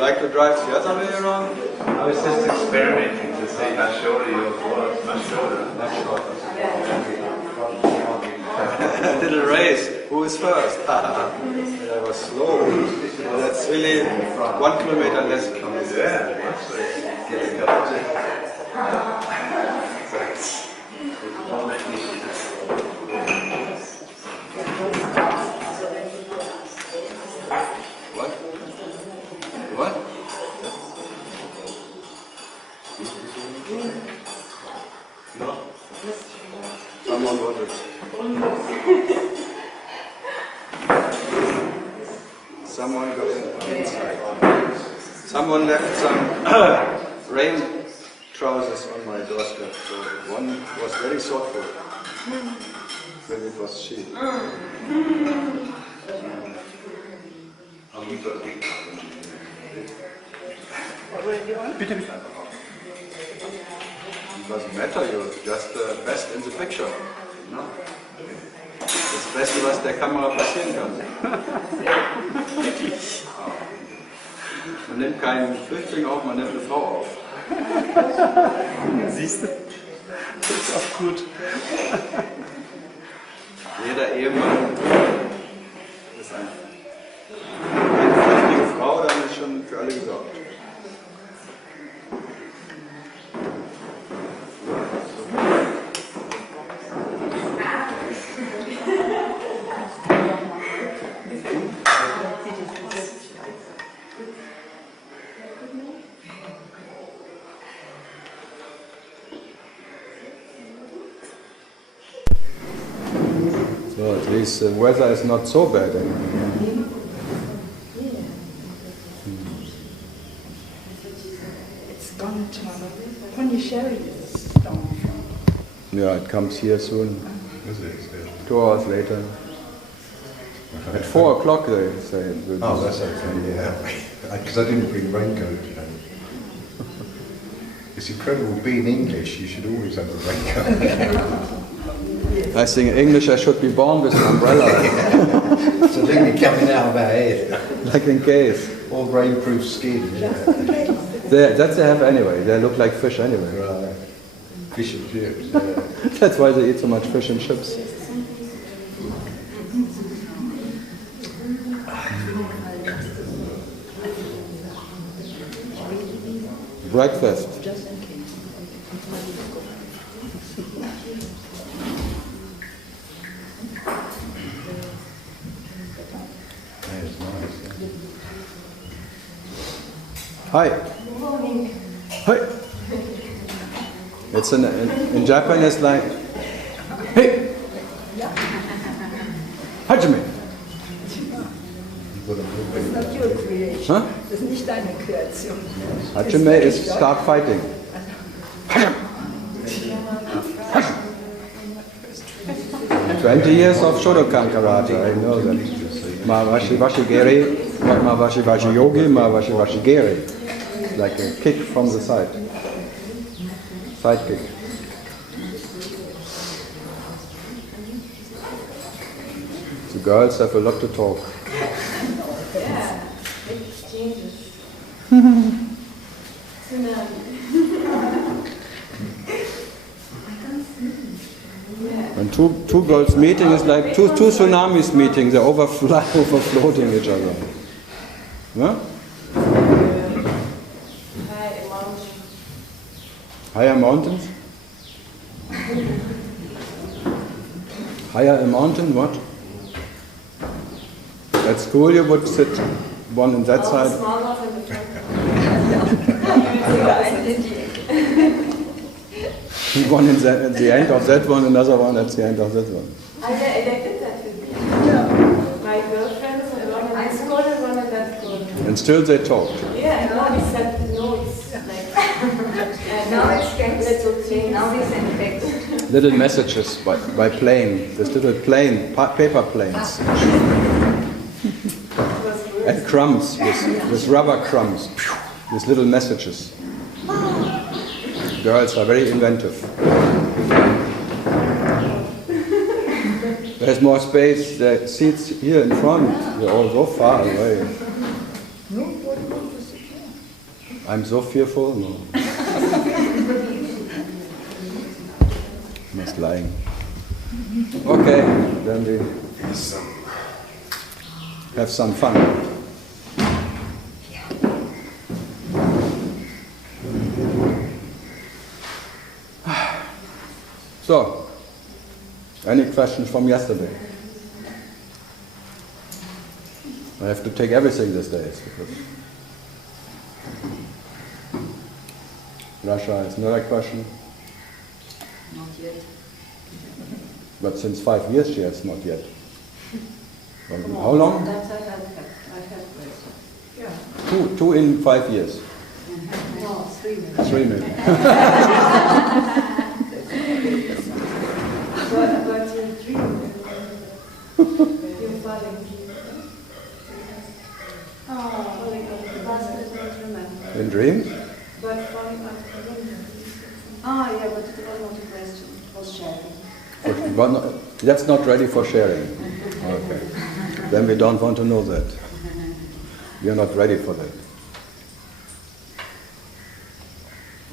like to drive the other way around? I was just experimenting to see how short yours was. Much shorter. A little race. Who is first? That was slow. Well, that's really 1 kilometer less. Yeah, What? What? No? Someone wrote it. Someone got inside. Someone left some rain trousers on my doorstep. So one was very thoughtful. Maybe it was she. Bitte. It doesn't matter, you're just the best in the picture. No? Das Beste, was der Kamera passieren kann. Man nimmt keinen Flüchtling auf, man nimmt eine Frau auf. Siehst du? Das ist auch gut. Jeder Ehemann ist eine flüchtige Frau, dann ist schon für alle gesorgt. So at least the weather is not so bad anymore. It's gone tomorrow. Pondicherry is gone. Yeah, it comes here soon. Is it? 2 hours later. At 4 o'clock they say it will be. Oh, that's okay, yeah. Because I didn't bring raincoat. It's incredible, being English, you should always have a raincoat. I think in English I should be born with an umbrella. So they're coming out of our head. Like in case. All rainproof skin. Yeah. That they have anyway. They look like fish anyway. Right. Fish and chips. Yeah. That's why they eat so much fish and chips. Breakfast. Hi. Good morning. Hi. It's in Japan it's like, hey. Hajime. It's not your creation. Huh? Das ist nicht deine Kreation. Hajime is start fighting. 20 years of Shotokan karate, I know that. Mawashi washi geri, mawashi washi yogi, mawashi washi geri. It's like a kick from the side. Side kick. The girls have a lot to talk. Yeah, exchanges. And two girls meeting is like two tsunamis meeting. They're overfloating each other. Yeah? Higher mountains? Higher a mountain, what? At school you would sit one on that side. One at the end of that one, another one at the end of that one. I did that with me. My girlfriends, one at this school and one at that school. And still they talked. Yeah, and now we said no, it's like... Now it's text. Little things. Now we send text. Little messages by plane. There's little plane, paper planes. And crumbs, with rubber crumbs. With little messages. Girls are very inventive. There's more space, the seats here in front, they're all so far away. I'm so fearful? No. Just lying. Okay, then we have some fun. So, any questions from yesterday? I have to take everything these days because Russia is not a question. Not yet. But since 5 years she has not yet. How long? That I have questions. Yeah. Two in 5 years. No, 3 minutes. 3 maybe. But your dream, your falling dream. Falling on the bus, I don't remember. In dreams? But falling on the window. Yeah, but it was not a question. It was sharing. But that's not ready for sharing. Okay. Then we don't want to know that. We are not ready for that.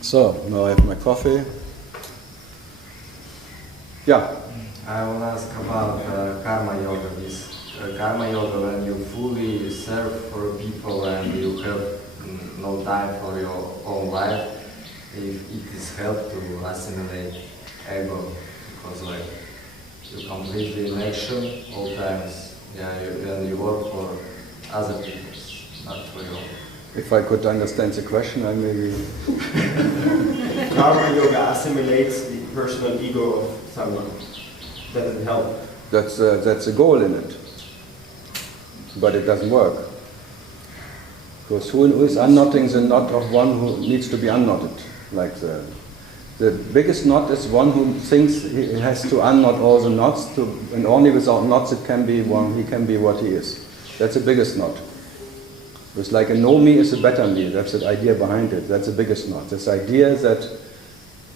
So, now I have my coffee. Yeah. I want to ask about karma yoga. This karma yoga, when you fully serve for people and you have no time for your own life, if it is help to assimilate ego, because like you completely in action all times. Yeah, when you work for other people, not for your own. If I could understand the question, I maybe. Karma yoga assimilates the personal ego of someone. Doesn't help. That's a goal in it. But it doesn't work. Because who is unknotting the knot of one who needs to be unknotted? Like the biggest knot is one who thinks he has to unknot all the knots, and only without knots it can be he can be what he is. That's the biggest knot. It's like a no me is a better me. That's the idea behind it. That's the biggest knot. This idea that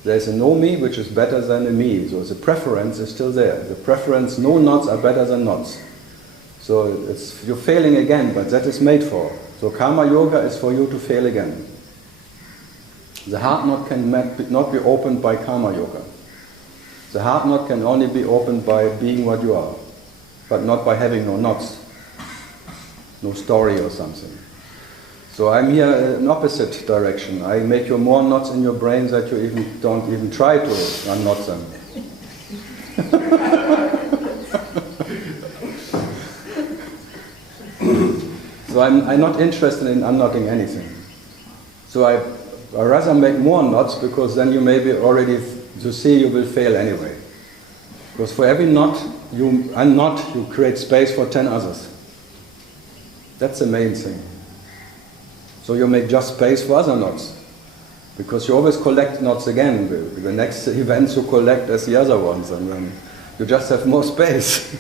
there's a no me which is better than a me. So the preference is still there. The preference, no knots are better than knots. So you're failing again, but that is made for. So karma yoga is for you to fail again. The heart knot can not be opened by karma yoga. The heart knot can only be opened by being what you are, but not by having no knots, no story or something. So I'm here in opposite direction. I make you more knots in your brain that you don't even try to unknot them. So I'm not interested in unknotting anything. So I rather make more knots, because then you maybe already, you see you will fail anyway. Because for every knot you unknot, you create space for 10 others. That's the main thing. So you make just space for other knots. Because you always collect knots again. The next events you collect as the other ones, and then you just have more space.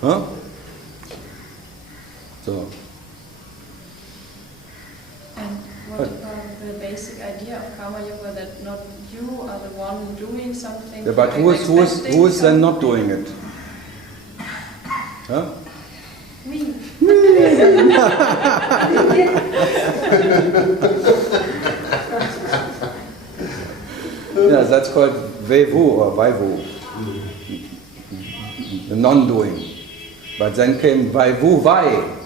Huh? So. And what about the basic idea of karma yoga, that not you are the one doing something? Yeah, but who is then not doing it? Huh? Me. Yeah, that's called Vevu or Vaivu, the non-doing. But then came Vaivu Vai,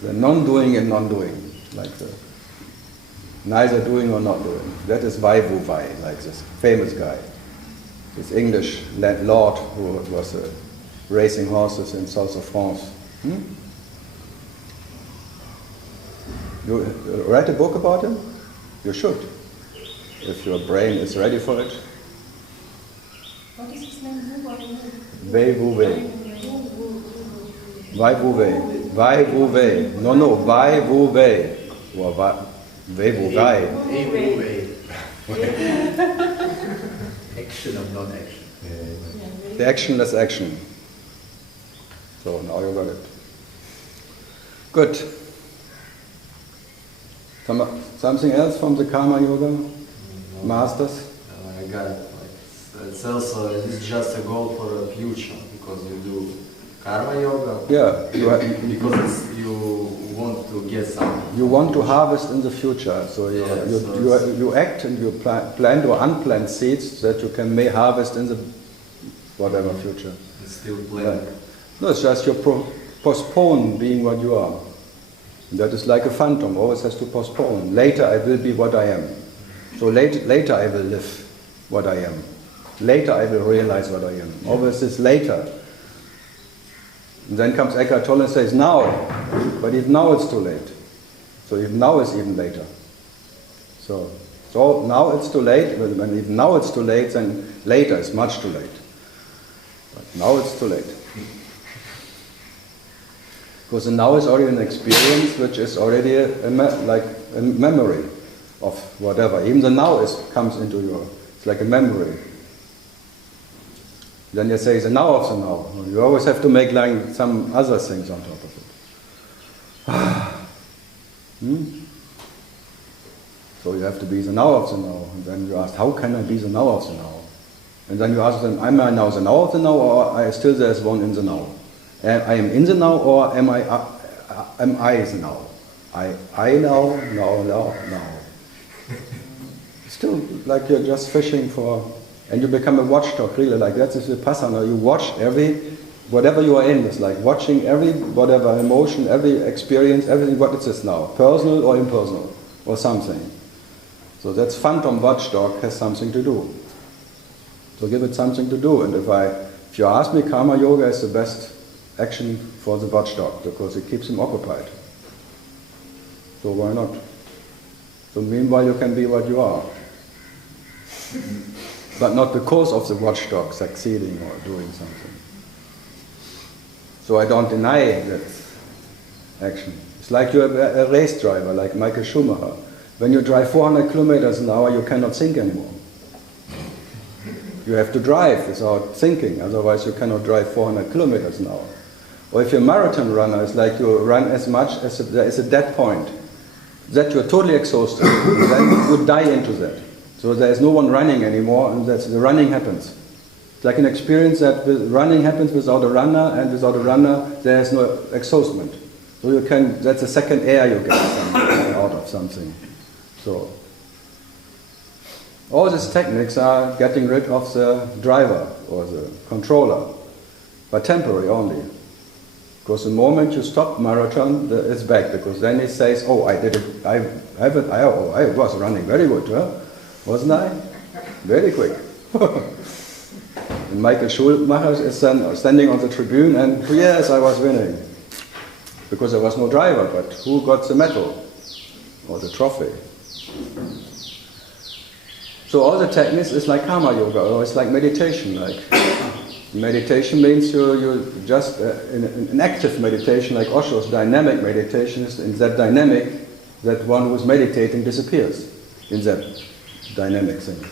the non-doing and non-doing, like the neither doing or not doing. That is Vaivu Vai, like this famous guy, this English lord who was racing horses in south of France. You read a book about him? You should, if your brain is ready for it. What is his name? Wei Wu Wei. Wei Wu Wei. Wei Wu Wei. No, Wei Wu Wei. Or Wei Wu Wei. Action of non-action. The actionless action. So now you got it. Good. Something else from the karma yoga masters? I got it. Like, it's also, it's just a goal for the future, because you do karma yoga. Yeah. Because you want to get something. You want to harvest in the future, so you act and you plant or unplant seeds that you can may harvest in the whatever future. It's still playing. No, it's just you postpone being what you are. And that is like a phantom, always has to postpone. Later I will be what I am. So later I will live what I am. Later I will realize what I am. Always is later. And then comes Eckhart Tolle and says now, but if now it's too late. So if now is even later. So now it's too late, but when if now it's too late, then later is much too late. But now it's too late. Because the now is already an experience which is already like a memory of whatever. Even the now comes into it's like a memory. Then you say the now of the now. You always have to make like some other things on top of it. So you have to be the now of the now. And then you ask, how can I be the now of the now? And then you ask them, am I now the now of the now, or I still there's one in the now? I am in the now, or am I the now? I now. Still, like you're just fishing for, and you become a watchdog, really, like that is Vipassana. You watch whatever you are in, it's like watching whatever emotion, every experience, everything, what is this now? Personal or impersonal, or something. So that's phantom watchdog has something to do. So give it something to do, and if you ask me, Karma Yoga is the best action for the watchdog, because it keeps him occupied. So why not? So meanwhile you can be what you are. But not because of the watchdog succeeding or doing something. So I don't deny that action. It's like you're a race driver, like Michael Schumacher. When you drive 400 kilometers an hour, you cannot think anymore. You have to drive without thinking, otherwise you cannot drive 400 kilometers an hour. Or if you're a marathon runner, it's like you run as much as there is a dead point. That you're totally exhausted, and then you die into that. So there is no one running anymore, and the running happens. It's like an experience that running happens without a runner, and without a runner there is no exhaustion. So that's the second air you get out of something. So all these techniques are getting rid of the driver or the controller, but temporary only. Because the moment you stop marathon, it's back, because then it says, oh, I did it, I was running very good, huh? Wasn't I? Very quick. And Michael Schumacher is standing on the tribune and, yes, I was winning. Because there was no driver, but who got the medal or the trophy? So all the techniques is like Karma Yoga, or it's like meditation. Like meditation means you just an active meditation, like Osho's dynamic meditation is in that dynamic that one who's meditating disappears in that dynamic thing.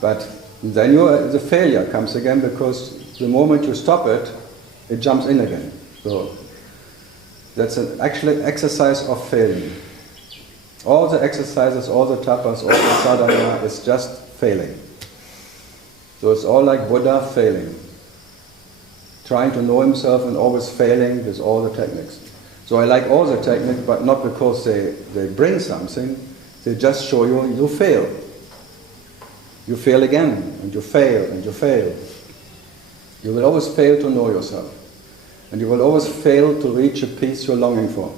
But then the failure comes again, because the moment you stop it, it jumps in again. So that's an actual exercise of failing. All the exercises, all the tapas, all the sadhana is just failing. So it's all like Buddha failing. Trying to know himself and always failing with all the techniques. So I like all the techniques, but not because they bring something, they just show you fail. You fail again, and you fail, and you fail. You will always fail to know yourself. And you will always fail to reach a peace you're longing for.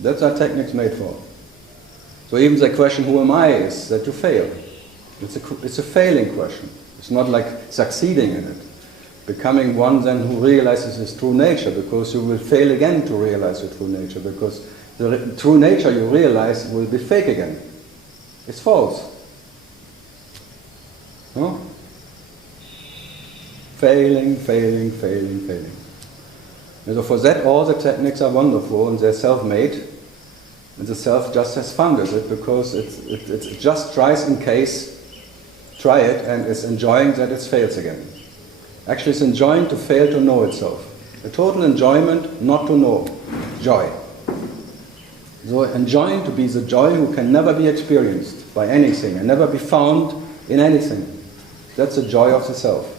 That's what technique's made for. So even the question, who am I, is that you fail. It's a failing question. It's not like succeeding in it. Becoming one then who realizes his true nature, because you will fail again to realize your true nature, because the true nature you realize will be fake again. It's false. No? Failing, failing, failing, failing. And so for that, all the techniques are wonderful, and they're self-made, and the self just has fun with it, because it just tries try it, and it's enjoying that it fails again. Actually, it's enjoying to fail to know itself. A total enjoyment not to know. Joy. So enjoying to be the joy who can never be experienced by anything and never be found in anything. That's the joy of the self.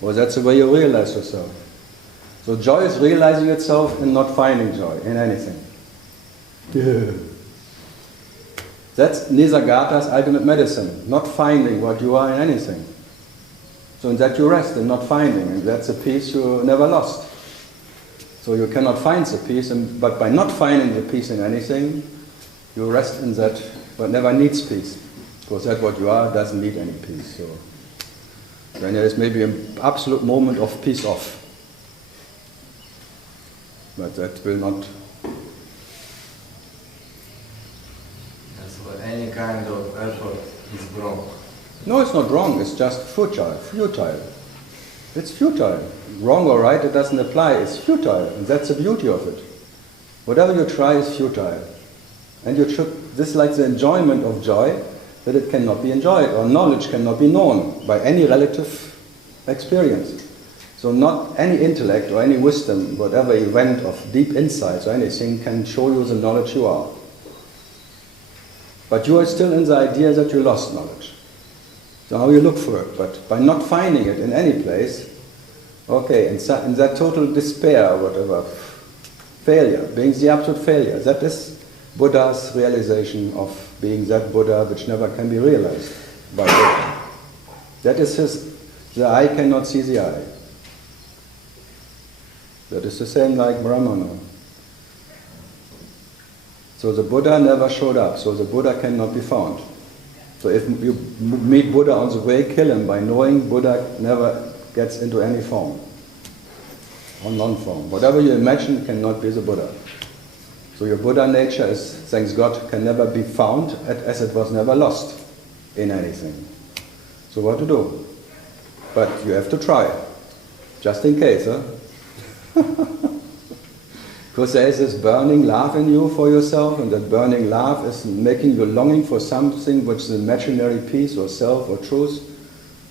Or that's the way you realize yourself. So So joy is realizing itself in not finding joy in anything. That's Nisargata's ultimate medicine, not finding what you are in anything. So in that you rest in not finding, and that's a peace you never lost. So you cannot find the peace, but by not finding the peace in anything, you rest in that, but never needs peace. Because that what you are doesn't need any peace. So then there is maybe an absolute moment of peace off. But that will not. So any kind of effort is wrong. No, it's not wrong, it's just futile. It's futile. Wrong or right, it doesn't apply, it's futile. And that's the beauty of it. Whatever you try is futile. And you should, this is like the enjoyment of joy, that it cannot be enjoyed, or knowledge cannot be known by any relative experience. So not any intellect or any wisdom, whatever event of deep insights or anything can show you the knowledge you are. But you are still in the idea that you lost knowledge. So how you look for it, but by not finding it in any place, okay, in that total despair, whatever, failure, being the absolute failure, that is Buddha's realization of being that Buddha which never can be realized by Buddha. That is the eye cannot see the eye. That is the same like Brahmana. So the Buddha never showed up, so the Buddha cannot be found. So if you meet Buddha on the way, kill him by knowing Buddha never gets into any form or non-form. Whatever you imagine cannot be the Buddha. So your Buddha nature is, thanks God, can never be found as it was never lost in anything. So what to do? But you have to try, just in case, huh? Because there is this burning love in you for yourself, and that burning love is making you longing for something which is imaginary peace or self or truth,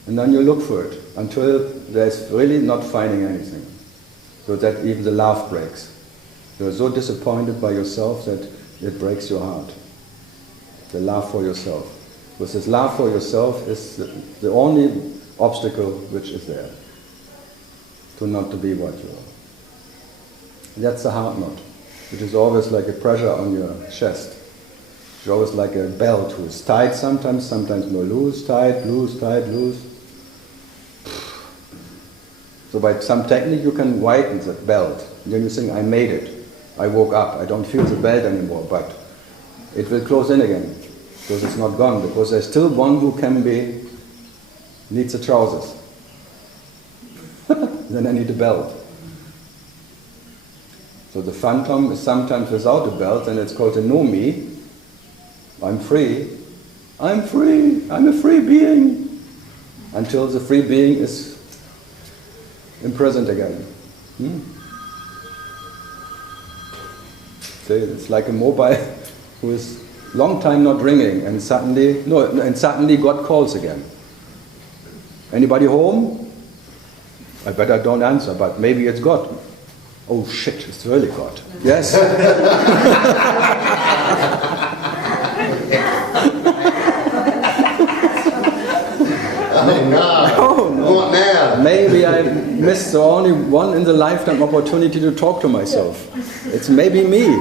and then you look for it until there's really not finding anything. So that even the love breaks. You're so disappointed by yourself that it breaks your heart. The love for yourself. Because this love for yourself is the only obstacle which is there to not to be what you are. That's the heart knot, which is always like a pressure on your chest. It's always like a belt who is tight sometimes more loose, tight, loose, tight, loose. So by some technique you can whiten that belt. And then you think, I made it. I woke up. I don't feel the belt anymore, but it will close in again because it's not gone. Because there's still one who needs the trousers. Then I need a belt. So the phantom is sometimes without a belt, and it's called a no-me. I'm free. I'm free. I'm a free being. Until the free being is imprisoned again. See, it's like a mobile who is long time not ringing, and suddenly God calls again. Anybody home? I better don't answer, but maybe it's God. Oh shit, it's really God. Yes. Oh, no. What now? Maybe I missed the only one in the lifetime opportunity to talk to myself. It's maybe me.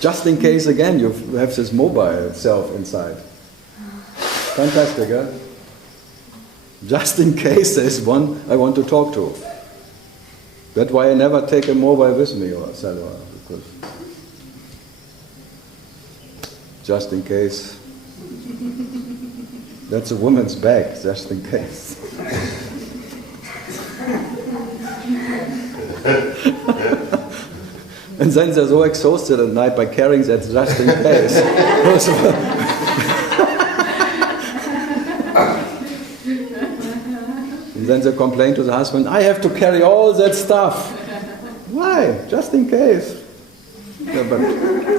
Just in case again you have this mobile self inside. Fantastic, huh? Just in case there's one I want to talk to. That's why I never take a mobile with me or cellular, because just in case. That's a woman's bag, just in case. And then they're so exhausted at night by carrying that just in case. And then they complain to the husband, I have to carry all that stuff. Why? Just in case. Yeah, but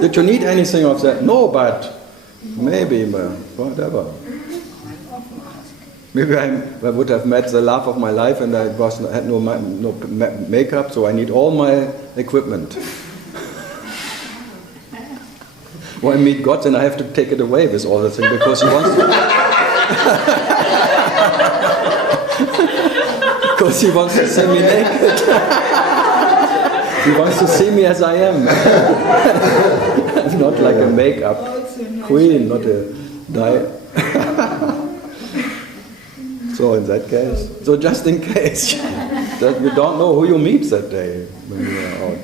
did you need anything of that? No, but maybe, whatever. Maybe I would have met the love of my life and I had no makeup, so I need all my equipment. When I meet God, then I have to take it away with all the things because He wants to. Because he wants to see me naked. He wants to see me as I am. Not like a makeup queen, not a So in that case, so just in case, that you don't know who you meet that day when you are out.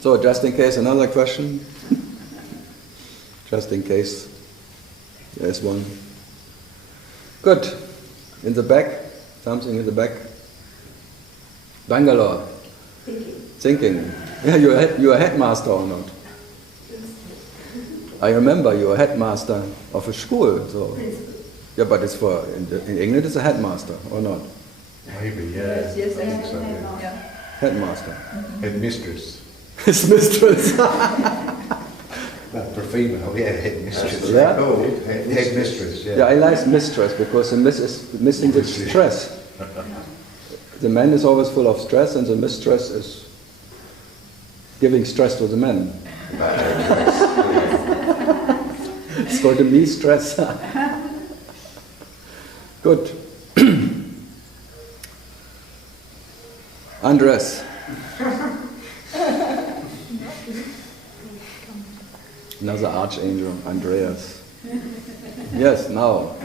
So just in case, another question? Just in case there's one. Good. In the back, something in the back. Bangalore. Thinking. Yeah, you're a headmaster or not? I remember you're a headmaster of a school. So. Yeah, but it's in England it's a headmaster, or not? Maybe, yeah. Yes, I think so, yeah. Headmaster. Headmistress. His mistress. Well, for female, yeah, headmistress. Yeah? Oh, headmistress, yeah. Yeah, I like mistress because the miss is missing the stress. The man is always full of stress and the mistress is giving stress to the men. It's called the me stress. Good. Andres. Another archangel, Andreas. Yes, now.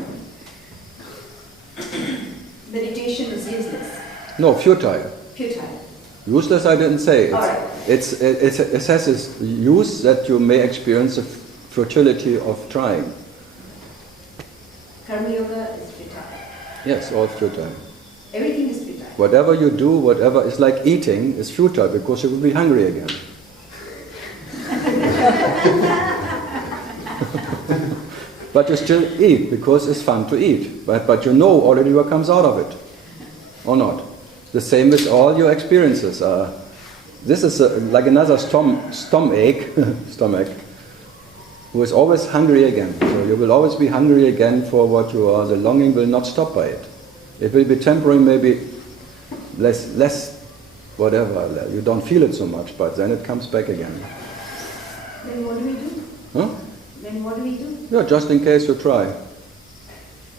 Meditation is useless. No, futile. Futile. Useless I didn't say. All right. It has its use that you may experience the futility of trying. Karma yoga is futile. Yes, all futile. Everything is futile. Whatever you do, whatever is like eating, is futile because you will be hungry again. But you still eat because it's fun to eat. But you know already what comes out of it. Or not. The same with all your experiences. This is like another stomach, who is always hungry again. So you will always be hungry again for what you are. The longing will not stop by it. It will be temporary, maybe less whatever. You don't feel it so much, but then it comes back again. Then what do we do? Huh? Then what do we do? Yeah, just in case you try.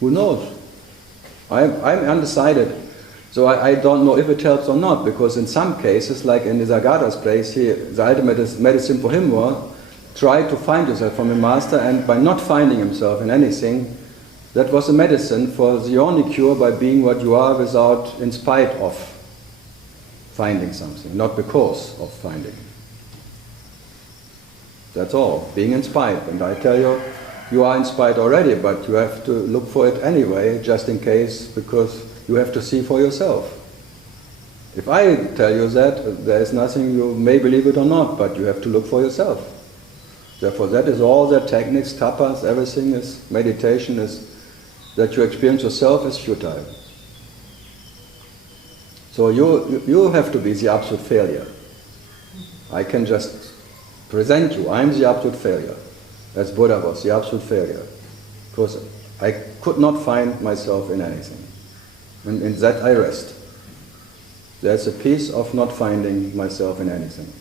Who knows? I'm undecided. So I don't know if it helps or not, because in some cases, like in Nisargada's place, the ultimate medicine for him was try to find yourself from a master, and by not finding himself in anything, that was a medicine for the only cure by being what you are without, in spite of finding something, not because of finding. That's all, being in spite. And I tell you, you are in spite already, but you have to look for it anyway, just in case, because you have to see for yourself. If I tell you that, there is nothing, you may believe it or not, but you have to look for yourself. Therefore, that is all the techniques, tapas, everything is, meditation is, that you experience yourself is futile. So you have to be the absolute failure. I can just present you, I'm the absolute failure. As Buddha was, the absolute failure. Because I could not find myself in anything. And in that I rest. There's a peace of not finding myself in anything.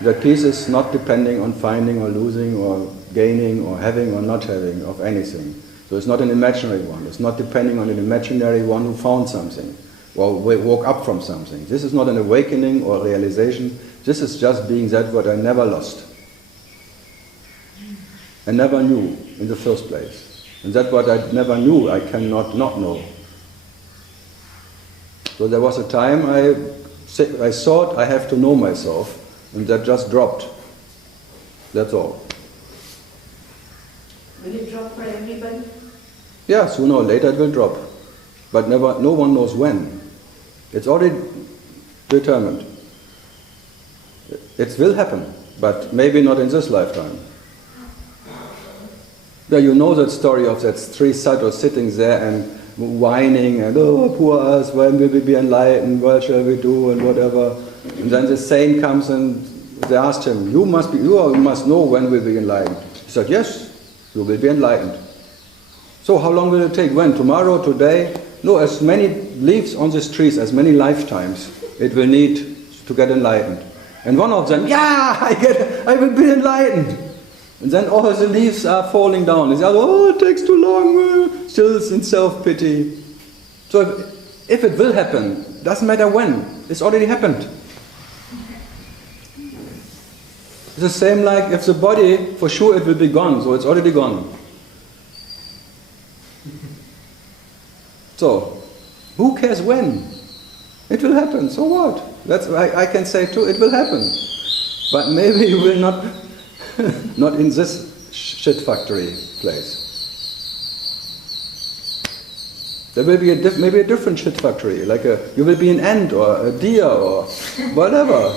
That peace is not depending on finding or losing or gaining or having or not having of anything. So it's not an imaginary one. It's not depending on an imaginary one who found something or woke up from something. This is not an awakening or realization. This is just being that what I never lost. I never knew in the first place. And that what I never knew, I cannot not know. So there was a time I thought I have to know myself, and that just dropped. That's all. Will it drop for everybody? Yeah, sooner or later it will drop. But no one knows when. It's already determined. It will happen, but maybe not in this lifetime. Yeah, you know that story of that three sadhus sitting there and whining and, oh, poor us, when will we be enlightened, what shall we do, and whatever. And then the saint comes and they asked him, you must know when we'll be enlightened. He said, yes, you will be enlightened. So how long will it take? When? Tomorrow, today? No, as many leaves on these trees, as many lifetimes it will need to get enlightened. And one of them, yeah, I will be enlightened. And then all the leaves are falling down. It's oh, it takes too long, still in self-pity. So if it will happen, doesn't matter when, it's already happened. It's the same like if the body, for sure it will be gone, so it's already gone. So, who cares when? It will happen, so what? That's I can say too, it will happen. But maybe you will not, not in this shit factory place. There will be maybe a different shit factory, like you will be an ant or a deer or whatever.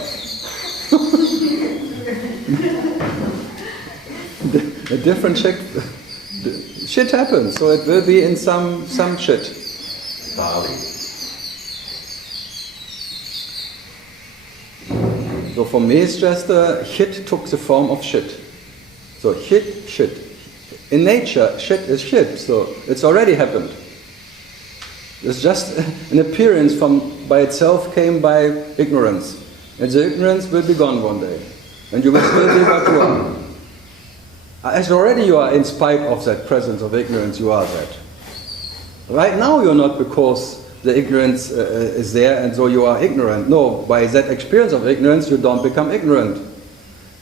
A different shit happens, so it will be in some shit. So for me it's just shit took the form of shit. So shit. In nature, shit is shit, so it's already happened. It's just an appearance by itself came by ignorance. And the ignorance will be gone one day. And you will still be what you are. As already you are, in spite of that presence of ignorance, you are that. Right now you're not because the ignorance is there and so you are ignorant. No, by that experience of ignorance you don't become ignorant.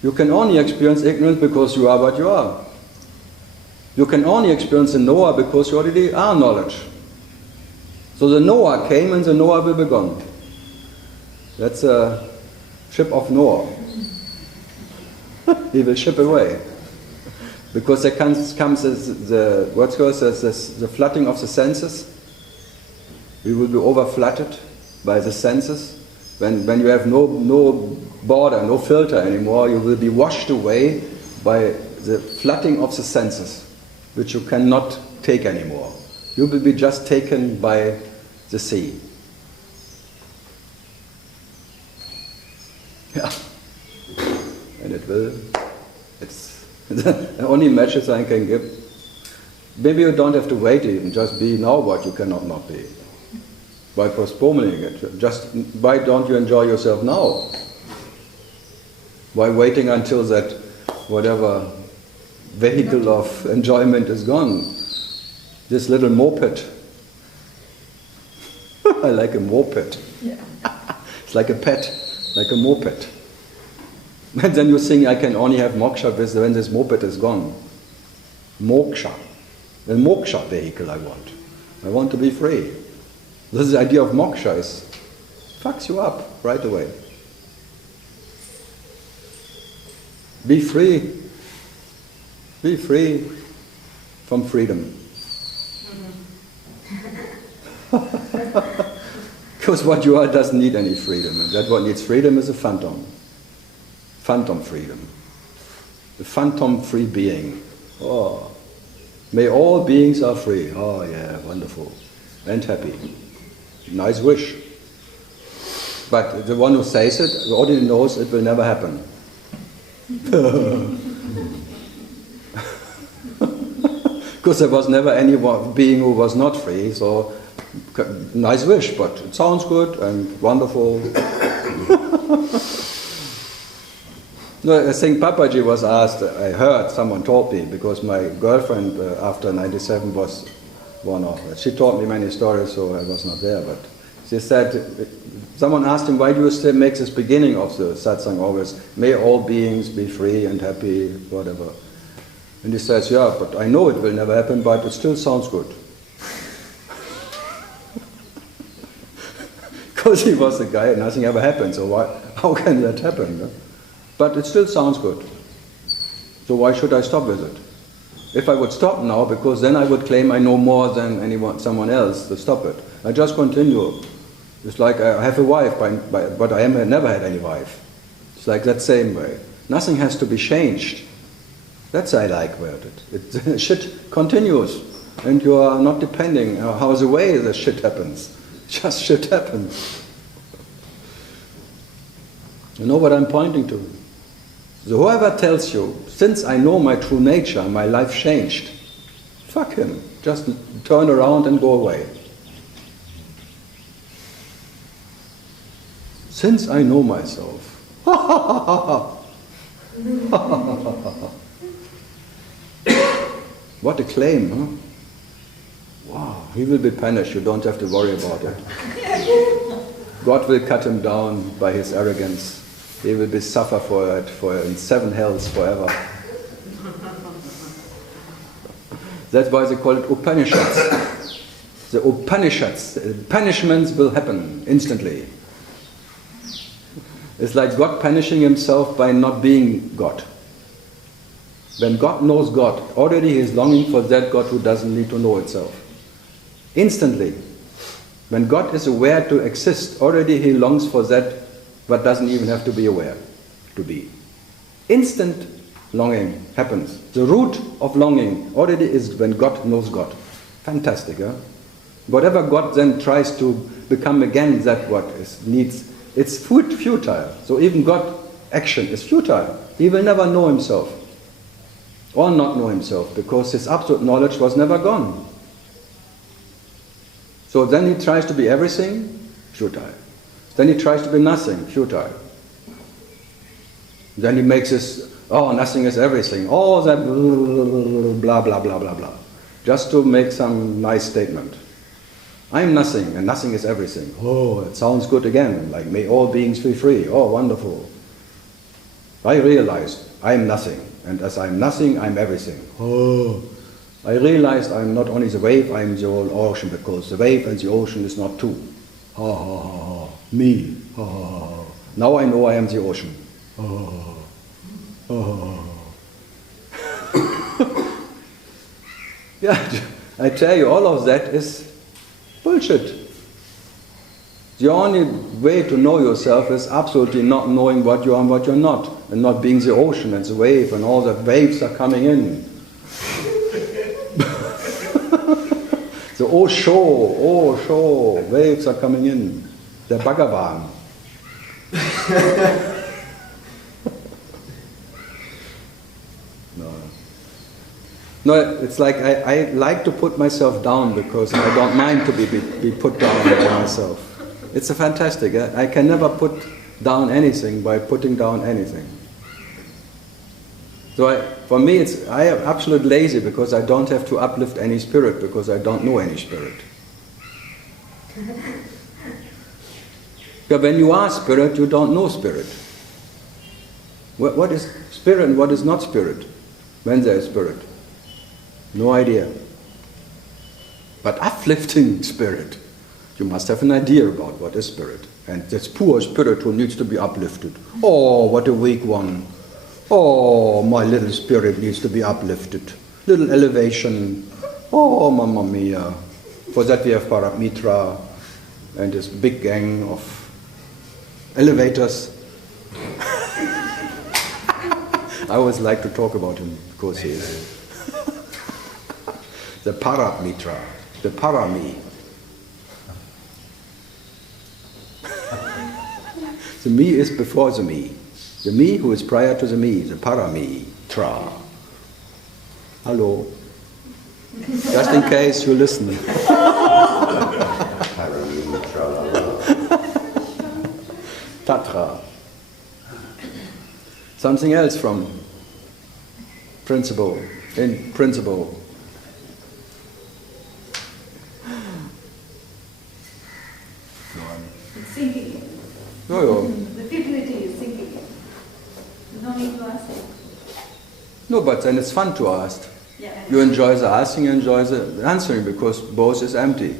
You can only experience ignorance because you are what you are. You can only experience the knower because you already are knowledge. So the knower came and the knower will be gone. That's a ship of Noah. He will ship away. Because there comes the flooding of the senses. We will be over-flooded by the senses. When you have no border, no filter anymore, you will be washed away by the flooding of the senses, which you cannot take anymore. You will be just taken by the sea. Yeah. And it's the only message I can give. Maybe you don't have to wait even, just be now what you cannot not be. By postponing it, just why don't you enjoy yourself now? Why waiting until that whatever vehicle of enjoyment is gone? This little moped. I like a moped. Yeah. It's like a pet, like a moped. And then you think I can only have moksha when this moped is gone. Moksha. The moksha vehicle I want. I want to be free. This is the idea of moksha, is fucks you up right away. Be free. Be free from freedom. Because what you are doesn't need any freedom. And that what needs freedom is a phantom. Phantom freedom. The phantom free being. Oh. May all beings are free. Oh yeah, wonderful. And happy. Nice wish. But the one who says it already knows it will never happen. Because there was never any being who was not free, so nice wish, but it sounds good and wonderful. No, I think Papaji was asked, I heard, someone told me, because my girlfriend after 97 was one of them. She told me many stories, so I was not there, but she said, someone asked him, why do you still make this beginning of the satsang always, may all beings be free and happy, whatever. And he says, yeah, but I know it will never happen, but it still sounds good. Because he was the guy and nothing ever happened, so how can that happen? No? But it still sounds good. So why should I stop with it? If I would stop now, because then I would claim I know more than someone else to stop it. I just continue. It's like I have a wife, but I never had any wife. It's like that same way. Nothing has to be changed. That's I like about it. Shit continues. And you are not depending how the way the shit happens. Just shit happens. You know what I'm pointing to? So whoever tells you, since I know my true nature, my life changed, fuck him. Just turn around and go away. Since I know myself. What a claim, huh? Wow, he will be punished, you don't have to worry about it. God will cut him down by his arrogance. He will be suffer for it in 7 hells forever. That's why they call it Upanishads. The Upanishads, punishments will happen instantly. It's like God punishing himself by not being God. When God knows God, already he is longing for that God who doesn't need to know itself. Instantly. When God is aware to exist, already he longs for that but doesn't even have to be aware to be. Instant longing happens. The root of longing already is when God knows God. Fantastic, huh? Whatever God then tries to become again that what is needs, it's futile. So even God action is futile. He will never know himself. Or not know himself, because his absolute knowledge was never gone. So then he tries to be everything, futile. Then he tries to be nothing, futile. Then he makes this, oh, nothing is everything, all that blah, blah, blah, blah, blah. Just to make some nice statement. I'm nothing, and nothing is everything. Oh, it sounds good again, like may all beings be free. Oh, wonderful. I realized I'm nothing, and as I'm nothing, I'm everything. Oh, I realized I'm not only the wave, I'm the whole ocean, because the wave and the ocean is not two. Ha ha ha ha, me. Ha ha ha. Now I know I am the ocean. Ha ha ha. Yeah, I tell you, all of that is bullshit. The only way to know yourself is absolutely not knowing what you are and what you're not, and not being the ocean and the wave and all the waves are coming in. The shore, waves are coming in. The Bhagavan. No, it's like I like to put myself down because I don't mind to be put down by myself. It's a fantastic. I can never put down anything by putting down anything. So for me, I am absolutely lazy because I don't have to uplift any spirit because I don't know any spirit. But when you are spirit, you don't know spirit. What is spirit and what is not spirit? When there is spirit? No idea. But uplifting spirit, you must have an idea about what is spirit. And this poor spirit who needs to be uplifted. Oh, what a weak one. Oh, my little spirit needs to be uplifted. Little elevation. Oh, mamma mia. For that we have Paramitra and this big gang of elevators. I always like to talk about him because he is the Paramitra, the Parami. The me is before the me. The me who is prior to the me, the Paramitra. Hello. Just in case you listen. Tatra. Something else from principle, in principle. It's thinking. No, The futility is thinking. No need to ask it. no, but then it's fun to ask. Yeah. You enjoy the asking, you enjoy the answering, because both is empty.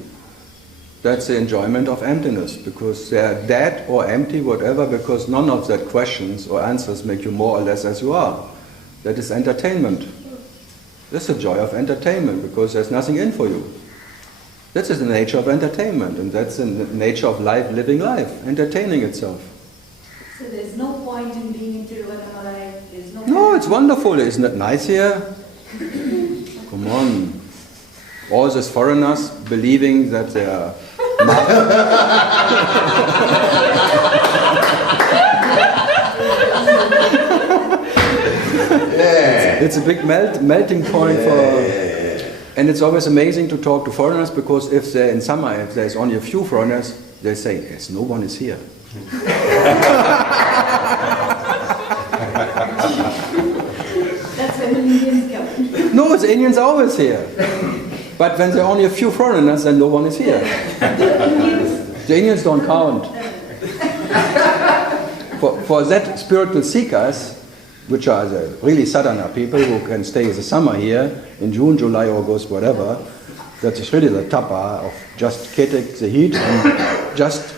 That's the enjoyment of emptiness, because they are dead or empty, whatever, because none of that questions or answers make you more or less as you are. That is entertainment. That's the joy of entertainment, because there's nothing in for you. That is the nature of entertainment, and that's the nature of life, living life, entertaining itself. So there's no point in being in Tiruvannamalai. There's no. No, it's wonderful. Isn't it nice here? Come on. All these foreigners believing that they are... It's a big melting point for... And it's always amazing to talk to foreigners, because if they're in summer, if there's only a few foreigners, they say, yes, no one is here. That's when the Indians come. No, the Indians are always here. But when there are only a few foreigners, then no one is here. The Indians don't count. For that spiritual seekers, which are the really southerner people who can stay the summer here, in June, July, August, whatever, that is really the tapa of just getting the heat and just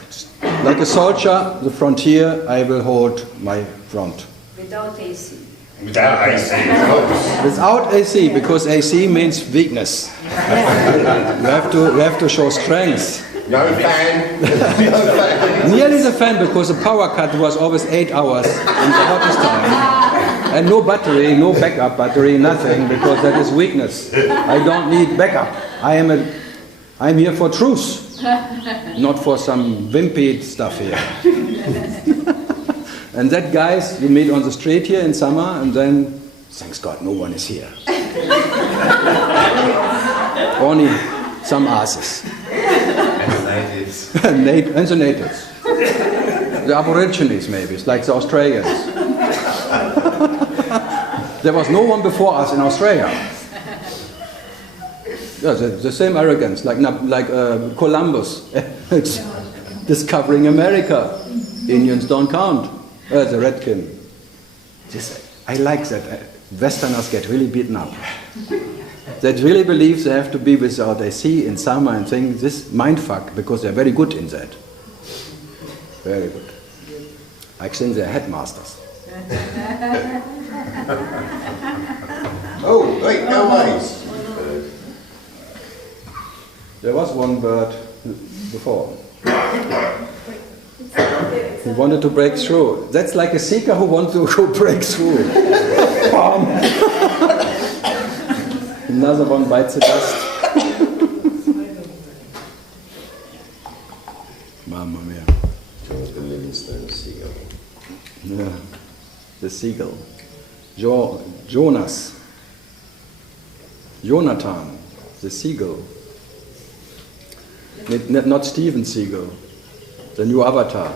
like a soldier, the frontier, I will hold my front. Without AC. Without AC. Without AC, because AC means weakness. You have to show strength. No fan. No fan. Nearly the fan, because the power cut was always 8 hours in the hottest time. And no battery, no backup battery, nothing, because that is weakness. I don't need backup. I'm here for truth, not for some wimpy stuff here. And that guys you meet on the street here in summer, and then, thanks God, no one is here. Only some asses. And the natives. And the natives. The Aborigines maybe, it's like the Australians. There was no one before us in Australia. Yeah, the same arrogance, like Columbus discovering America. Indians don't count. The Redkin. I like that. Westerners get really beaten up. They really believe they have to be without AC in summer and think this mindfuck, because they're very good in that. Very good. I think they're headmasters. Oh, wait, no ways. There was one bird before. He wanted to break through. That's like a seeker who wants to go break through. Another one bites the dust. Mamma mia. The Livingstone seagull. Yeah. The seagull. Jonas. Jonathan. The seagull. Not Steven Seagal. The new avatar.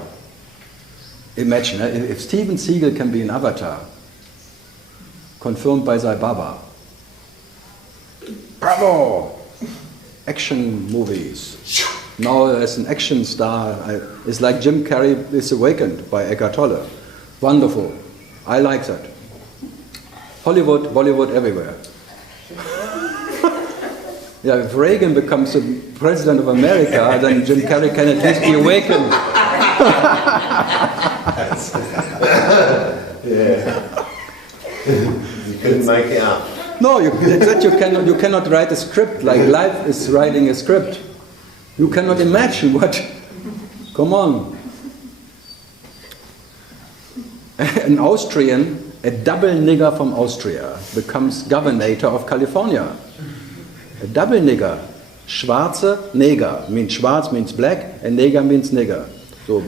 Imagine, if Steven Seagal can be an avatar, confirmed by Sai Baba. Bravo! Action movies. Now as an action star, it's like Jim Carrey is Awakened by Eckhart Tolle. Wonderful. I like that. Hollywood, Bollywood, everywhere. Yeah, if Reagan becomes the president of America, then Jim Carrey can at least be awakened. Yeah. You couldn't make it up. No, you cannot write a script like life is writing a script. You cannot imagine what. Come on. An Austrian, a double nigger from Austria, becomes governor of California. A double nigger. Schwarze Neger. Means schwarz means black, and neger means nigger. So,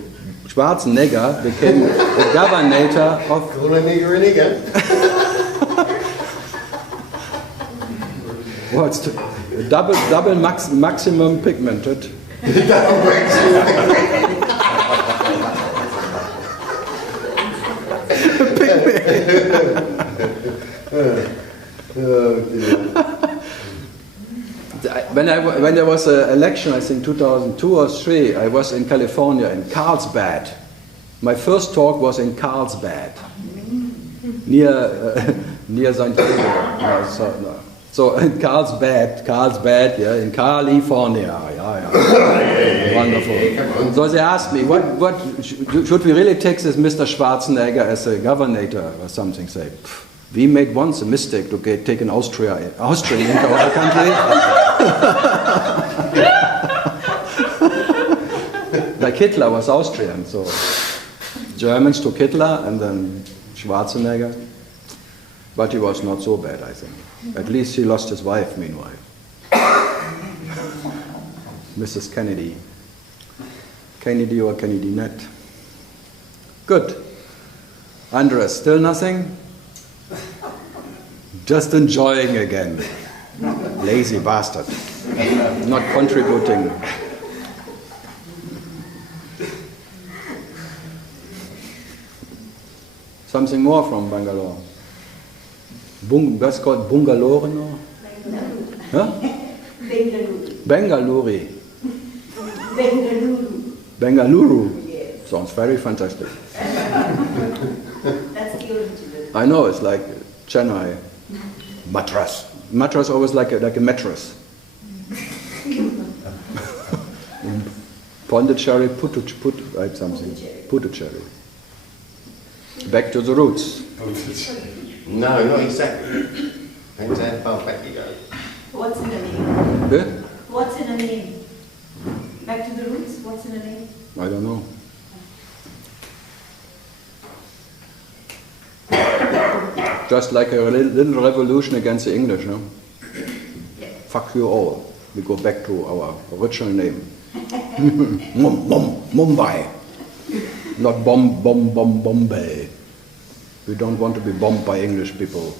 schwarze nigger became the governor of... Call a nigger a nigger. What's the double maximum pigmented? Double maximum. Oh dear. When there was an election, I think 2002 or 3, I was in California, in Carlsbad. My first talk was in Carlsbad, near San Diego. So in Carlsbad, yeah, in California, yeah. Wonderful. So they asked me, what should we really take this Mr. Schwarzenegger as a governor or something? Say, we made once a mistake to take an Austrian into our country. Like Hitler was Austrian, so Germans took Hitler and then Schwarzenegger. But he was not so bad, I think. At least he lost his wife meanwhile. Mrs. Kennedy. Kennedy or Kennedy-net. Good. Andres, still nothing? Just enjoying again. Lazy bastard. Not contributing. Something more from Bangalore. That's called Bungalore, no? Huh? Bengaluru. Bengaluru. Bengaluru. Bengaluru. Yes. Sounds very fantastic. That's the original. I know, it's like Chennai. Matras. Matras always like a mattress. Pondicherry, Puducherry. Back to the roots. No, not exactly. Depends how far back you go. What's in a name? Yeah? What's in a name? Back to the roots, what's in a name? I don't know. Just like a little revolution against the English, no? Fuck you all. We go back to our original name. Mumbai. Not Bombay. We don't want to be bombed by English people.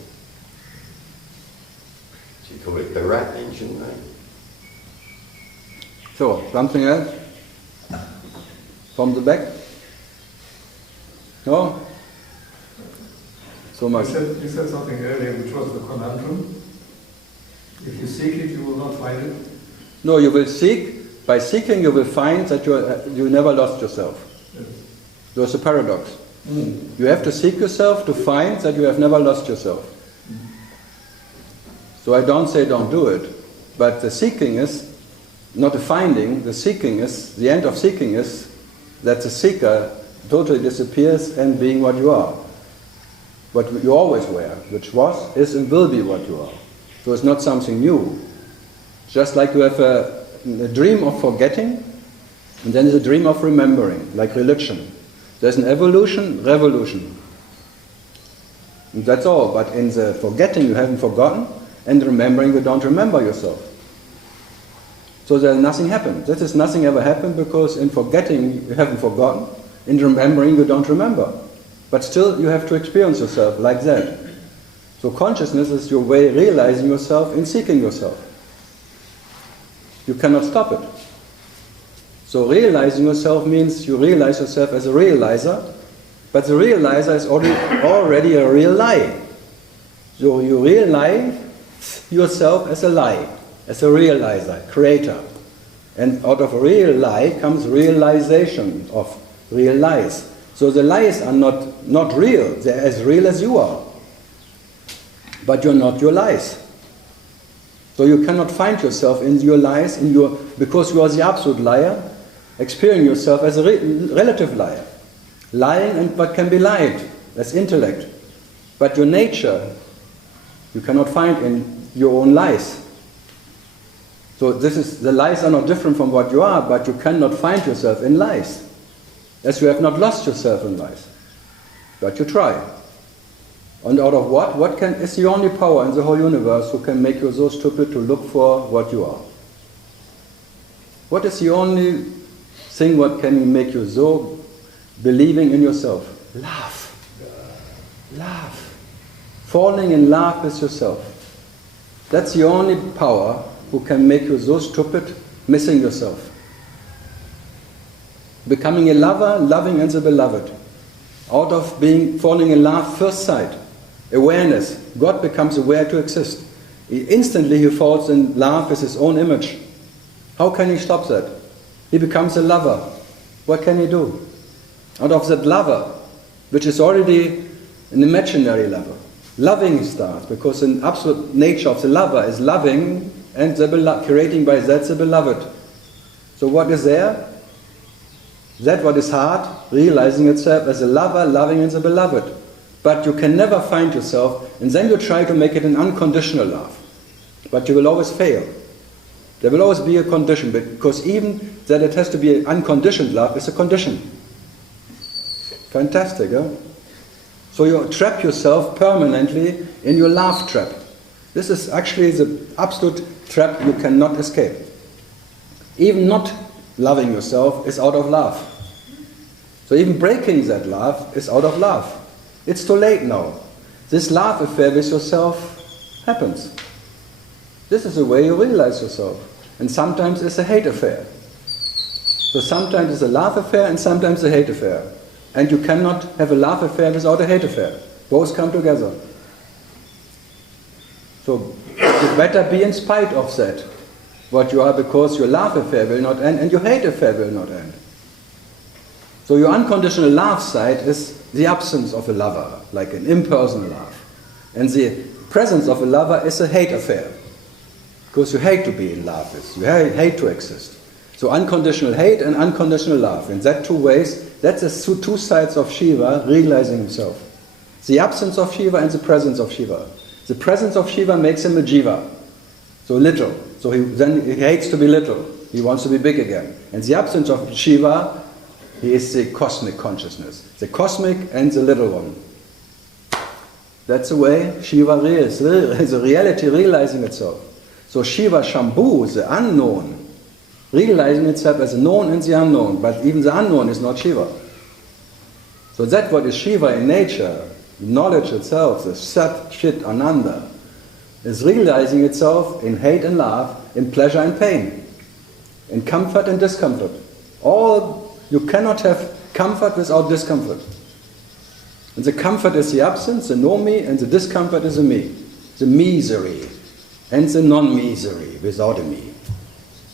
Do you call it the rat engine, mate? So, something else? From the back? No? So much. You said something earlier, which was the conundrum. If you seek it, you will not find it. No, you will seek. By seeking, you will find that you never lost yourself. Yes. There's a paradox. You have to seek yourself to find that you have never lost yourself. So I don't say don't do it, but the seeking is not a finding. The seeking is, the end of seeking is that the seeker totally disappears and being what you are. What you always were, which was, is and will be what you are. So it's not something new. Just like you have a dream of forgetting, and then there's a dream of remembering, like religion. There's an evolution, revolution. And that's all. But in the forgetting, you haven't forgotten, and remembering, you don't remember yourself. So there's nothing happened. That is, nothing ever happened, because in forgetting, you haven't forgotten. In remembering, you don't remember. But still, you have to experience yourself like that. So consciousness is your way of realizing yourself in seeking yourself. You cannot stop it. So realizing yourself means you realize yourself as a realizer, but the realizer is already a real lie. So you realize yourself as a lie, as a realizer, creator. And out of a real lie comes realization of real lies. So the lies are not real, they're as real as you are. But you're not your lies. So you cannot find yourself in your lies, because you are the absolute liar, experiencing yourself as a relative liar. Lying and what can be lied, that's intellect. But your nature, you cannot find in your own lies. So the lies are not different from what you are, but you cannot find yourself in lies. As you have not lost yourself in lies. But you try. And out of what is the only power in the whole universe who can make you so stupid to look for what you are? What is the only thing what can make you so believing in yourself? Love. Love. Falling in love with yourself. That's the only power who can make you so stupid, missing yourself. Becoming a lover, loving and the beloved. Out of falling in love first sight. Awareness. God becomes aware to exist. Instantly he falls in love with his own image. How can he stop that? He becomes a lover. What can he do? Out of that lover, which is already an imaginary lover, loving starts, because the absolute nature of the lover is loving and creating by that the beloved. So what is there? That what is hard, realizing itself as a lover, loving and the beloved. But you can never find yourself, and then you try to make it an unconditional love. But you will always fail. There will always be a condition, because even that it has to be an unconditioned love is a condition. Fantastic, huh? So you trap yourself permanently in your love trap. This is actually the absolute trap you cannot escape. Even not loving yourself is out of love. So even breaking that love is out of love. It's too late now. This love affair with yourself happens. This is the way you realize yourself. And sometimes it's a hate affair. So sometimes it's a love affair and sometimes a hate affair. And you cannot have a love affair without a hate affair. Both come together. So You better be in spite of that, what you are, because your love affair will not end and your hate affair will not end. So your unconditional love side is the absence of a lover, like an impersonal love. And the presence of a lover is a hate affair, because you hate to be in love with, you hate to exist. So unconditional hate and unconditional love. In that two ways, that's the two sides of Shiva realizing himself. The absence of Shiva and the presence of Shiva. The presence of Shiva makes him a jiva, so little. So then he hates to be little. He wants to be big again. And the absence of Shiva, he is the cosmic consciousness. The cosmic and the little one. That's the way Shiva is. The reality realizing itself. So Shiva Shambhu, the unknown, realizing itself as a known and the unknown. But even the unknown is not Shiva. So that's what is Shiva in nature. Knowledge itself, the Sat Chit Ananda, is realizing itself in hate and love, in pleasure and pain, in comfort and discomfort. You cannot have comfort without discomfort. And the comfort is the absence, the no-me, and the discomfort is the me. The misery, and the non-misery without a me.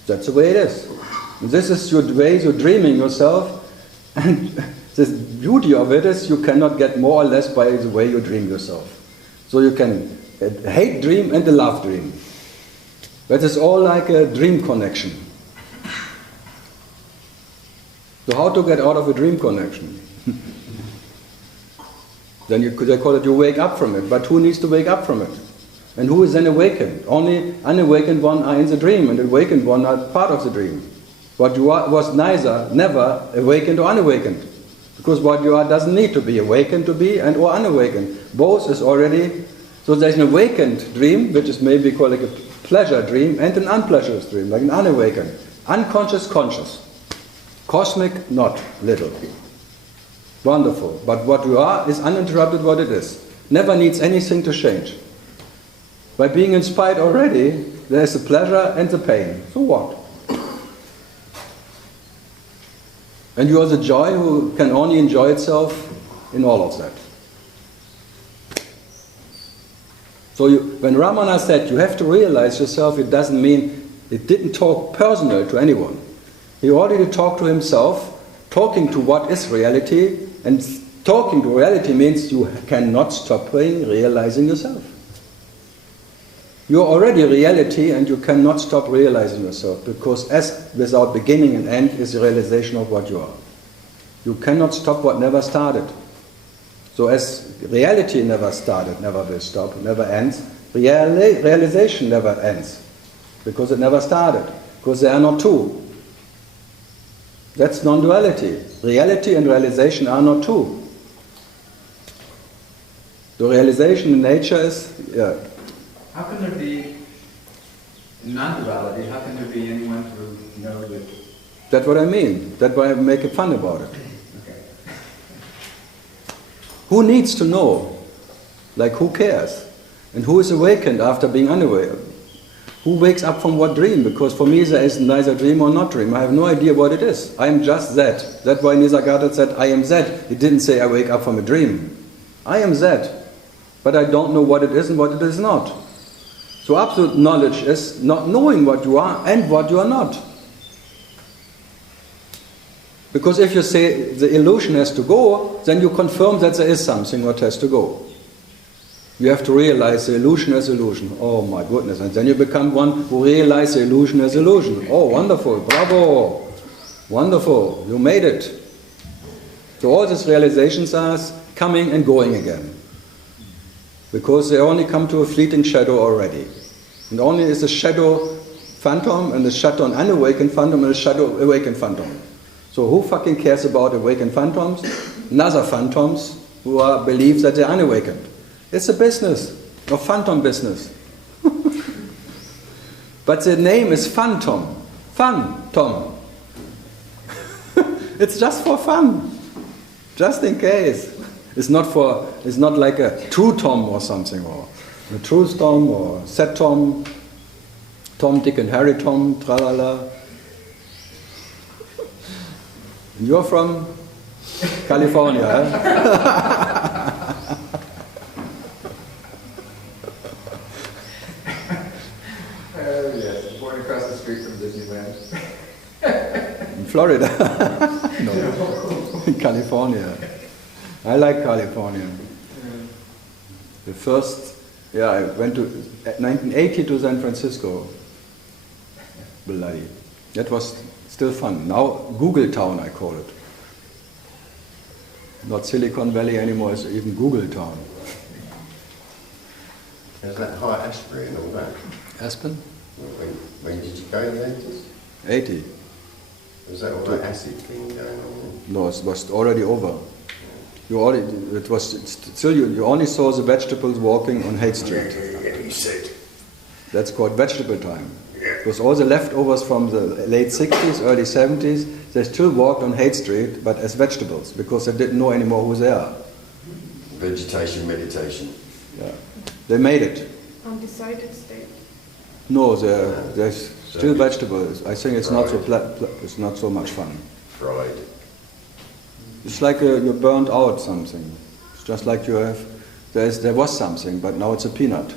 That's the way it is. And this is your way you're dreaming yourself, and the beauty of it is you cannot get more or less by the way you dream yourself. So you can hate dream and a love dream. That is all like a dream connection. So how to get out of a dream connection? Then they call it you wake up from it. But who needs to wake up from it? And who is then awakened? Only unawakened one are in the dream, and awakened one are part of the dream. What you are was never awakened or unawakened. Because what you are doesn't need to be awakened to be and or unawakened. Both is already. So there's an awakened dream, which is maybe called like a pleasure dream, and an unpleasurous dream, like an unawakened. Unconscious, conscious. Cosmic, not little. Wonderful. But what you are is uninterrupted what it is. Never needs anything to change. By being in spite already, there's the pleasure and the pain. So what? And you are the joy who can only enjoy itself in all of that. So when Ramana said you have to realize yourself, it doesn't mean, it didn't talk personal to anyone. He already talked to himself, talking to what is reality, and talking to reality means you cannot stop realizing yourself. You're already reality and you cannot stop realizing yourself, because as without beginning and end is the realization of what you are. You cannot stop what never started. So as reality never started, never will stop, never ends, realization never ends, because it never started, because there are not two. That's non-duality. Reality and realization are not two. The realization in nature is, How can there be non-duality? How can there be anyone to know that? That's what I mean. That's why I make fun about it. Okay. Who needs to know? Like, who cares? And who is awakened after being unaware? Who wakes up from what dream? Because for me there is neither dream or not dream. I have no idea what it is. I am just that. That's why Nisargadatta said, I am that. He didn't say I wake up from a dream. I am that. But I don't know what it is and what it is not. So absolute knowledge is not knowing what you are and what you are not. Because if you say the illusion has to go, then you confirm that there is something what has to go. You have to realize the illusion as illusion. Oh my goodness. And then you become one who realizes the illusion as illusion. Oh, wonderful. Bravo. Wonderful. You made it. So all these realizations are coming and going again. Because they only come to a fleeting shadow already. And only is a shadow phantom, and a shadow unawakened phantom, and a shadow awakened phantom. So who fucking cares about awakened phantoms? Another phantoms who believe that they're unawakened. It's a business, a phantom business. But the name is phantom. Phantom. It's just for fun. Just in case. It's not like a true Tom or something, or a true Tom or set Tom, Tom, Dick and Harry Tom, tralala. And you're from California, eh? Florida. No, in California. I like California. The first, yeah, I went to 1980 to San Francisco. Bloody. That was still fun. Now Google Town, I call it. Not Silicon Valley anymore, it's even Google Town. There's that high Asbury and all that. Aspen? When did you go to the 80s? 80. Was that all that acid thing going on? No, it was already over. You only saw the vegetables walking on Haight Street. Yeah, you said. That's called vegetable time. It was all the leftovers from the late 60s, early 70s. They still walked on Haight Street, but as vegetables, because they didn't know anymore who they are. Vegetation, meditation. Yeah. They made it. Undecided state. No, they're still vegetables. I think it's not so it's not so much fun. Fried. It's like you burnt out something. It's just like you have. There was something, but now it's a peanut.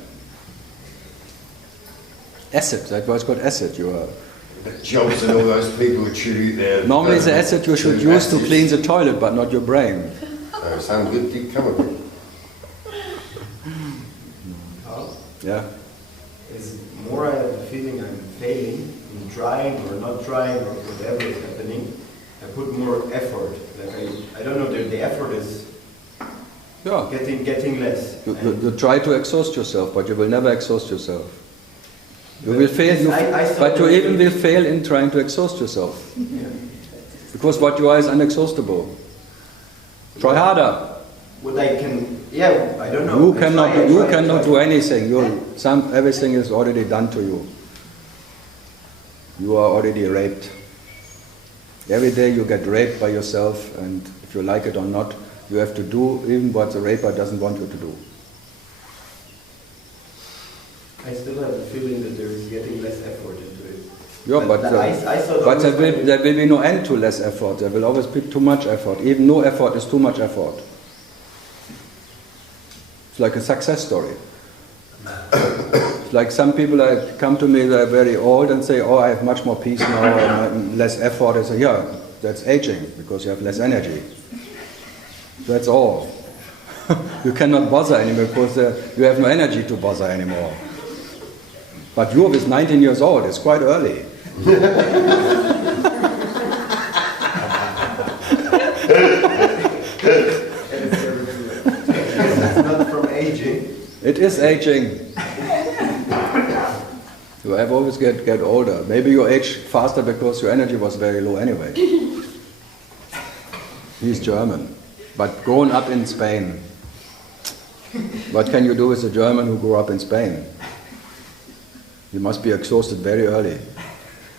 Acid. That was called acid. You are. Jobs and all those people attribute their. Normally, the acid you should use to clean the toilet, but not your brain. So some good did come of it. Yeah. It's more I have the feeling I'm failing in trying or not trying or whatever is happening. I put more effort. Like I don't know, the effort is getting less. You try to exhaust yourself, but you will never exhaust yourself. You will fail, but you even will fail in trying to exhaust yourself. Yeah. Because what you are is unexhaustible. Try harder. What I can, I don't know. You cannot do anything. Everything is already done to you. You are already raped. Every day you get raped by yourself, and if you like it or not, you have to do even what the raper doesn't want you to do. I still have the feeling that there is getting less effort into it. Yeah, but there will be no end to less effort. There will always be too much effort. Even no effort is too much effort. It's like a success story. It's like some people come to me, they're very old and say, oh, I have much more peace now, less effort. I say, yeah, that's aging, because you have less energy. That's all. You cannot bother anymore because you have no energy to bother anymore. But you is 19 years old, it's quite early. It's not from aging. It is aging. You have always get older. Maybe you age faster because your energy was very low anyway. He's German, but grown up in Spain. What can you do with a German who grew up in Spain? You must be exhausted very early,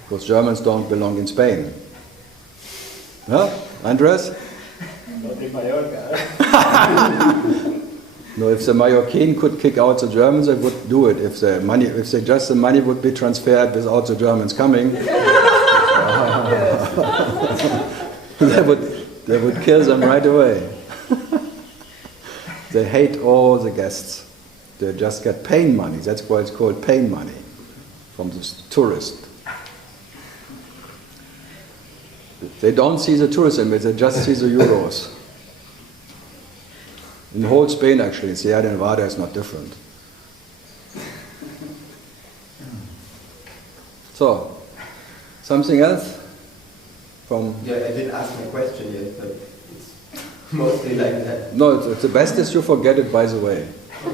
because Germans don't belong in Spain. Huh, Andres? Not in Mallorca. No, if the Mallorquin could kick out the Germans, they would do it. If the money would be transferred without the Germans coming, they would kill them right away. They hate all the guests. They just get pain money. That's why it's called pain money from the tourist. They don't see the tourism, they just see the euros. In the whole Spain, actually, Sierra Nevada is not different. So, something else? I didn't ask my question yet, but it's mostly like that. No, it's the best is you forget it, by the way. To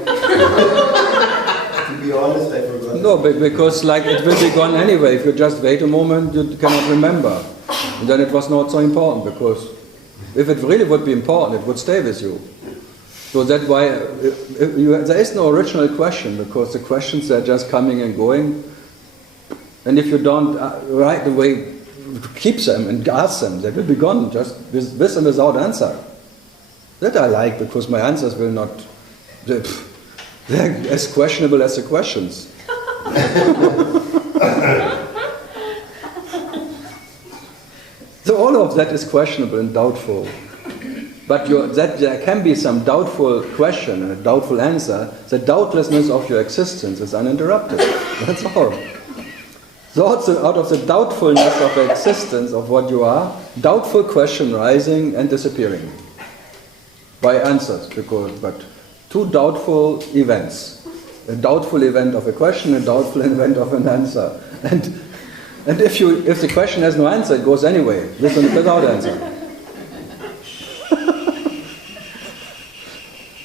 be honest, I forgot. No, because it will be gone anyway. If you just wait a moment, you cannot remember. And then it was not so important, because if it really would be important, it would stay with you. So that's why there is no original question, because the questions are just coming and going. And if you don't right away keep them and ask them, they will be gone just with and without answer. That I like, because my answers will not... They're as questionable as the questions. So all of that is questionable and doubtful. But there can be some doubtful question and a doubtful answer. The doubtlessness of your existence is uninterrupted. That's all. So also out of the doubtfulness of the existence of what you are, doubtful question rising and disappearing by answers, but two doubtful events. A doubtful event of a question, a doubtful event of an answer. And if the question has no answer, it goes anyway, without answer.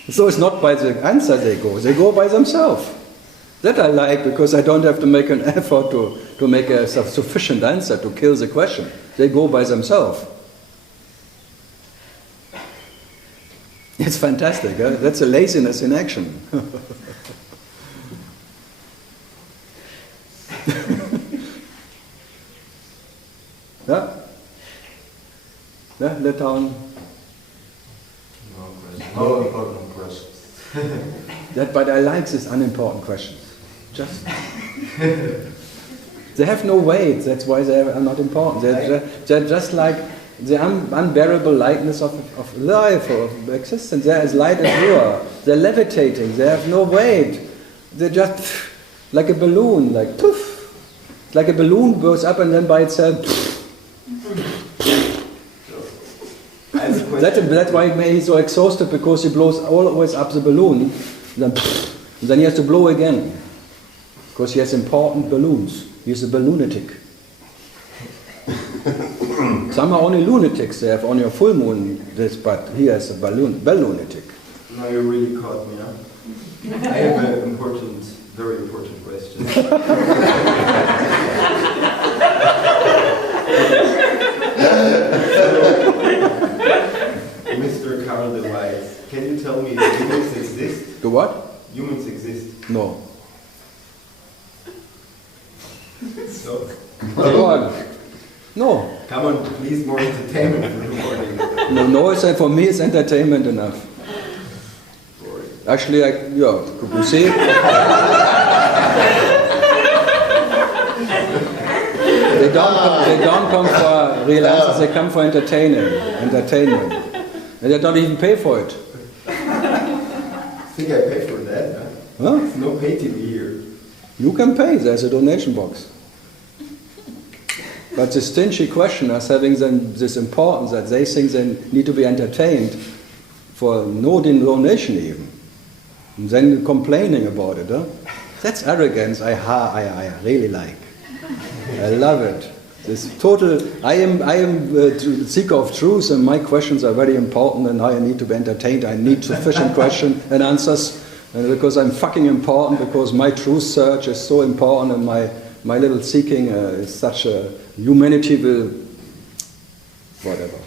So it's not by the answer they go by themselves. That I like, because I don't have to make an effort to make a sufficient answer to kill the question. They go by themselves. It's fantastic, huh? That's a laziness in action. Yeah? Yeah, let down. No important questions. But I like these unimportant questions. Just they have no weight. That's why they are not important. They're just like the unbearable lightness of life, of existence. They're as light as you are. They're levitating. They have no weight. They're just like a balloon, like poof. Like a balloon goes up and then by itself. That's why he's so exhausted, because he blows always up the balloon, then he has to blow again, because he has important balloons. He's a balloonatic. Some are only lunatics. They have only a full moon, but he has a balloonatic. No, you really caught me, huh? I have an very important question. Mr. Karl Renz, can you tell me if humans exist? The what? Humans exist. No. So. Go on. No. Come on, please, more entertainment for the morning. No, for me it's entertainment enough. Actually, you see? They don't come for real answers, they come for entertainment. And they don't even pay for it. I think I pay for that, huh? There's no pay TV here. You can pay, there's a donation box. But the stingy questioners having this importance that they think they need to be entertained for no donation even. And then complaining about it, huh? That's arrogance I really like. I love it. This total, I am a seeker of truth, and my questions are very important, and I need to be entertained. I need sufficient questions and answers, and because I'm fucking important, because my truth search is so important, and my little seeking is such a humanity will, whatever.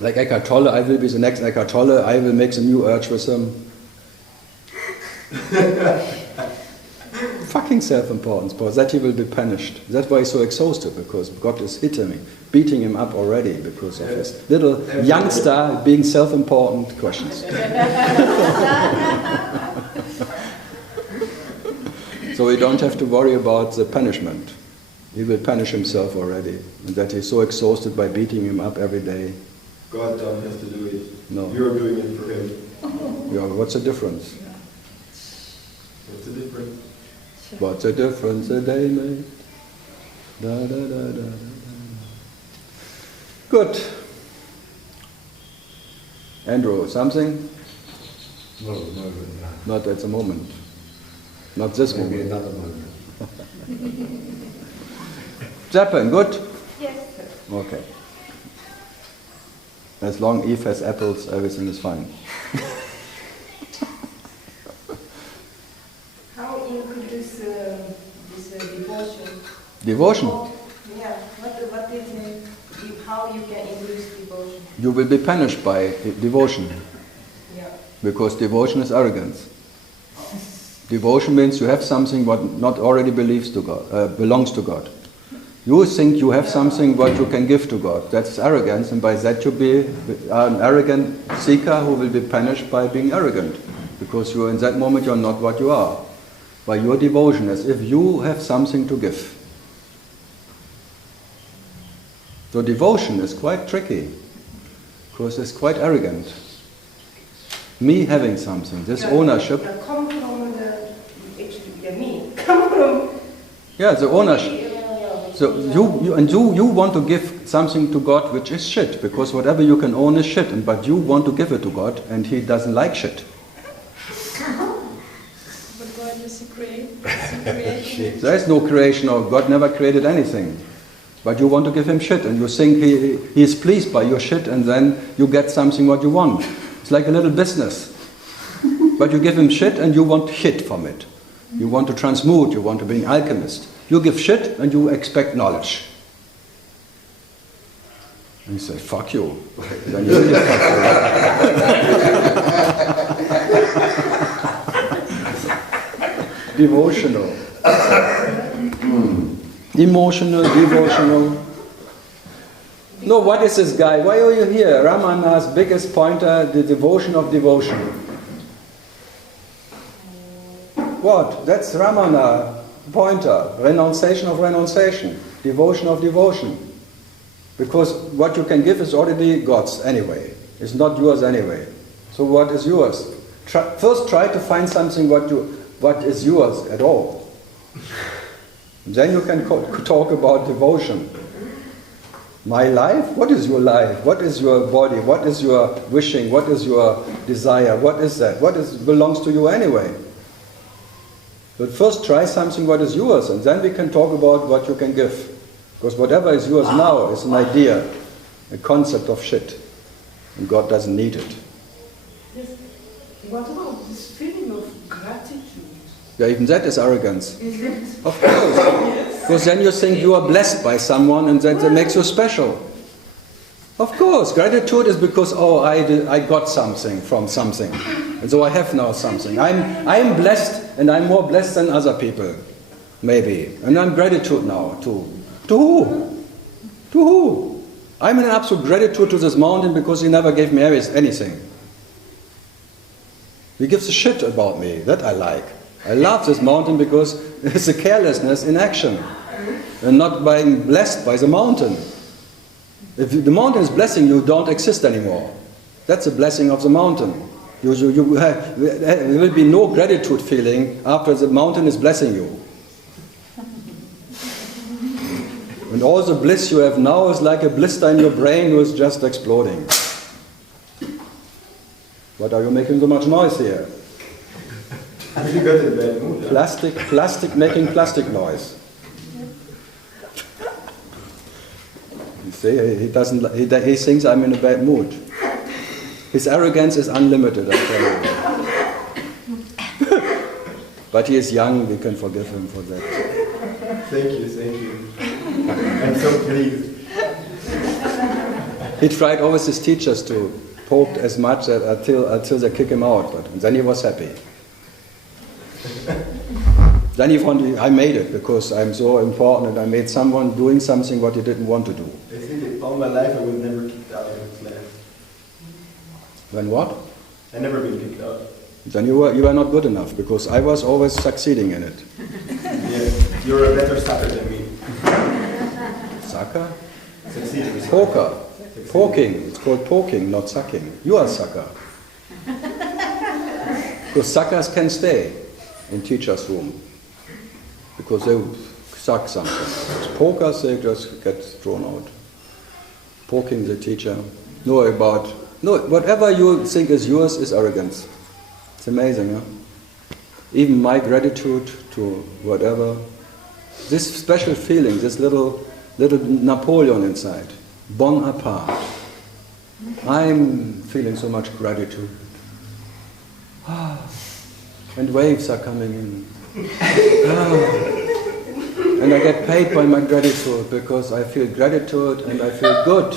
Like Eckhart Tolle, I will be the next Eckhart Tolle. I will make the new urge with him. Fucking self-importance, because that he will be punished. That's why he's so exhausted, because God is beating him up already because of his little youngster being self-important questions. So he don't have to worry about the punishment. He will punish himself already, and that he's so exhausted by beating him up every day. God don't have to do it. No. You're doing it for him. Yeah, what's the difference? What's the difference? What's the difference a day made? Da, da, da, da, da, da. Good. Andrew, something? No. Not at the moment. Not this Maybe moment. another moment. Japan, good? Yes. Okay. As long Eve has apples, everything is fine. How introduce this devotion? Devotion? Yeah. What did how you can introduce devotion? You will be punished by devotion. Yeah. Because devotion is arrogance. Devotion means you have something what not already belongs to God. You think you have something what you can give to God. That's arrogance, and by that you be an arrogant seeker who will be punished by being arrogant. Because you, in that moment, you're not what you are. By your devotion, as if you have something to give. So devotion is quite tricky, because it's quite arrogant. Me having something, this ownership. Come from the me. Come from. Yeah, the ownership. So you want to give something to God which is shit, because whatever you can own is shit, but you want to give it to God and He doesn't like shit. But God is creating. There is no creation, or God never created anything. But you want to give Him shit, and you think He is pleased by your shit, and then you get something what you want. It's like a little business. But you give Him shit and you want shit from it. You want to transmute, you want to be an alchemist. You give shit and you expect knowledge. And you say, fuck you. Then you really fuck you. Devotional. Emotional, devotional. No, what is this guy? Why are you here? Ramana's biggest pointer, the devotion of devotion. What? That's Ramana pointer. Renunciation of renunciation. Devotion of devotion. Because what you can give is already God's anyway. It's not yours anyway. So what is yours? First try to find something what is yours at all. Then you can talk about devotion. My life? What is your life? What is your body? What is your wishing? What is your desire? What is that? What belongs to you anyway? But first try something what is yours, and then we can talk about what you can give. Because whatever is yours now is an idea, a concept of shit. And God doesn't need it. Yes. What about this feeling of gratitude? Yeah, even that is arrogance. Is it? Of course. Yes. Because then you think you are blessed by someone and that makes you special. Of course. Gratitude is because, oh, I got something from something. And so I have now something. I'm blessed, and I'm more blessed than other people. Maybe. And I'm gratitude now to who? To who? I'm in absolute gratitude to this mountain because he never gave me anything. He gives a shit about me. That I like. I love this mountain because it's a carelessness in action. And not being blessed by the mountain. If the mountain is blessing you, you don't exist anymore. That's a blessing of the mountain. There will be no gratitude feeling after the mountain is blessing you. And all the bliss you have now is like a blister in your brain who is just exploding. What are you making so much noise here? You got in bad mood. Plastic making plastic noise. You see, he thinks I'm in a bad mood. His arrogance is unlimited, I tell you. But he is young, we can forgive him for that. Thank you. I'm so pleased. He tried always his teachers to poke as much until they kick him out, but then he was happy. Then he found I made it because I'm so important and I made someone doing something what he didn't want to do. I think that all my life I was never kicked out of class. Then what? I never been kicked out. Then you were not good enough because I was always succeeding in it. Yeah, you're a better sucker than me. Sucker? Succeeding. Poker. Poking. It's called poking, not sucking. You are a sucker. Because suckers can stay in teacher's room. Because they suck something. As pokers, they just get thrown out. Poking the teacher. Whatever you think is yours is arrogance. It's amazing, huh? Even my gratitude to whatever. This special feeling, this little Napoleon inside. Bonaparte. I'm feeling so much gratitude. And waves are coming in. And I get paid by my gratitude because I feel gratitude and I feel good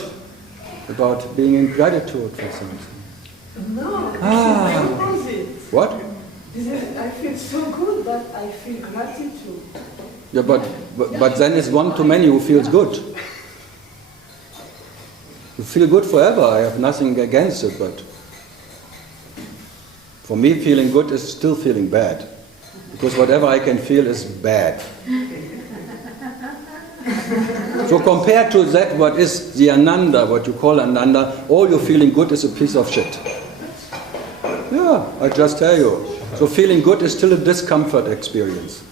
about being in gratitude for something. No, it's the opposite. What? I feel so good, but I feel gratitude. Yeah, but then it's one too many who feels good. You feel good forever. I have nothing against it, but for me, feeling good is still feeling bad. Because whatever I can feel is bad. So compared to that, what is the Ananda, what you call Ananda, all your feeling good is a piece of shit. Yeah, I just tell you. So feeling good is still a discomfort experience.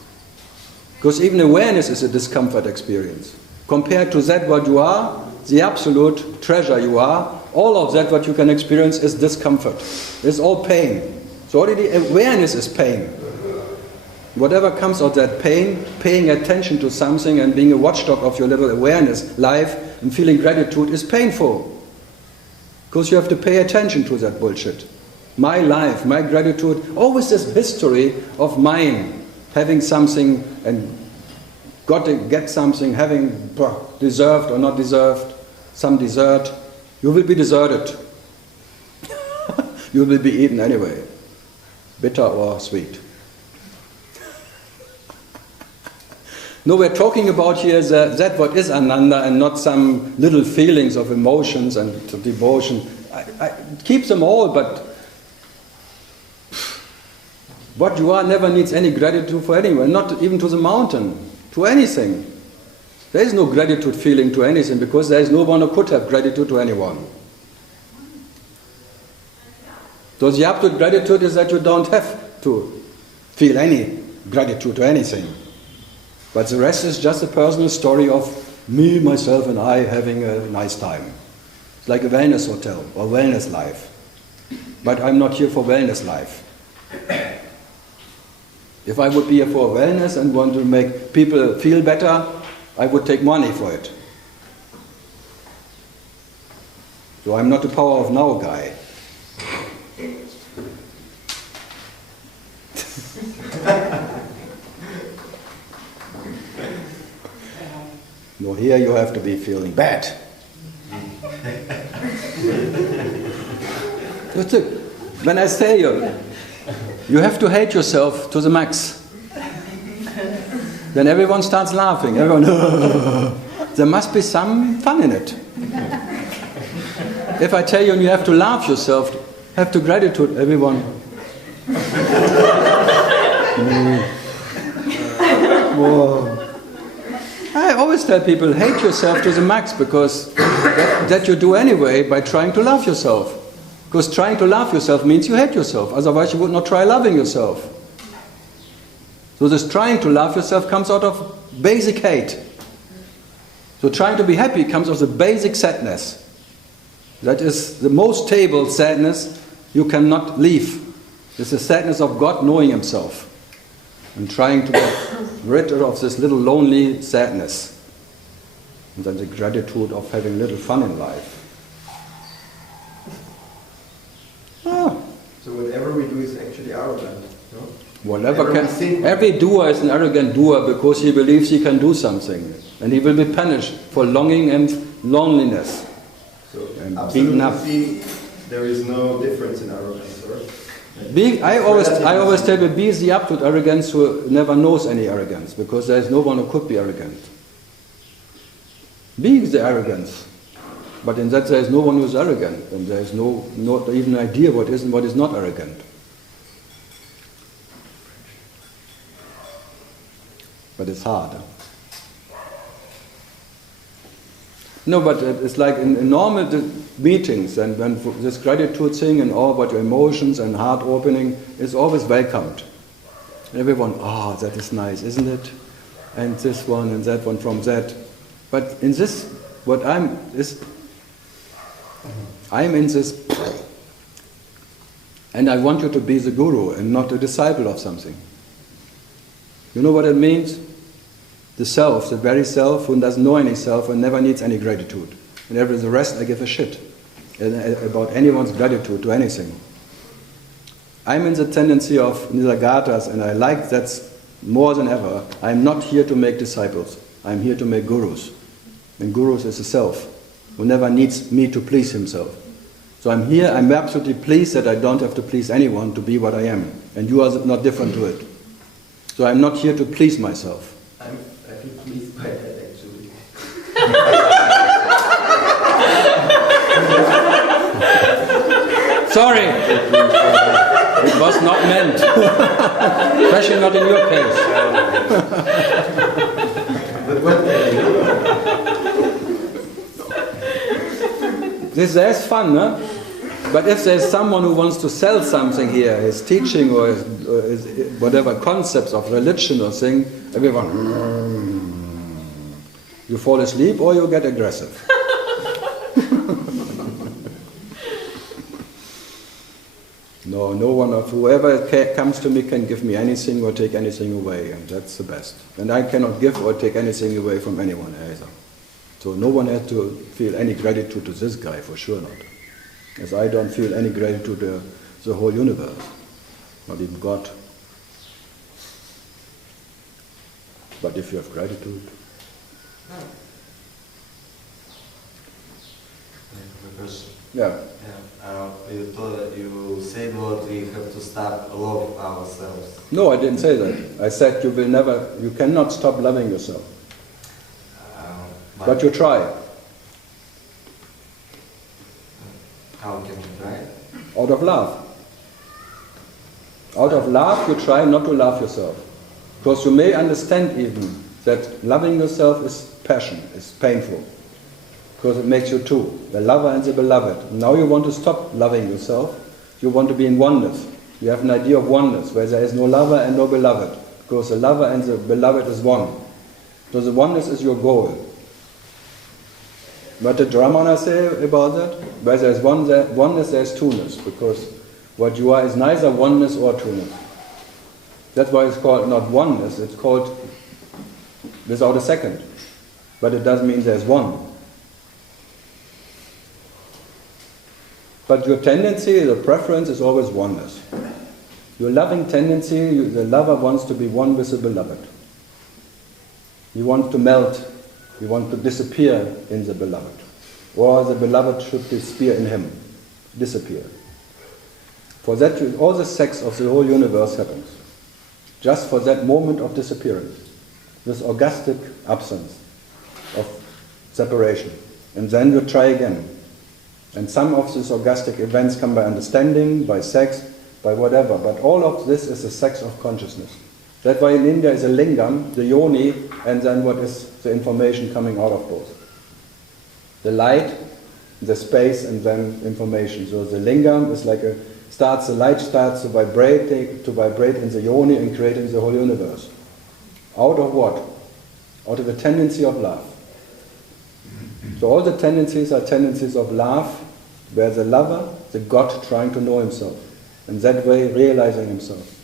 Because even awareness is a discomfort experience. Compared to that what you are, the absolute treasure you are, all of that what you can experience is discomfort. It's all pain. So already awareness is pain. Whatever comes of that pain, paying attention to something and being a watchdog of your little awareness life and feeling gratitude is painful. Because you have to pay attention to that bullshit. My life, my gratitude, always this history of mine, having something and got to get something, having deserved or not deserved, some desert. You will be deserted. You will be eaten anyway, bitter or sweet. No, we're talking about here that what is Ananda and not some little feelings of emotions and devotion. I keep them all, but what you are never needs any gratitude for anyone, not even to the mountain, to anything. There is no gratitude feeling to anything because there is no one who could have gratitude to anyone. So the absolute gratitude is that you don't have to feel any gratitude to anything. But the rest is just a personal story of me, myself and I having a nice time. It's like a wellness hotel or wellness life. But I'm not here for wellness life. If I would be here for wellness and want to make people feel better, I would take money for it. So I'm not the power of now guy. No, here you have to be feeling bad. That's it. When I say you have to hate yourself to the max. Then everyone starts laughing. Everyone, there must be some fun in it. If I tell you have to laugh yourself, have to gratitude, everyone. Whoa. I always tell people, hate yourself to the max, because that you do anyway by trying to love yourself. Because trying to love yourself means you hate yourself, otherwise you would not try loving yourself. So this trying to love yourself comes out of basic hate. So trying to be happy comes out of the basic sadness. That is the most stable sadness you cannot leave. It's the sadness of God knowing Himself and trying to get rid of this little lonely sadness. And then the gratitude of having a little fun in life. So whatever we do is actually arrogant, no? Whatever every doer is an arrogant doer because he believes he can do something. And he will be punished for longing and loneliness. So and beaten up. There is no difference in arrogance, or? I always tell you, be the absolute arrogance who never knows any arrogance, because there is no one who could be arrogant. Be the arrogance, but in that there is no one who is arrogant, and there is not even an idea what is and what is not arrogant. But it's hard. Huh? No, but it's like in normal meetings, and when this gratitude thing and all about your emotions and heart opening is always welcomed. Everyone, that is nice, isn't it? And this one and that one from that. But in this, what I'm in this, and I want you to be the guru and not a disciple of something. You know what it means? The self, the very self who doesn't know any self and never needs any gratitude. And the rest I give a shit about anyone's gratitude to anything. I'm in the tendency of Nisargatas, and I like that more than ever. I'm not here to make disciples. I'm here to make gurus. And gurus is the self who never needs me to please himself. So I'm here, I'm absolutely pleased that I don't have to please anyone to be what I am. And you are not different to it. So I'm not here to please myself. I feel pleased by that, actually. Sorry, it was not meant, especially not in your case. This is fun, huh? But if there's someone who wants to sell something here, his teaching or his whatever concepts of religion or thing, everyone, you fall asleep or you get aggressive. No one of whoever comes to me can give me anything or take anything away, and that's the best. And I cannot give or take anything away from anyone either. So no one has to feel any gratitude to this guy, for sure not. As I don't feel any gratitude to the whole universe, not even God. But if you have gratitude, yeah. You said what we have to stop love ourselves. No, I didn't say that. I said you cannot stop loving yourself. But you try. How can you try? Out of love. Out of love you try not to love yourself. Because you may understand even that loving yourself is passion, is painful. Because it makes you two, the lover and the beloved. Now you want to stop loving yourself, you want to be in oneness. You have an idea of oneness, where there is no lover and no beloved. Because the lover and the beloved is one. So the oneness is your goal. What did Ramana say about that? Where there is oneness, there is two-ness. Because what you are is neither oneness or two-ness. That's why it's called not oneness, it's called without a second. But it doesn't mean there's one. But your tendency, the preference is always oneness. Your loving tendency, the lover wants to be one with the beloved. You want to melt, you want to disappear in the beloved. Or the beloved should disappear in him, disappear. For that, all the sex of the whole universe happens. Just for that moment of disappearance. This augustic absence of separation. And then you try again. And some of these augustic events come by understanding, by sex, by whatever. But all of this is the sex of consciousness. That's why in India is a lingam, the yoni, and then what is the information coming out of both. The light, the space, and then information. So the lingam is like the light starts to vibrate in the yoni and creating the whole universe. Out of what? Out of the tendency of love. So all the tendencies are tendencies of love, where the lover, the God, trying to know himself, and that way realizing himself.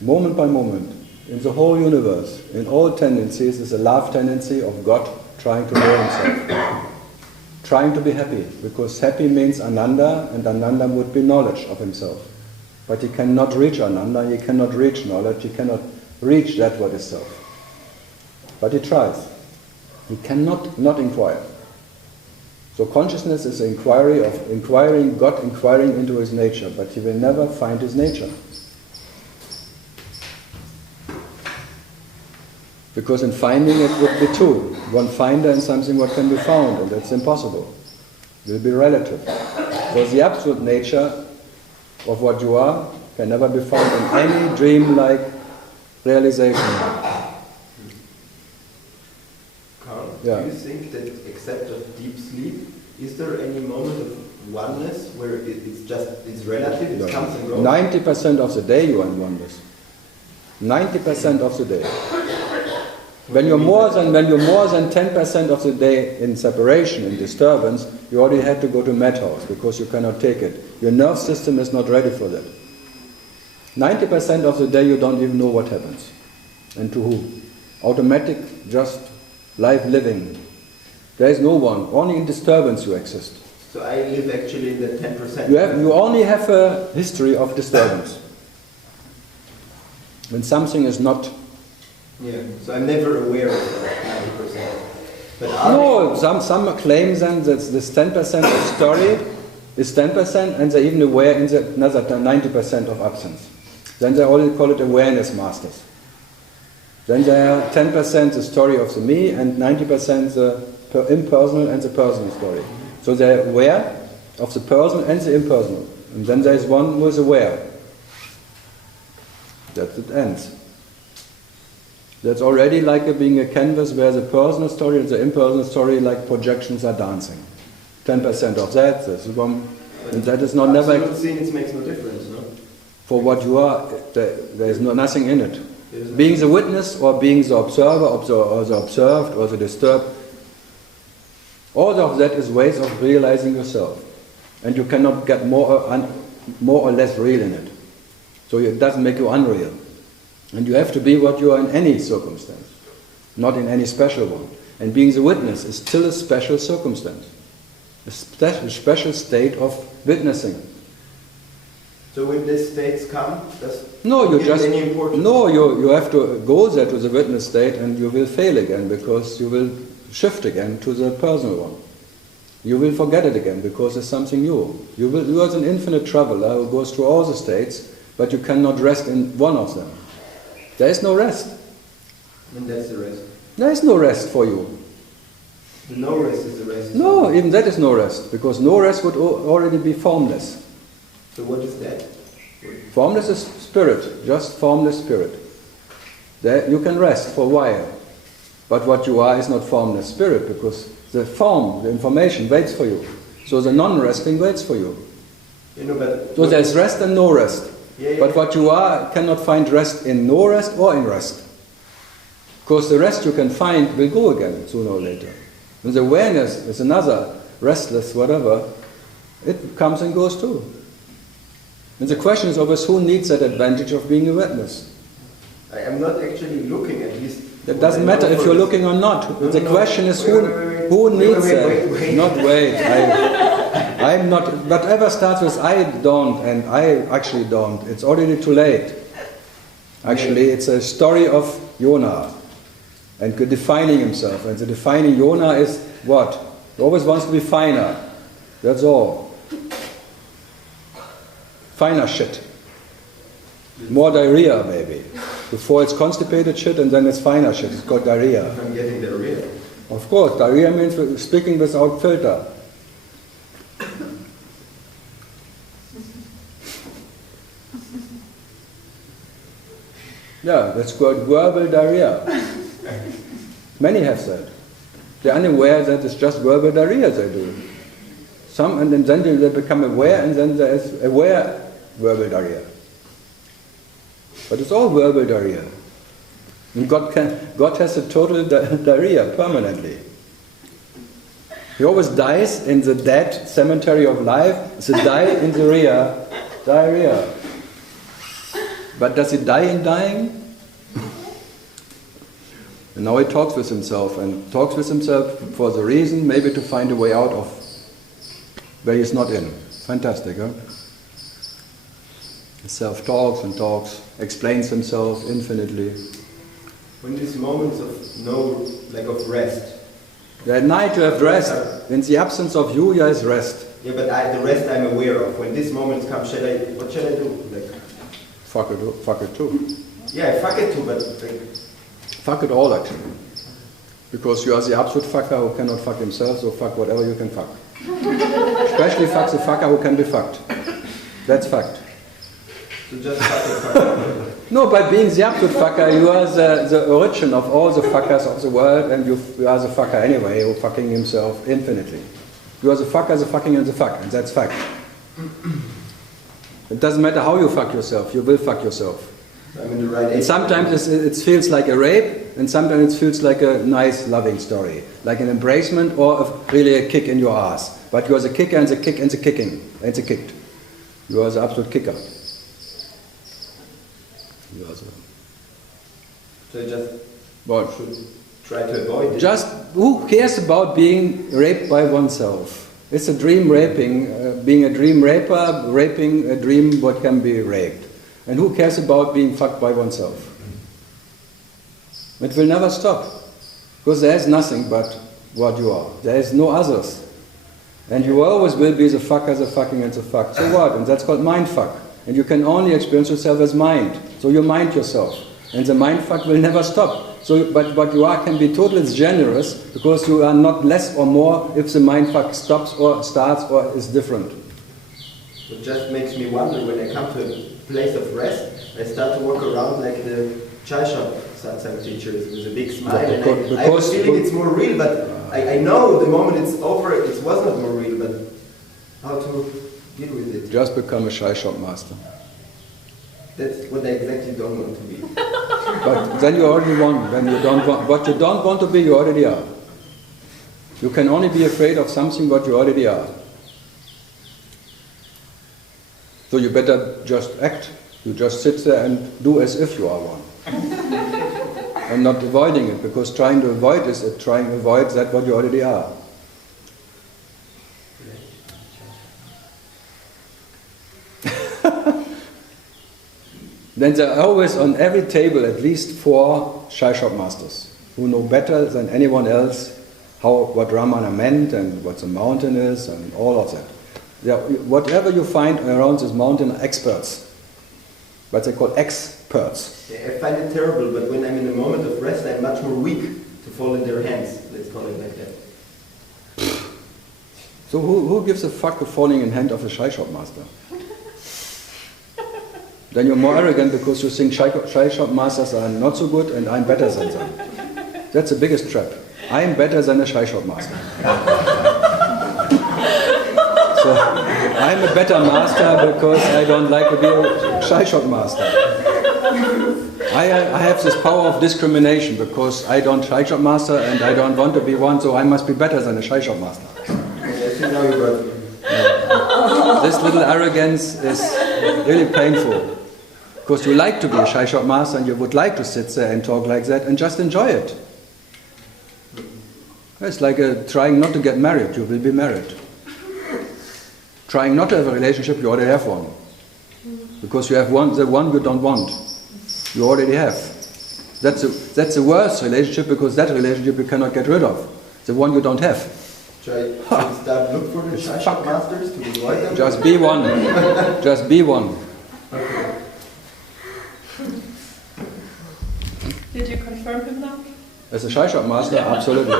Moment by moment, in the whole universe, in all tendencies, is a love tendency of God trying to know himself. Trying to be happy, because happy means Ananda, and Ananda would be knowledge of himself. But he cannot reach Ananda, he cannot reach knowledge, he cannot reach that what is self. But he tries. He cannot not inquire. So consciousness is an inquiry of inquiring, God inquiring into his nature, but he will never find his nature. Because in finding it would be two. One finder and something what can be found, and that's impossible. It will be relative. So the absolute nature of what you are can never be found in any dream-like realization. Yeah. Do you think that except of deep sleep, is there any moment of oneness where it's relative, it comes and goes? 90% of the day you are in oneness. 90% of the day. When you're more than 10% of the day in separation, in disturbance, you already had to go to madhouse because you cannot take it. Your nerve system is not ready for that. 90% of the day you don't even know what happens and to who. Automatic, just life living. There is no one. Only in disturbance you exist. So I live actually in the 10%. You only have a history of disturbance. When something is not. Yeah. So I'm never aware of that 90%. But no, some claim then that this 10% of story is 10%, and they're even aware in the another 90% of absence. Then they already call it awareness masters. Then there are 10% the story of the me and 90% the impersonal and the personal story. So they're aware of the personal and the impersonal. And then there is one who is aware. That it ends. That's already like being a canvas where the personal story and the impersonal story like projections are dancing. 10% of that, this is one, and that is not never... Absolute scenes makes no difference, no? For what you are, there is nothing in it. Being the witness or being the observer or the observed or the disturbed, all of that is ways of realizing yourself. And you cannot get more or less real in it. So it doesn't make you unreal. And you have to be what you are in any circumstance, not in any special one. And being the witness is still a special circumstance, a special state of witnessing. So when these states come, does no, you just any importance? no, you have to go there to the witness state, and you will fail again because you will shift again to the personal one. You will forget it again because it's something new. You are an infinite traveler who goes through all the states, but you cannot rest in one of them. There is no rest. And that's the rest. There is no rest for you. No rest is the rest. No, even that is no rest, because no rest would already be formless. So what is that? Formless is spirit, just formless spirit. There you can rest for a while, but what you are is not formless spirit, because the form, the information waits for you. So the non-resting waits for you. So there's rest and no rest. But what you are cannot find rest in no rest or in rest. Because the rest you can find will go again sooner or later. And the awareness is another restless whatever, it comes and goes too. And the question is always who needs that advantage of being a witness? I am not actually looking at least. It doesn't matter if you're looking or not. The question is who needs that? Not wait. I'm not. Whatever starts with I don't and I actually don't, it's already too late. Actually, it's a story of Jonah and defining himself. And the defining Jonah is what? He always wants to be finer. That's all. Finer shit. More diarrhea, maybe. Before it's constipated shit and then it's finer shit. It's called diarrhea. I'm getting diarrhea. Of course, diarrhea means speaking without filter. Yeah, that's called verbal diarrhea. Many have that. They're unaware that it's just verbal diarrhea they do. Some, and then they become aware, and then there is aware verbal diarrhea. But it's all verbal diarrhea. And God has a total diarrhea permanently. He always dies in the dead cemetery of life. It's a die in the diarrhea. But does he die in dying? And now he talks with himself, and talks with himself for the reason maybe to find a way out of where he's not in. Fantastic, huh? Self-talks and talks, explains himself infinitely. When these moments of lack of rest. At night you have rest. In the absence of you, there is rest. Yeah, but the rest I'm aware of. When these moments come, what shall I do? Fuck it too. Yeah, fuck it too, but... Fuck it all, actually. Because you are the absolute fucker who cannot fuck himself, so fuck whatever you can fuck. Especially fuck the fucker who can be fucked. That's fact. So just fuck it. No, by being the absolute fucker, you are the origin of all the fuckers of the world, and you are the fucker anyway, who fucking himself infinitely. You are the fucker, the fucking, and the fuck, and that's fact. It doesn't matter how you fuck yourself, you will fuck yourself. I'm in the right age. And sometimes it feels like a rape, and sometimes it feels like a nice, loving story, like an embracement or really a kick in your ass. But you are the kicker and the kick and the kicking and the kicked. You are the absolute kicker. You are the... So just what? Should try to avoid it. Just who cares about being raped by oneself? It's a dream raping, being a dream raper, raping a dream what can be raped. And who cares about being fucked by oneself? It will never stop. Because there is nothing but what you are. There is no others. And you always will be the fucker, the fucking, and the fucked. So what? And that's called mind fuck. And you can only experience yourself as mind. So you mind yourself. And the mind fuck will never stop. So, but what you are can be totally generous, because you are not less or more if the mind fuck stops or starts or is different. It just makes me wonder, when I come to a place of rest, I start to walk around like the chai shop satsang teachers with a big smile. Yeah, and I have a feeling it's more real, but I know the moment it's over, it was not more real, but how to deal with it. Just become a shy shop master. That's what I exactly don't want to be. But then you already won. When you don't want, what you don't want to be, you already are. You can only be afraid of something what you already are. So you better just act. You just sit there and do as if you are one. And not avoiding it, because trying to avoid is trying to avoid that what you already are. Then there are always on every table at least 4 shy shop masters who know better than anyone else what Ramana meant and what the mountain is and all of that. Whatever you find around this mountain are experts, but they're called experts. Yeah, I find it terrible, but when I'm in a moment of rest, I'm much more weak to fall in their hands. Let's call it like that. So who gives a fuck of falling in hand of a shy shop master? Then you're more arrogant because you think shy shop masters are not so good and I'm better than them. That's the biggest trap. I'm better than a shy shop master. So I'm a better master because I don't like to be a shy shop master. I have this power of discrimination because I don't shy shop master and I don't want to be one, so I must be better than a shy shop master. This little arrogance is really painful. Because you like to be a shy shop master and you would like to sit there and talk like that and just enjoy it. It's like trying not to get married, you will be married. Trying not to have a relationship, you already have one. Because you have the one you don't want. You already have. That's the worst relationship because that relationship you cannot get rid of. The one you don't have. Should I start look for the shy shop masters to avoid them? Just be one. Just be one. Okay. Did you confirm him now? As a shy shop master, absolutely.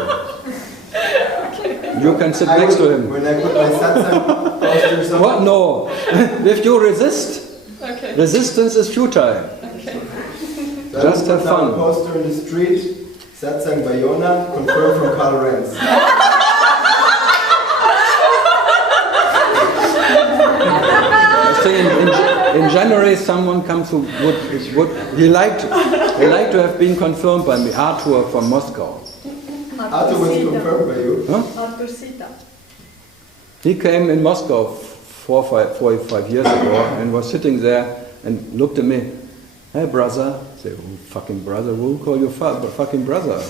You can sit next to him. When I put my satsang posters on. What? No. If you resist, okay. Resistance is futile. Okay. Just have fun. A poster in the street, satsang Bayona, confirmed from Karl Renz. I think in January someone comes who he liked to have been confirmed by me. Arthur from Moscow. Arthur was confirmed by you? Huh? Arthur Sita. He came in Moscow 4 or 5 years ago and was sitting there and looked at me. Hey brother. I say, oh, fucking brother, who call you fucking brother?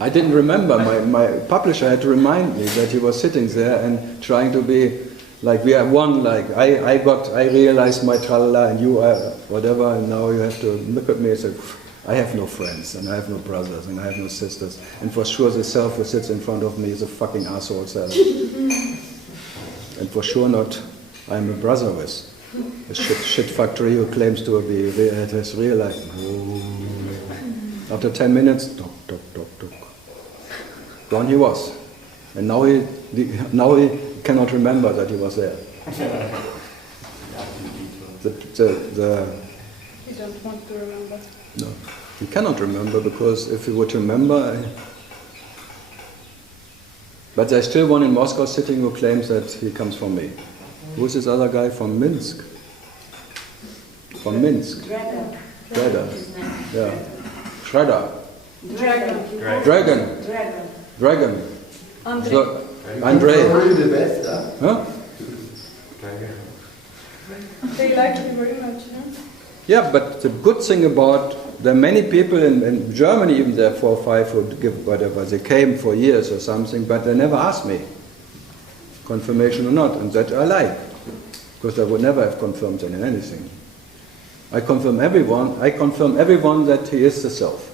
I didn't remember. My publisher had to remind me that he was sitting there and trying to be like we are one. Like I realized my tralala and you are whatever, and now you have to look at me and say, I have no friends and I have no brothers and I have no sisters, and for sure the self who sits in front of me is a fucking asshole self, and for sure not I'm a brother with a shit factory who claims to be his real life. After 10 minutes, talk. Gone he was, and now he cannot remember that he was there. You don't want to remember. No, he cannot remember because if he would remember. But there's still one in Moscow sitting who claims that he comes from me. Who's this other guy from Minsk? From Minsk. Shredder. Yeah. Shredder. Dragon. Andre. So, Andre. You're the best, huh? They like you very much, huh? Yeah, but the good thing about, there are many people in Germany, even there are 4 or 5 who give whatever, they came for years or something, but they never asked me, confirmation or not, and that I like, because I would never have confirmed them in anything. I confirm everyone that he is the self.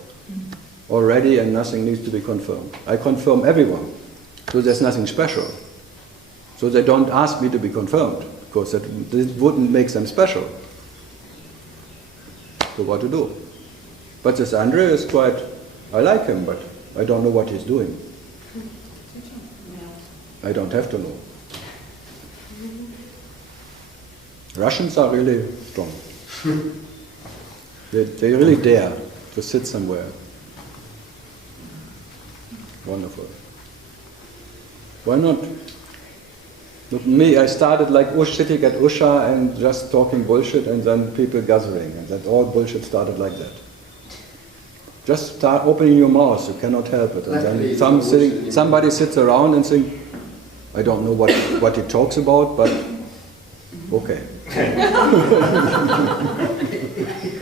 Already, and nothing needs to be confirmed. I confirm everyone, so there's nothing special. So they don't ask me to be confirmed, because this wouldn't make them special. So what to do? But this Andre is quite, I like him, but I don't know what he's doing. I don't have to know. Russians are really strong. They really dare to sit somewhere. Wonderful. Why not? Look, me, I started like sitting at Usha and just talking bullshit and then people gathering. And that all bullshit started like that. Just start opening your mouth, you cannot help it. And then somebody sits around and thinks, I don't know what he talks about, but okay.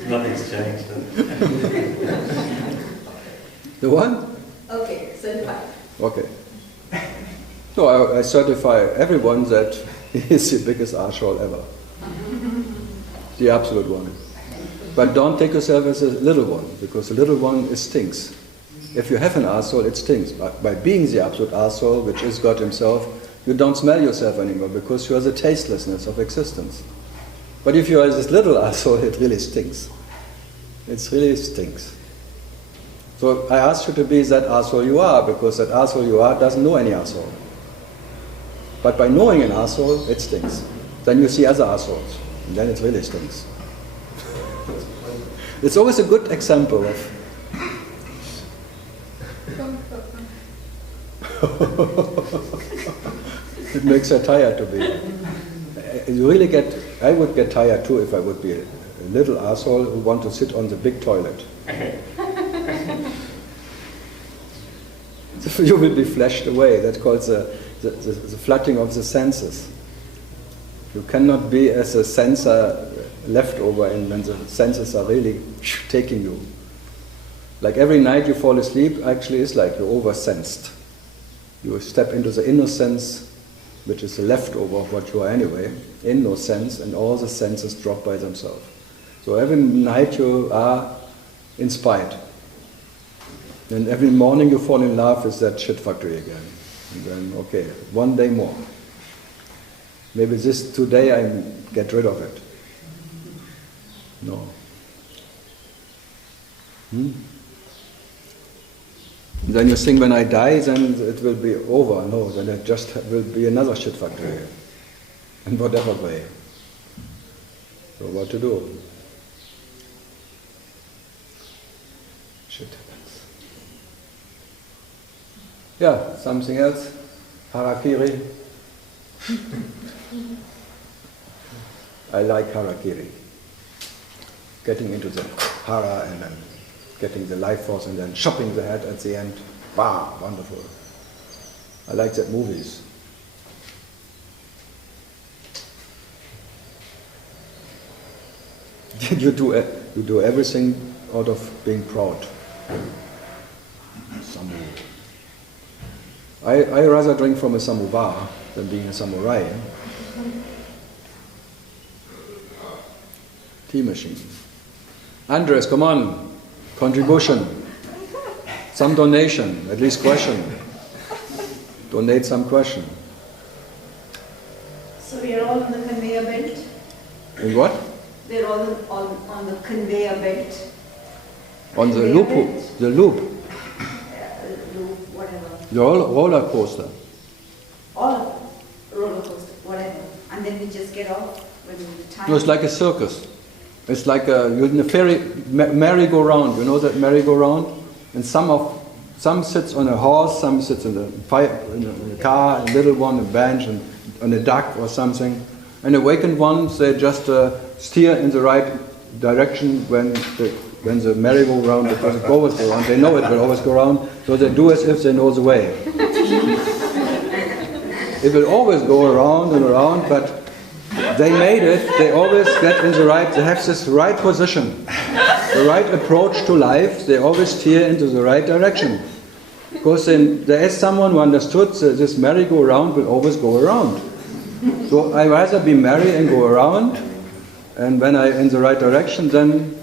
Nothing's changed. The one? Okay, certified. Okay. So I certify everyone that he is the biggest arsehole ever. The absolute one. But don't take yourself as a little one, because the little one, it stinks. If you have an arsehole, it stinks. But by being the absolute arsehole, which is God himself, you don't smell yourself anymore, because you are the tastelessness of existence. But if you are this little arsehole, it really stinks. It really stinks. So I ask you to be that arsehole you are, because that arsehole you are doesn't know any arsehole. But by knowing an arsehole, it stinks. Then you see other arseholes, and then it really stinks. It's always a good example of... It makes her tired to be. You really I would get tired too if I would be a little arsehole who want to sit on the big toilet. You will be flashed away. That's called the flooding of the senses. You cannot be as a sensor leftover when the senses are really taking you. Like every night you fall asleep, actually it's like you're oversensed. You step into the innocence, which is the leftover of what you are anyway, innocence, and all the senses drop by themselves. So every night you are in spite. And every morning you fall in love with that shit factory again. And then, okay, one day more. Maybe today I get rid of it. No. Then you think when I die, then it will be over. No, then it just will be another shit factory. In whatever way. So what to do? Shit happens. Yeah, something else? Harakiri? I like harakiri. Getting into the hara and then getting the life force and then chopping the head at the end. Wow, wonderful. I like that movies. You do everything out of being proud. Samu. I rather drink from a samovar than being a samurai. Tea machine. Andres, come on. Contribution. Some donation, at least question. Donate some question. So we are all on the conveyor belt? In what? We're all on the conveyor belt. On the Conveyor loop. belt? The loop. Loop, whatever. The roller coaster. All of us. Roller coaster, whatever. And then we just get off when the time... No, it's like a circus. It's like you're in a merry-go-round. You know that merry-go-round? And some sits on a horse, some sits in a car, a little one, a bench, and on a duck or something. And awakened ones, they just steer in the right direction when the merry-go-round, because it always go around. They know it will always go around, so they do as if they know the way. It will always go around and around, but they made it, they always get in the right, they have this right position, the right approach to life, they always steer into the right direction. Because then there is someone who understood that this merry-go-round will always go around. So I rather be merry and go around, and when I'm in the right direction, then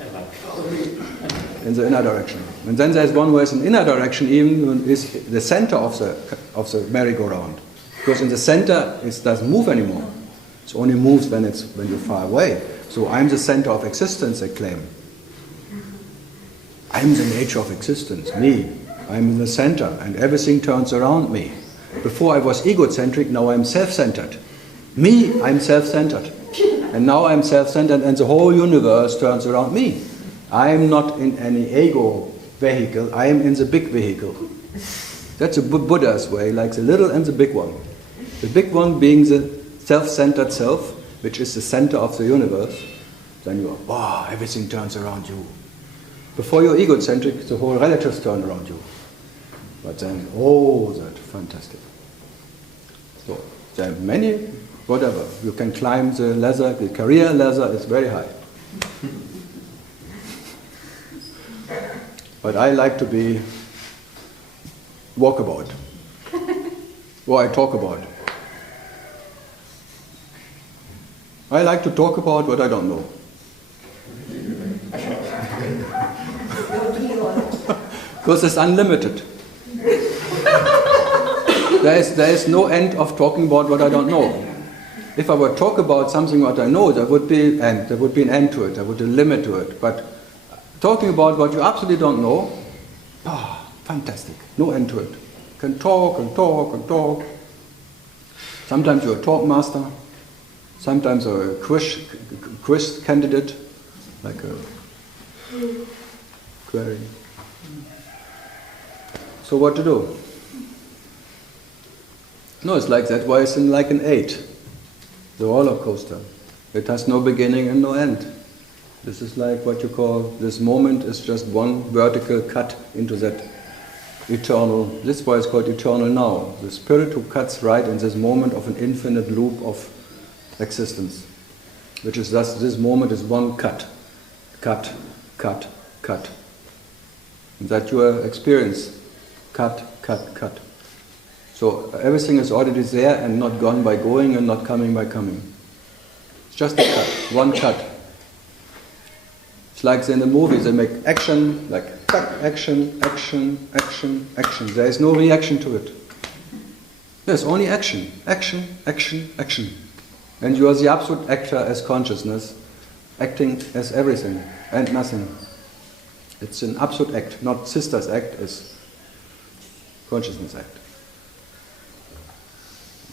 in the inner direction. And then there's one who has an inner direction even, who is the center of the merry-go-round. Because in the center it doesn't move anymore. It only moves when you're far away. So I'm the center of existence, they claim. I'm the nature of existence, me. I'm in the center, and everything turns around me. Before I was egocentric, now I'm self-centered. Me, I'm self-centered. And now I'm self-centered and the whole universe turns around me. I'm not in any ego vehicle, I am in the big vehicle. That's a Buddha's way, like the little and the big one. The big one being the self-centered self, which is the center of the universe. Then you are, wow, everything turns around you. Before you're egocentric, the whole relatives turn around you. But then, oh, that's fantastic. So, there are many, whatever. You can climb the ladder, the career ladder is very high. But I like to be walkabout. Or I talk about. I like to talk about what I don't know. Because it's unlimited. There is no end of talking about what I don't know. If I were to talk about something what I know, there would be an end to it, there would be a limit to it. But talking about what you absolutely don't know, fantastic, no end to it. You can talk and talk and talk. Sometimes you're a talk master, sometimes you're a quiz candidate, like a query. So what to do? No, it's like that. Why it's like an 8, the roller coaster. It has no beginning and no end. This is like what you call, this moment is just one vertical cut into that eternal, this is why it's called eternal now. The spirit who cuts right in this moment of an infinite loop of existence. Which is thus, this moment is one cut. Cut, cut, cut. And that your experience. Cut, cut, cut. So everything is already there and not gone by going and not coming by coming. It's just a cut, one cut. It's like in the movies, they make action, like cut, action, action, action, action. There is no reaction to it. There's only action, action, action, action. And you are the absolute actor as consciousness, acting as everything and nothing. It's an absolute act, not sister's act, it's consciousness act.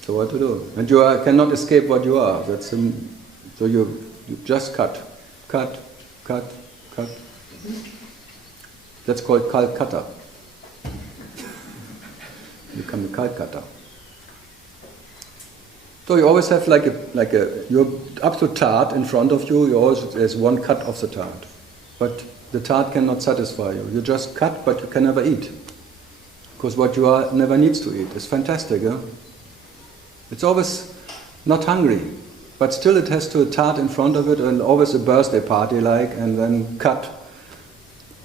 So what to do? And you cannot escape what you are. So you just cut, cut, cut, cut. That's called Calcutta. You become a Calcutta. So you always have you're up to tart in front of you. There's one cut of the tart, but the tart cannot satisfy you. You just cut, but you can never eat, because what you are never needs to eat. It's fantastic, huh? It's always not hungry, but still it has to a tart in front of it, and always a birthday party and then cut.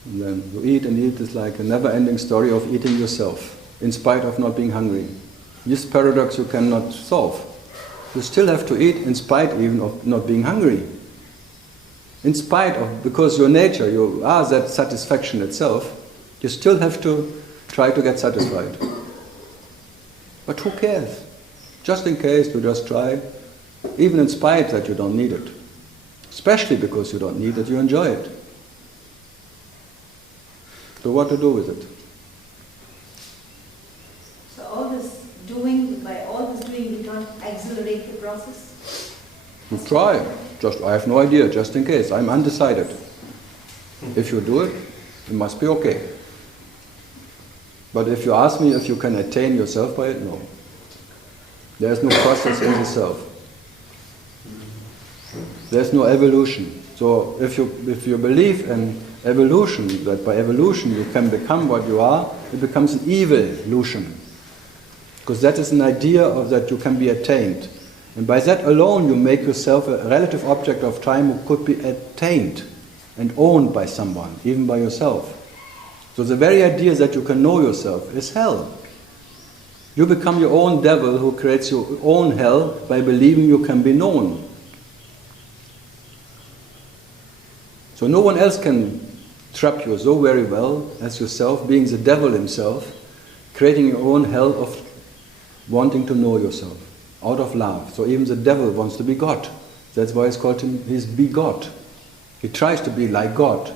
And then you eat and eat. It's like a never-ending story of eating yourself, in spite of not being hungry. This paradox you cannot solve. You still have to eat in spite even of not being hungry. In spite of, because your nature, you are that satisfaction itself, you still have to try to get satisfied. But who cares? Just in case, you just try, even in spite that you don't need it. Especially because you don't need it, you enjoy it. So what to do with it? So all this doing, we don't accelerate the process? You try. I have no idea, just in case. I'm undecided. If you do it, it must be okay. But if you ask me if you can attain yourself by it, no. There is no process in the self. There is no evolution. So if you believe in evolution, that by evolution you can become what you are, it becomes an evolution. Because that is an idea of that you can be attained. And by that alone you make yourself a relative object of time who could be attained and owned by someone, even by yourself. So the very idea that you can know yourself is hell. You become your own devil who creates your own hell by believing you can be known. So no one else can trap you so very well as yourself, being the devil himself, creating your own hell of wanting to know yourself, out of love. So even the devil wants to be God. That's why it's called him, he's be God. He tries to be like God.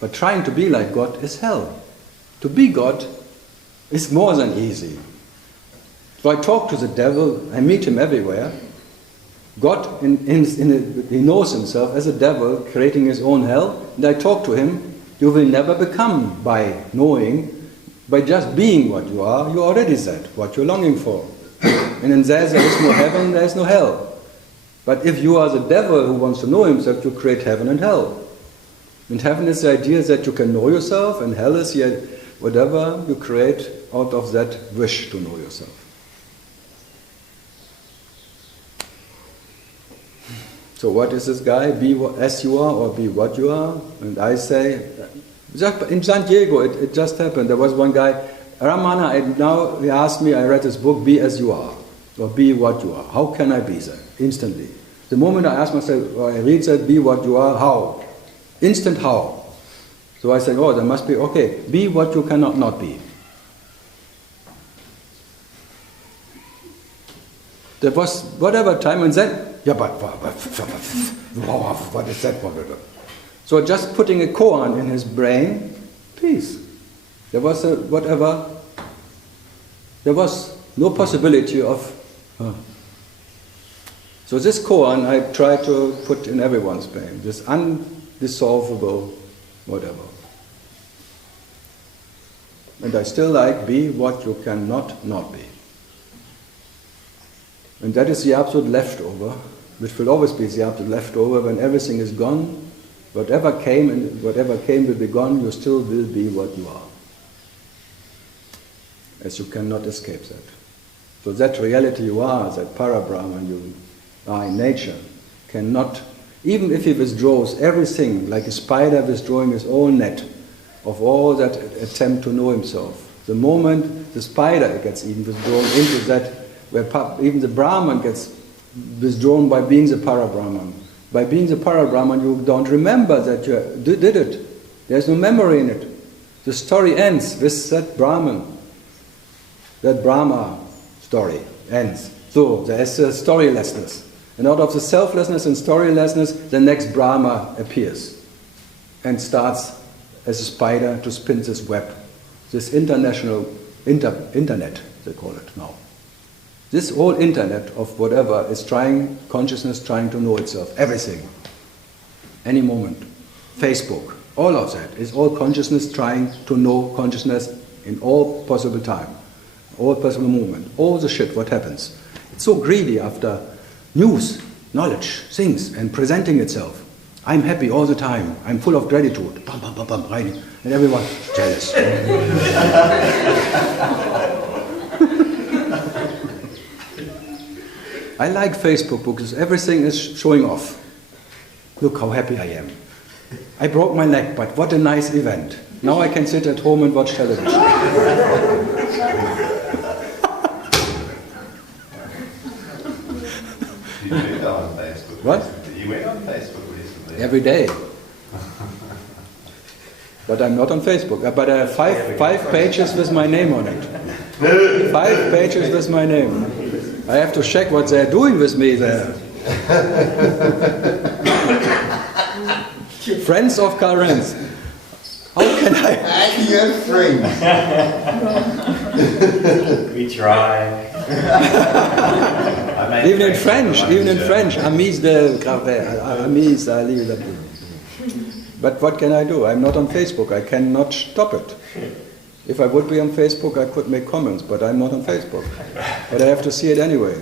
But trying to be like God is hell. To be God is more than easy. So I talk to the devil, I meet him everywhere. God, he knows himself as a devil creating his own hell, and I talk to him, you will never become by knowing, by just being what you are, you already said what you're longing for. And then there is no heaven, there is no hell. But if you are the devil who wants to know himself, you create heaven and hell. And heaven is the idea that you can know yourself, and hell is whatever you create out of that wish to know yourself. So what is this guy? Be as you are or be what you are? And I say, in San Diego, it just happened. There was one guy, Ramana, he asked me, I read his book, Be As You Are, or Be What You Are. How can I be that? Instantly. The moment I ask myself, or I read that, Be What You Are, how? Instant how. So I said, oh, there must be, okay, be what you cannot not be. There was whatever time and then, yeah, but what is that? So just putting a koan in his brain, peace. There was there was no possibility of. So this koan I try to put in everyone's brain, this undissolvable whatever. And I still like be what you cannot not be. And that is the absolute leftover, which will always be the absolute leftover when everything is gone. Whatever came will be gone, you still will be what you are. As you cannot escape that. So that reality you are, that para-Brahman you are in nature, cannot, even if he withdraws everything, like a spider withdrawing his own net of all that attempt to know himself, the moment the spider gets even withdrawn into that, where even the Brahman gets withdrawn by being the para-Brahman. By being the para-Brahman, you don't remember that you did it. There's no memory in it. The story ends with that Brahman. That Brahma story ends. So there's a storylessness. And out of the selflessness and storylessness, the next Brahma appears and starts as a spider to spin this web. This international internet, they call it now. This whole internet of whatever is consciousness trying to know itself, everything, any moment, Facebook, all of that is all consciousness trying to know consciousness in all possible time, all possible movement, all the shit, what happens. It's so greedy after news, knowledge, things, and presenting itself. I'm happy all the time, I'm full of gratitude, bum, bum, bum, bum, writing, and everyone jealous. I like Facebook because everything is showing off. Look how happy I am. I broke my leg, but what a nice event. Now I can sit at home and watch television. You went on Facebook. What? You went on Facebook recently. Every day. But I'm not on Facebook. But I have five pages with my name on it. 5 pages with my name. I have to check what they're doing with me there. Friends of Karl Renz. How can I? And your friends. We try. Even in French, amis de amis, but what can I do? I'm not on Facebook. I cannot stop it. If I would be on Facebook, I could make comments, but I'm not on Facebook. But I have to see it anyway.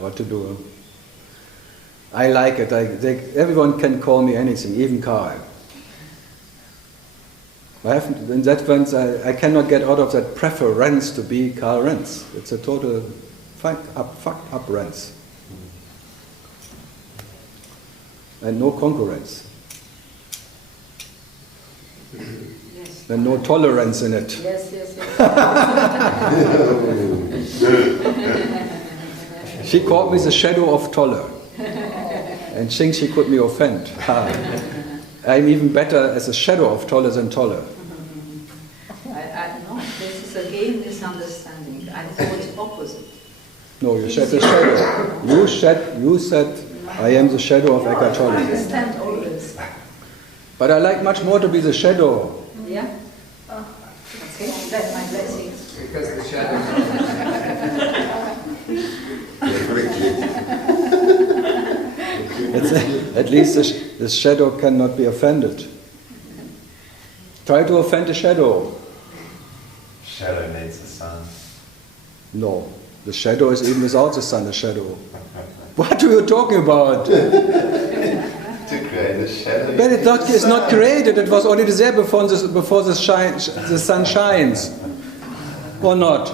What to do? I like it. Everyone can call me anything, even Karl. In that sense, I cannot get out of that preference to be Karl Renz. It's a total fucked up Renz. And no concurrence. Yes. And no tolerance in it. Yes. She called me the shadow of Toller. And thinks she could me offend. I'm even better as a shadow of Toller than Toller. No, this is again misunderstanding. I thought it's opposite. No, you said the shadow. You said I am the shadow of Eckhart Tolle. I understand all this. But I like much more to be the shadow. Yeah? Okay, that's my blessing. Because the shadow. At least the shadow cannot be offended. Try to offend the shadow. Shadow needs the sun. No, the shadow is even without the sun, the shadow. What are you talking about? To create a shadow. But it's not created, it was already there before the sun shines. Or not?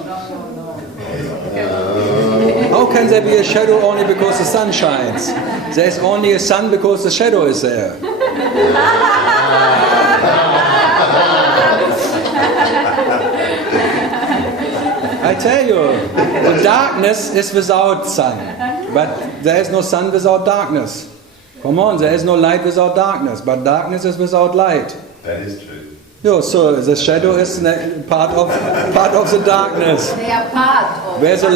How can there be a shadow only because the sun shines? There's only a sun because the shadow is there. I tell you, the darkness is without sun. But there is no sun without darkness. Come on, there is no light without darkness. But darkness is without light. That is true. No, so the shadow is part of the darkness. They are part of. Where the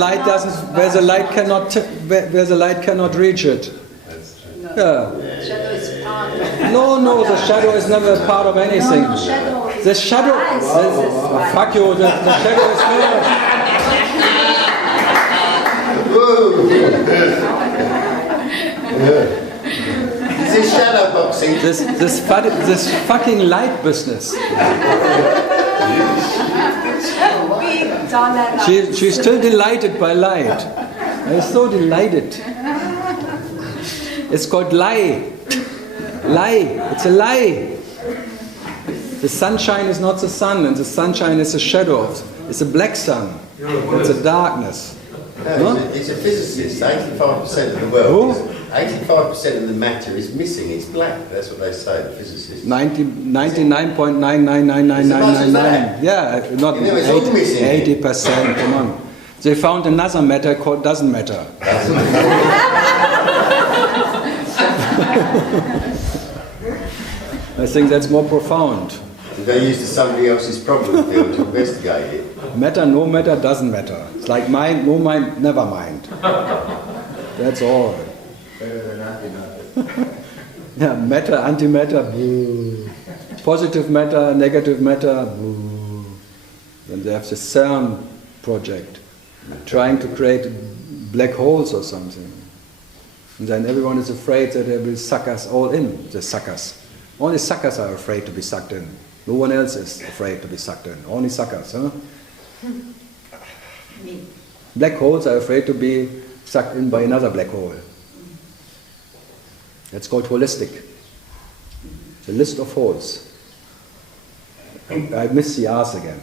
light cannot reach it. That's true. Yeah. Shadow is part of. No, the shadow is never part of anything. No, shadow is The shadow. Fuck you. The shadow is never. This is shadow boxing. This fucking light business. She's still delighted by light. I'm so delighted. It's called lie. Lie. It's a lie. The sunshine is not the sun, and the sunshine is a shadow. It's a black sun. It's a darkness. No, it's a physicist. 85% of the world, 85% of the matter is missing. It's black. That's what they say, the physicists. 99.9999999. Yeah, not 80%. Come on. They found another matter called doesn't matter. I think that's more profound. They used somebody else's problem field to investigate it. Matter, no matter, doesn't matter. It's like mind, no mind, never mind. That's all. Better than antimatter. Yeah, matter, antimatter, boo. Positive matter, negative matter, boo. Then they have the CERN project, trying to create black holes or something. And then everyone is afraid that they will suck us all in, the suckers. Only suckers are afraid to be sucked in. No one else is afraid to be sucked in. Only suckers, huh? Black holes are afraid to be sucked in by another black hole. That's called holistic. The list of holes. I miss the R's again.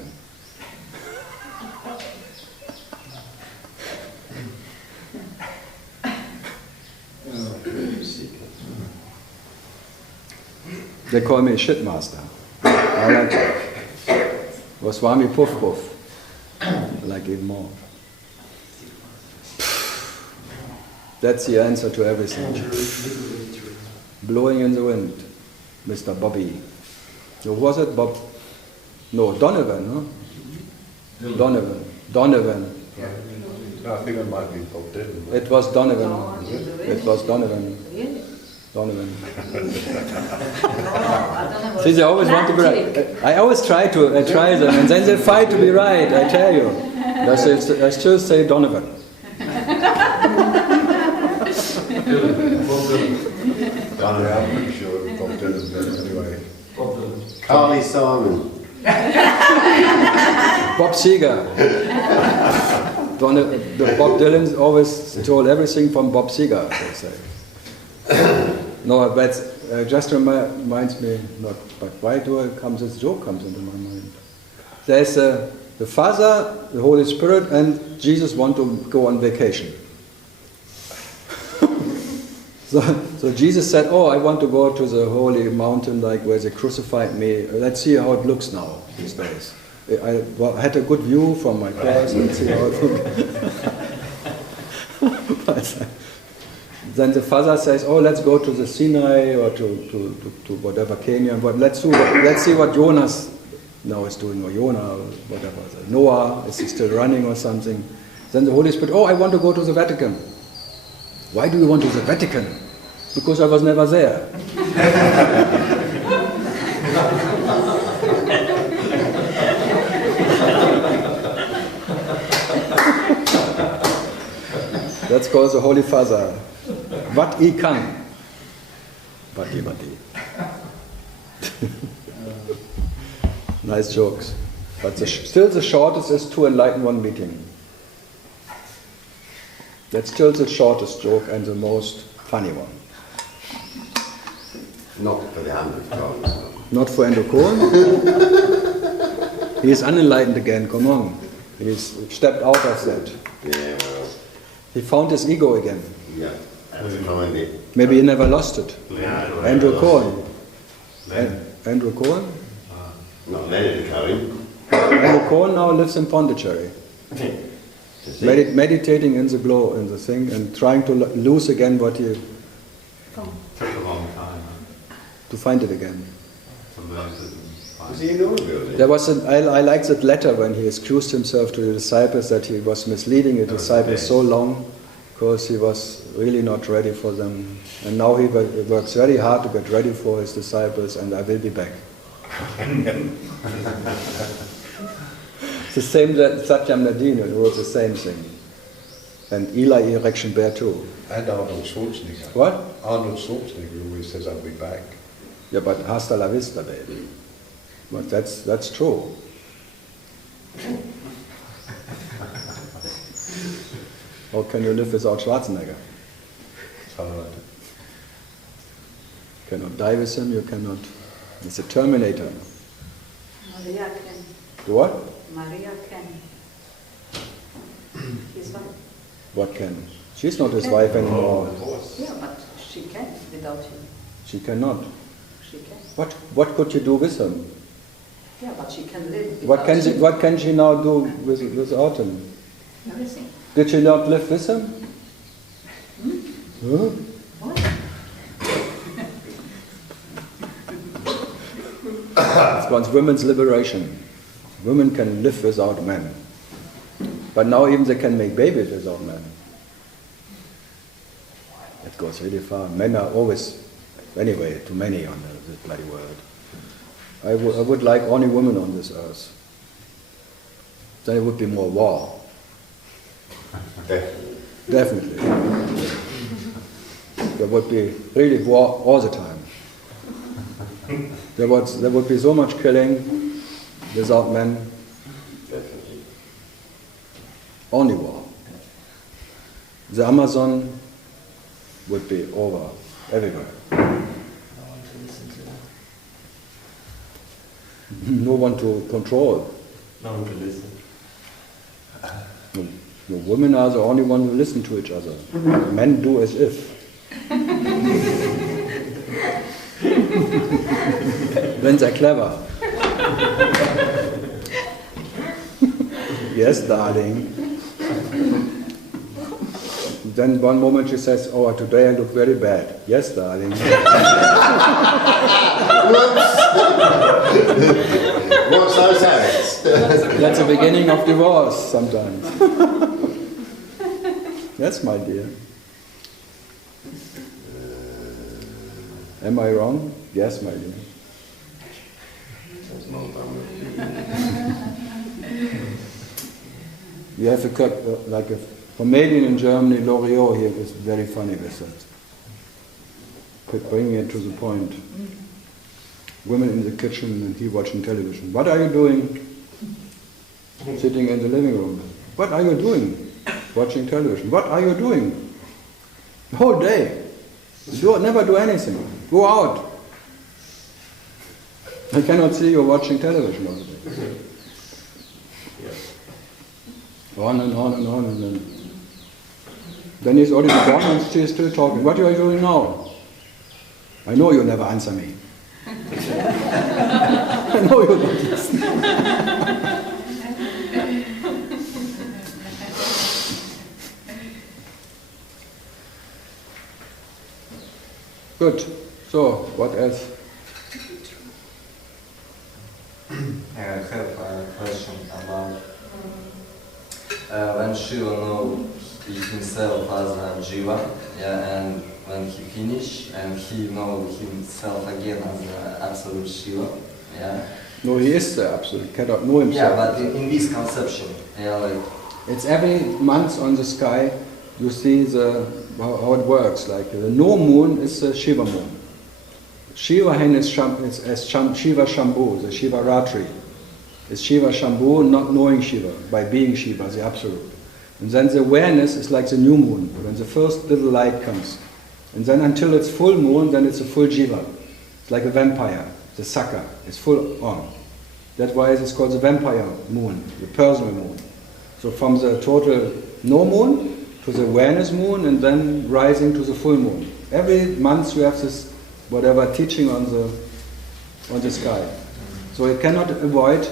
They call me a shitmaster. I like it. Or Swami Puff Puff. I like it more. That's the answer to everything. Blowing in the wind. Mr. Bobby. Who was it? Bob? No, Donovan, huh? Donovan. I think it might be Bob Dylan. It was Donovan. It was Donovan. Donovan. See, they always want to be right. I always try them, and then they fight to be right, I tell you. I still say Donovan. Donovan, I'm pretty sure Bob Dylan, but anyway. Carly Simon. Bob Seger. Bob Dylan always stole everything from Bob Seger, they say. No, but just reminds me, but why this joke comes into my mind? There's the Father, the Holy Spirit, and Jesus want to go on vacation. So Jesus said, oh, I want to go to the holy mountain, like where they crucified me. Let's see how it looks now these days. I had a good view from my cross. Let's see how it looks. Then the Father says, oh, let's go to the Sinai or to whatever canyon. But let's see what Jonas now is doing, or Jonah, or whatever. Noah, is he still running or something? Then the Holy Spirit, oh, I want to go to the Vatican. Why do you want to the Vatican? Because I was never there. called the Holy Father. Wat I kann. Wati. Nice jokes. But still the shortest is to enlighten one meeting. That's still the shortest joke and the most funny one. Not for the 100th time. Not for Andrew Cohen. He is unenlightened again, come on. He's stepped out of that. Yeah, well. He found his ego again. Yeah, that's find it. Maybe he never lost it. Andrew Cohen. Andrew Cohen? Not Leonard Cohen. Andrew Cohen now lives in Pondicherry. Meditating in the glow, in the thing, and trying to lose again what he... Took a long time to find it again. to learn to find Is he in Oregon? There was I like that letter when he excused himself to the disciples that he was misleading the disciples so long because he was really not ready for them. And now he works very hard to get ready for his disciples, and I will be back. It's the same that Satyam Nadine wrote the same thing. And Eli Erection Bear too. And Arnold Schwarzenegger. What? Arnold Schwarzenegger always says, I'll be back. Yeah, but hasta la vista, baby. But that's true. How can you live without Schwarzenegger? It's hard. You cannot die with him, you cannot... He's a Terminator. Maria can. The what? Maria can. His wife. What can? She's not his wife anymore. Yeah, but she can without him. She cannot. She can. What could you do with him? Yeah, but she can live What without him. what can she now do without him? Everything. Did she not live with him? Huh? It's called women's liberation. Women can live without men. But now even they can make babies without men. It goes really far. Men are always, anyway, too many on this bloody world. I would like only women on this earth. Then it would be more war. Definitely. There would be really war all the time. There would be so much killing without men. Definitely. Only war. The Amazon would be over everywhere. No one to control. No one to listen. The women are the only one who listen to each other. Men do as if. Then they're clever. Yes, darling. Then one moment she says, oh, today I look very bad. Yes, darling. What's those habits? That's the beginning of divorce sometimes. Yes, my dear. Am I wrong? Yes, my dear. You have like a comedian in Germany, Loriot, here is very funny with that. Bringing it to the point. Women in the kitchen and he watching television. What are you doing? Sitting in the living room. What are you doing? Watching television. What are you doing? The whole day. You never do anything. Go out. I cannot see you watching television all the day. On and on and on and then he's already gone and she's still talking. What are you doing now? I know you never answer me. I know you don't listen. Good. So, what else? I have a question about when Shiva knows himself as a Jiva, yeah, and when he finish and he knows himself again as an absolute Shiva, yeah. No, he is the absolute, cannot know himself. Yeah, but in this conception, yeah, like... It's every month on the sky, you see how it works. Like the no moon is the Shiva moon. Shiva hen is Shiva Shambhu, the Shiva Ratri. It's Shiva Shambhu, not knowing Shiva, by being Shiva, the Absolute. And then the awareness is like the new moon, when the first little light comes. And then until it's full moon, then it's a full Jiva. It's like a vampire, the Saka, it's full on. That's why it's called the vampire moon, the personal moon. So from the total no moon to the awareness moon, and then rising to the full moon. Every month you have this whatever teaching on the sky. So it cannot avoid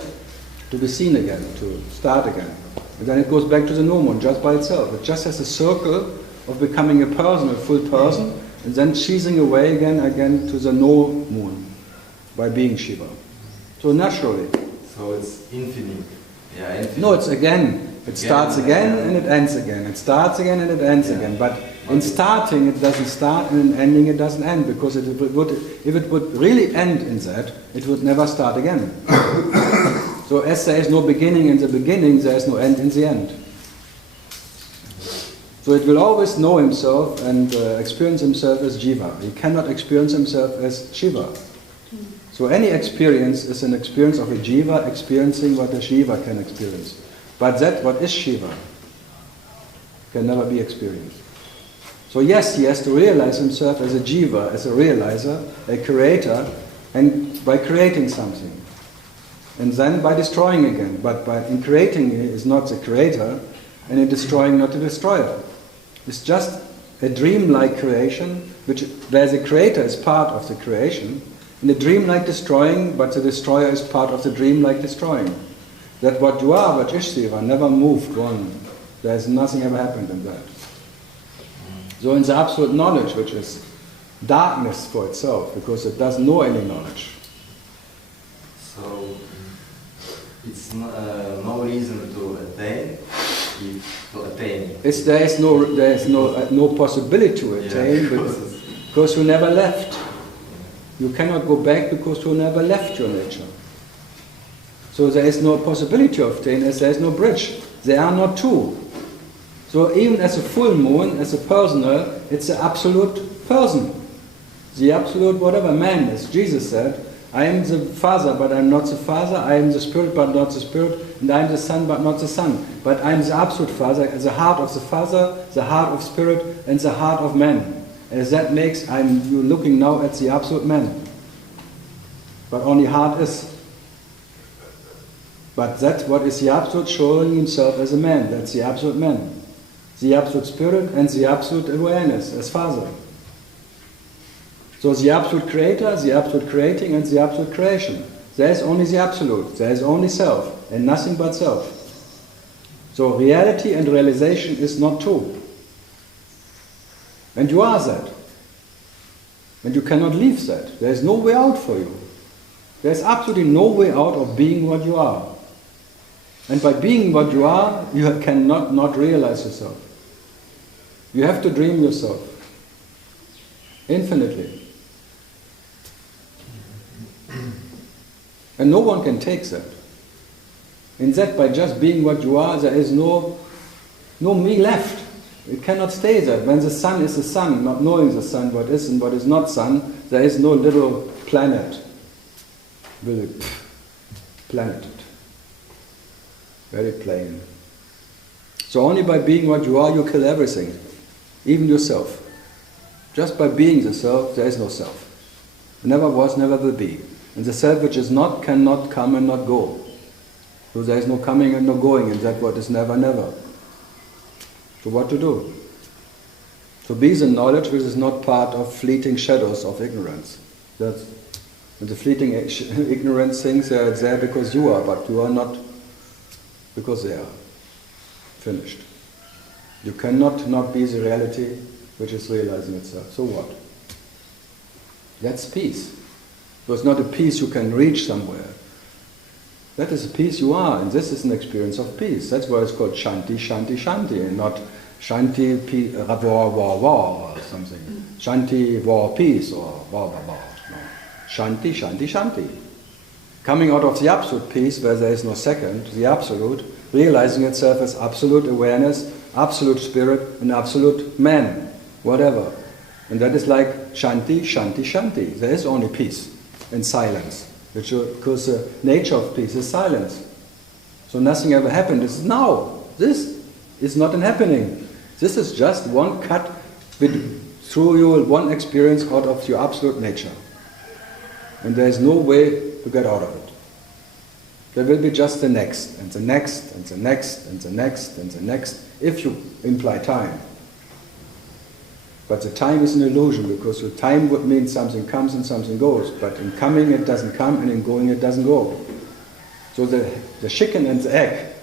to be seen again, to start again. And then it goes back to the no moon just by itself. It just has a circle of becoming a person, a full person, and then cheesing away again to the no moon by being Shiva. So naturally. So it's infinite. Yeah, infinite. No, it's again. It starts again and it ends again. It starts again and it ends again. But in starting it doesn't start, and in ending it doesn't end, because if it would really end in that, it would never start again. So as there is no beginning in the beginning, there is no end in the end. So it will always know himself and experience himself as Jiva. He cannot experience himself as Shiva. So any experience is an experience of a Jiva experiencing what a Shiva can experience. But that what is Shiva can never be experienced. So yes, he has to realize himself as a Jiva, as a realizer, a creator, and by creating something. And then by destroying again. But in creating he is not the creator, and in destroying not the destroyer. It's just a dreamlike creation, where the creator is part of the creation, and a dreamlike destroying, but the destroyer is part of the dreamlike destroying. That what you are, what is Shiva, never moved on. There's nothing ever happened in that. So in the absolute knowledge, which is darkness for itself, because it doesn't know any knowledge. So it's no reason to attain. There is no possibility to attain, because you never left. You cannot go back because you never left your nature. So there is no possibility of attain, as there is no bridge. There are not two. So even as a full moon, as a personal, it's an absolute person. The absolute whatever man, as Jesus said, I am the Father, but I am not the Father. I am the Spirit, but not the Spirit. And I am the Son, but not the Son. But I am the absolute Father, the heart of the Father, the heart of Spirit, and the heart of man. As that makes, you're looking now at the absolute man. But only heart is. But that's what is the absolute, showing himself as a man. That's the absolute man. The absolute Spirit and the absolute awareness as Father. So the absolute creator, the absolute creating, and the absolute creation. There is only the absolute. There is only self, and nothing but self. So reality and realization is not two. And you are that. And you cannot leave that. There is no way out for you. There is absolutely no way out of being what you are. And by being what you are, you cannot not realize yourself. You have to dream yourself. Infinitely. And no one can take that. In that, by just being what you are, there is no me left. It cannot stay there. When the sun is the sun, not knowing the sun, what is and what is not sun, there is no little planet. Really, planet. Very plain. So only by being what you are, you kill everything. Even yourself. Just by being the self, there is no self. It never was, never will be. And the self which is not, cannot come and not go. So there is no coming and no going, and that what is never, never. So what to do? To be the knowledge which is not part of fleeting shadows of ignorance. That's, and the fleeting ignorance things are there because you are, but you are not because they are. Finished. You cannot not be the reality which is realizing itself. So what? That's peace. So it's not a peace you can reach somewhere. That is a peace you are, and this is an experience of peace. That's why it's called Shanti, Shanti, Shanti, and not Shanti, war, war, war, or something. Shanti, war, peace, or war, war, war. No. Shanti, Shanti, Shanti. Coming out of the absolute peace, where there is no second, the absolute, realizing itself as absolute awareness, absolute spirit, an absolute man, whatever. And that is like shanti, shanti, shanti. There is only peace and silence, because the nature of peace is silence. So nothing ever happened. This is now. This is not an happening. This is just one cut through your one experience out of your absolute nature. And there is no way to get out of it. There will be just the next, and the next, and the next, and the next, and the next, if you imply time. But the time is an illusion, because the time would mean something comes and something goes. But in coming it doesn't come, and in going it doesn't go. So the chicken and the egg,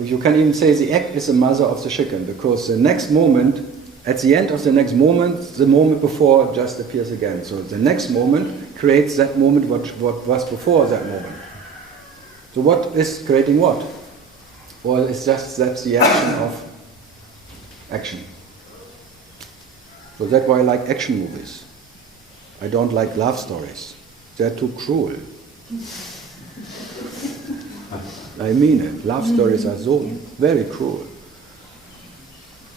you can even say the egg is the mother of the chicken, because the next moment, at the end of the next moment, the moment before just appears again. So the next moment creates that moment what was before that moment. So what is creating what? Well, it's just that's the action of action. So that's why I like action movies. I don't like love stories. They're too cruel. I mean it. Love stories are so very cruel.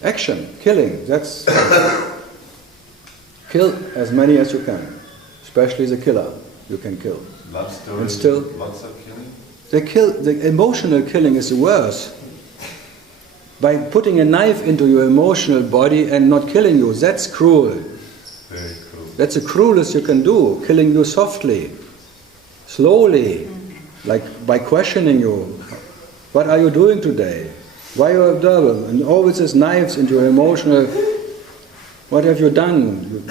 Action, killing, that's... Kill as many as you can. Especially the killer you can kill. Love stories, and still, lots of killing? The emotional killing is the worst. By putting a knife into your emotional body and not killing you, that's cruel. Very cruel. That's the cruelest you can do, killing you softly, slowly, like by questioning you. What are you doing today? Why you are double? And always these knives into your emotional, what have you done?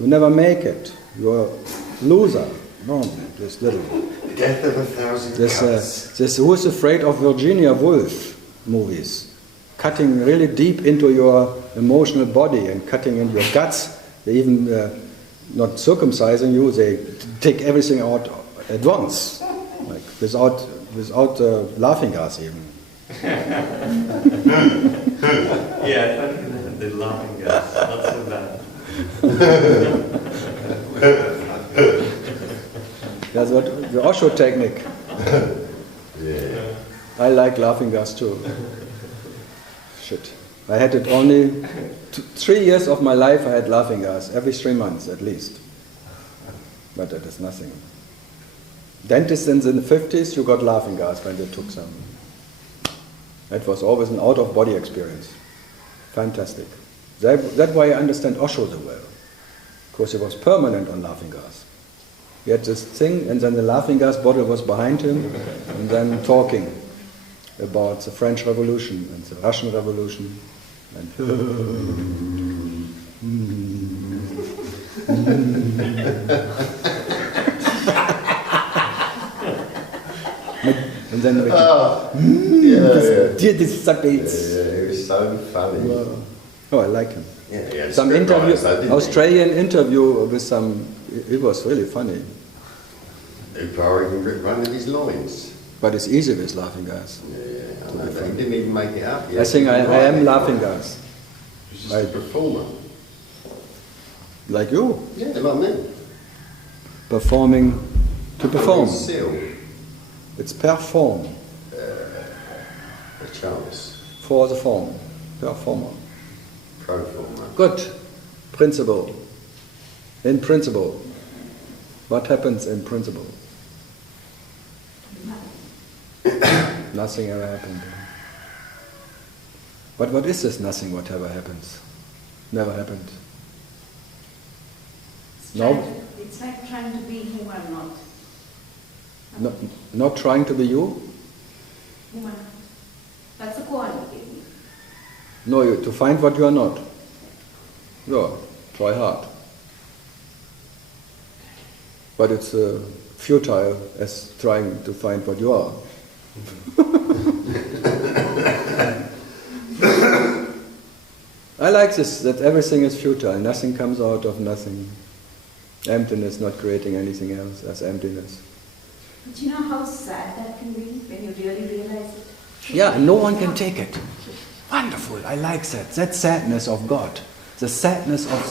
You never make it. You're a loser. No, this little... Death of 1,000 cuts. This Who's Afraid of Virginia Woolf movies, cutting really deep into your emotional body and cutting in your guts. They even not circumcising you, they take everything out at once, like without laughing gas even. Yeah, I think the laughing gas, not so bad. That's what the Osho technique. Yeah. I like laughing gas too. Shit. I had it only 3 years of my life. I had laughing gas every 3 months at least. But that is nothing. Dentists in the 50s, you got laughing gas when they took some. It was always an out-of-body experience. Fantastic. That's why I understand Osho so well. Because he was permanent on laughing gas. He had this thing, and then the laughing gas bottle was behind him, and then talking about the French Revolution and the Russian Revolution. And then with it was so funny. Wow. Oh, I like him. Yeah, some interview, Australian interview with some. It was really funny. He borrowed one of his lines. But it's easy with laughing gas. Yeah, I know that. He didn't even make it up. I think I am laughing gas. He's just a performer. Like you? Yeah, like me. Performing to perform. Seal. It's perform. A chance. For the form. Performer. Proformer. Good. Principle. In principle. What happens in principle? Nothing ever happened. But what is this nothing whatever happens? Never happened. It's like trying to be who I'm not. Not trying to be you? Who I'm not. That's the quality. No, to find what you are not. Yeah, try hard. But it's futile as trying to find what you are. I like this, that everything is futile, nothing comes out of nothing. Emptiness not creating anything else as emptiness. But you know how sad that can be when you really realize it? Yeah, no one can take it. Wonderful, I like that. That sadness of God. The sadness of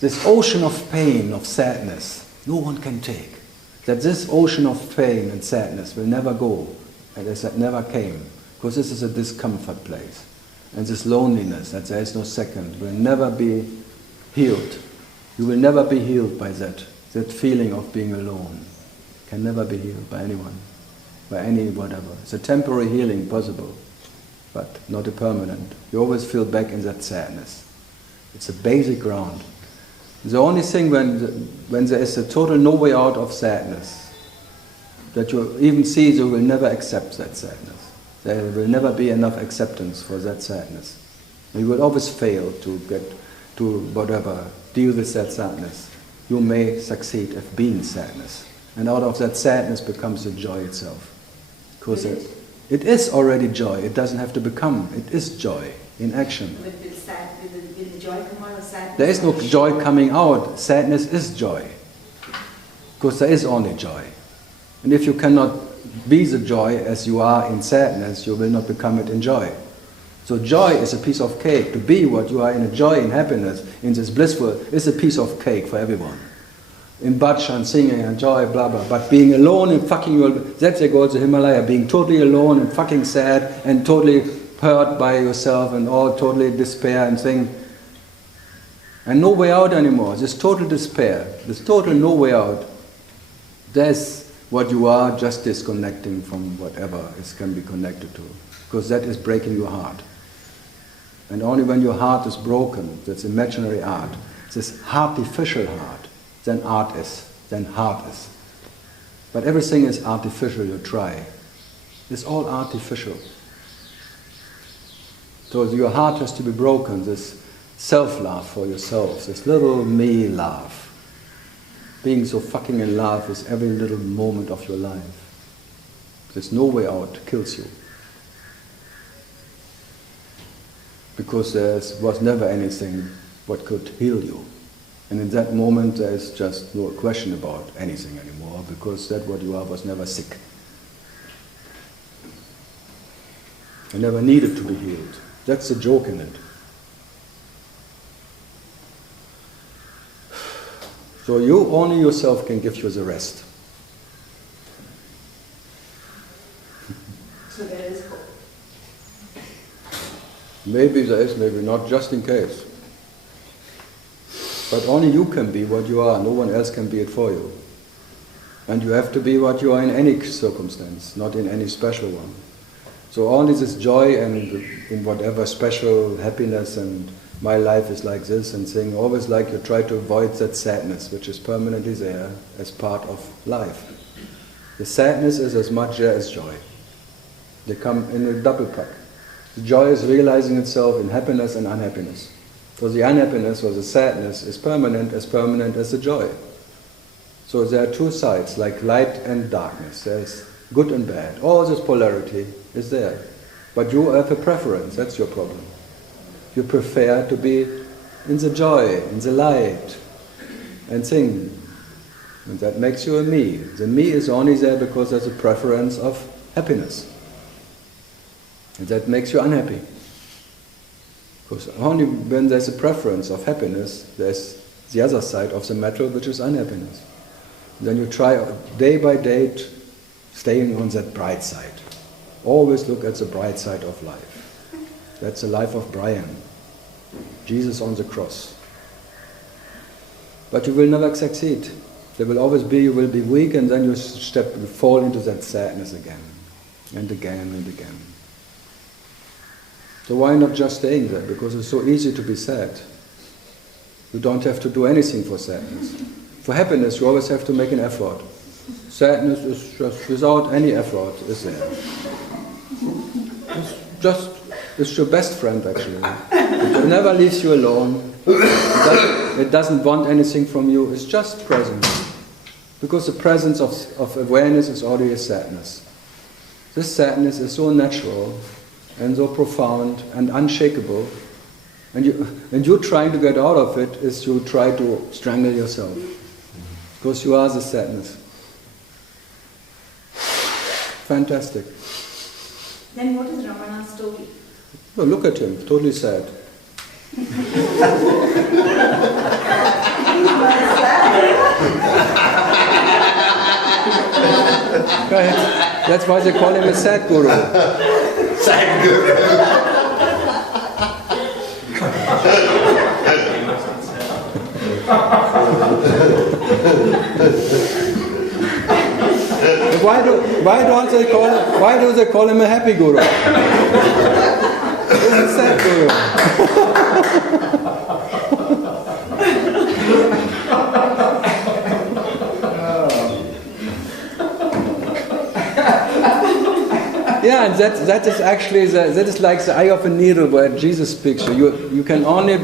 this ocean of pain, of sadness. No one can take. That this ocean of pain and sadness will never go, and as that never came. Because this is a discomfort place. And this loneliness, that there is no second, will never be healed. You will never be healed by that. That feeling of being alone can never be healed by anyone, by any whatever. It's a temporary healing possible, but not a permanent. You always feel back in that sadness. It's a basic ground. The only thing when there is a total no way out of sadness, that you even see, you will never accept that sadness. There will never be enough acceptance for that sadness. You will always fail to get to whatever, deal with that sadness. You may succeed at being sadness. And out of that sadness becomes the joy itself. Because it is already joy. It doesn't have to become. It is will the joy come out of sadness? There is no joy coming out. Sadness is joy. Because there is only joy. And if you cannot be the joy as you are in sadness, you will not become it in joy. So joy is a piece of cake. To be what you are in a joy, in happiness, in this blissful, is a piece of cake for everyone. In bhajan and singing and joy, blah blah. But being alone and fucking, that's where goes the Himalaya. Being totally alone and fucking sad and totally hurt by yourself and all totally despair and thing. And no way out anymore. This total despair, this total no way out. That's what you are, just disconnecting from whatever it can be connected to. Because that is breaking your heart. And only when your heart is broken, that's imaginary art, this artificial heart, then art is, then heart is. But everything is artificial you try. It's all artificial. So your heart has to be broken, this self-love for yourself, this little me love. Being so fucking in love with every little moment of your life. There's no way out, kills you. Because there was never anything what could heal you. And in that moment there is just no question about anything anymore, because that what you are was never sick. You never needed to be healed. That's the joke in it. So you, only yourself can give you the rest. So there is hope. Maybe there is, maybe not, just in case. But only you can be what you are, no one else can be it for you. And you have to be what you are in any circumstance, not in any special one. So only this joy and in whatever special happiness and my life is like this and thing, always like you try to avoid that sadness which is permanently there as part of life. The sadness is as much there as joy. They come in a double pack. The joy is realizing itself in happiness and unhappiness. So the unhappiness or the sadness is permanent as the joy. So there are two sides, like light and darkness. There's good and bad. All this polarity is there. But you have a preference, that's your problem. You prefer to be in the joy, in the light, and sing. And that makes you a me. The me is only there because there's a preference of happiness. And that makes you unhappy. Because only when there's a preference of happiness, there's the other side of the metal, which is unhappiness. Then you try day by day staying on that bright side. Always look at the bright side of life. That's the life of Brian. Jesus on the cross. But you will never succeed. There will always be, you will be weak, and then you fall into that sadness again, and again, and again. So why not just staying there? Because it's so easy to be sad. You don't have to do anything for sadness. For happiness, you always have to make an effort. Sadness is just without any effort, is there. It's your best friend, actually. It never leaves you alone. It doesn't want anything from you. It's just present. Because the presence of awareness is already a sadness. This sadness is so natural and so profound and unshakable. And you trying to get out of it is you try to strangle yourself. Because you are the sadness. Fantastic. Then what is Ramana's story? Oh, look at him, totally sad. Go ahead. That's why they call him a sad guru. Sad guru. Why do they call him a happy guru? He's a sad guru. Yeah, and that is actually that is like the eye of a needle where Jesus speaks. You can only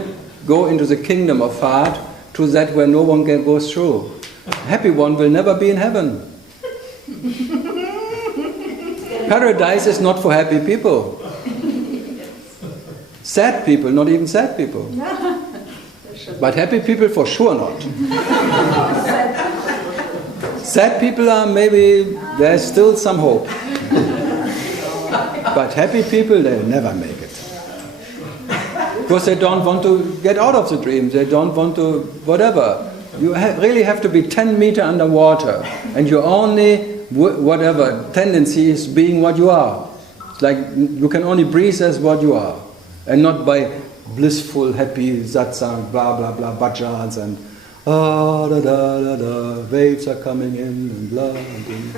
go into the kingdom of heart to that where no one can go through. Happy one will never be in heaven. Paradise is not for happy people. Sad people, not even sad people. But happy people for sure not. Sad people are maybe, there's still some hope. But happy people, they'll never make it. Because they don't want to get out of the dream. They don't want to, whatever. You really have to be 10 meters underwater. And your only, whatever, tendency is being what you are. It's like you can only breathe as what you are. And not by blissful, happy satsang, blah, blah, blah, bhajans and da, da, da, da, waves are coming in and blah, and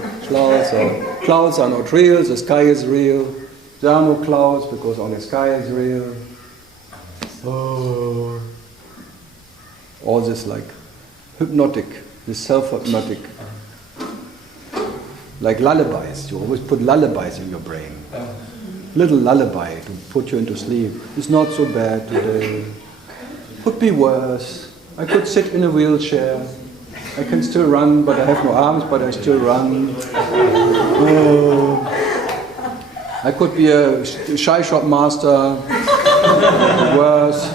clouds are not real, the sky is real. There are no clouds because only sky is real. Oh. All this like hypnotic, this self-hypnotic. Like lullabies, you always put lullabies in your brain. Little lullaby to put you into sleep. It's not so bad today. Could be worse. I could sit in a wheelchair. I can still run, but I have no arms, but I still run. Oh. I could be a shy shop master. Worse.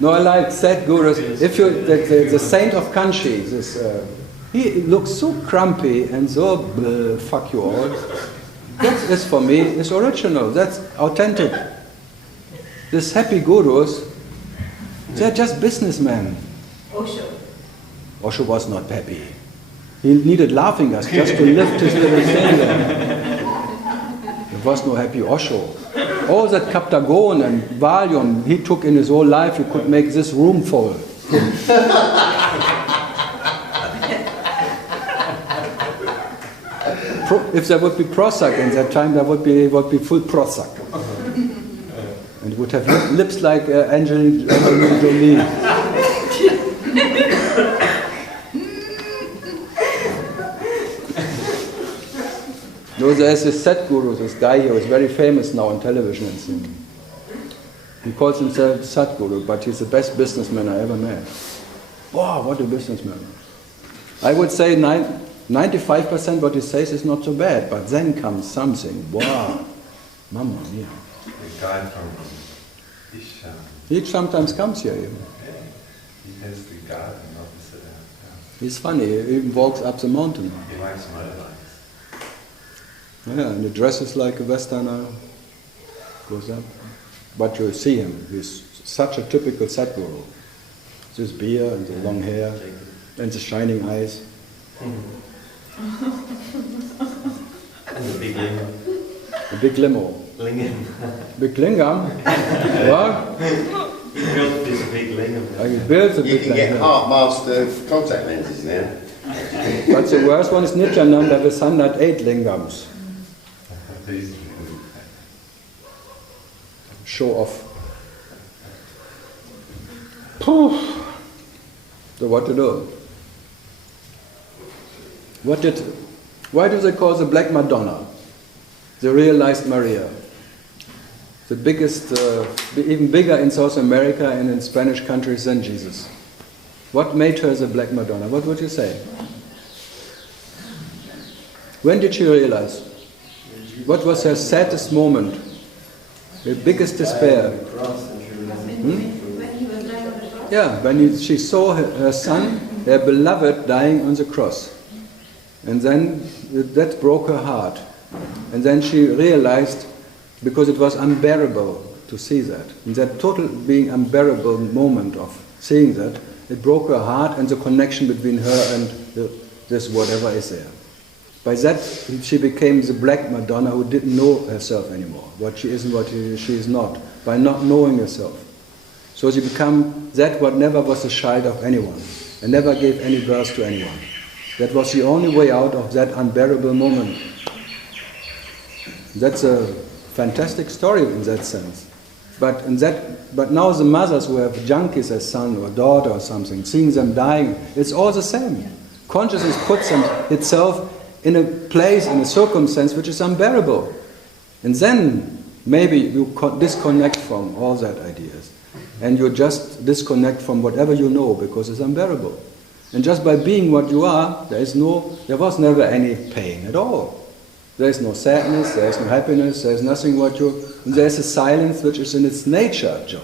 No, I like sad gurus. If you, the saint of Kanchi, he looks so grumpy and so fuck you all. That is for me, is original. That's authentic. These happy gurus, they're just businessmen. Osho was not happy. He needed laughing gas just to lift his little finger. There was no happy Osho. All that Captagon and Valium he took in his whole life, he could make this room full. If there would be Prozac in that time, there would be full Prozac. And would have lips like Angelina Jolie. No, there's this Sadhguru, this guy here who is very famous now on television and singing. He calls himself Sadhguru, but he's the best businessman I ever met. Wow, what a businessman. I would say 95% what he says is not so bad, but then comes something. Wow, mamma mia. The guy from Isham. He sometimes comes here even. Yeah. He has the garden opposite. He's funny, he even walks up the mountain. He likes motorbikes. Yeah, and he dresses like a Westerner, goes up. But you see him, he's such a typical Sadhguru. This beard and the long hair and the shining eyes. And the big lingam. A big limo. Lingam. Big lingam? What? He built this big lingam. He built a You big can get lingam. Heartmaster contact lenses now. But the worst one is Nityananda with 108 lingams. Show off. Poof. So what to do? Why do they call the Black Madonna the realized Maria? The biggest, even bigger in South America and in Spanish countries than Jesus. What made her the Black Madonna? What would you say? When did she realize? What was her saddest moment? Her biggest despair? Yeah, when she saw her son, her beloved, dying on the cross. And then that broke her heart. And then she realized, because it was unbearable to see that, in that total being unbearable moment of seeing that, it broke her heart and the connection between her and this whatever is there. By that, she became the black Madonna who didn't know herself anymore, what she is and what she is not, by not knowing herself. So she became that what never was a child of anyone, and never gave any birth to anyone. That was the only way out of that unbearable moment. That's a fantastic story in that sense. But now the mothers who have junkies as son or daughter or something, seeing them dying, it's all the same. Consciousness puts itself in a place, in a circumstance which is unbearable. And then maybe you disconnect from all that ideas. And you just disconnect from whatever you know because it's unbearable. And just by being what you are, there was never any pain at all. There is no sadness, there is no happiness, there is nothing there is a silence which is in its nature joy.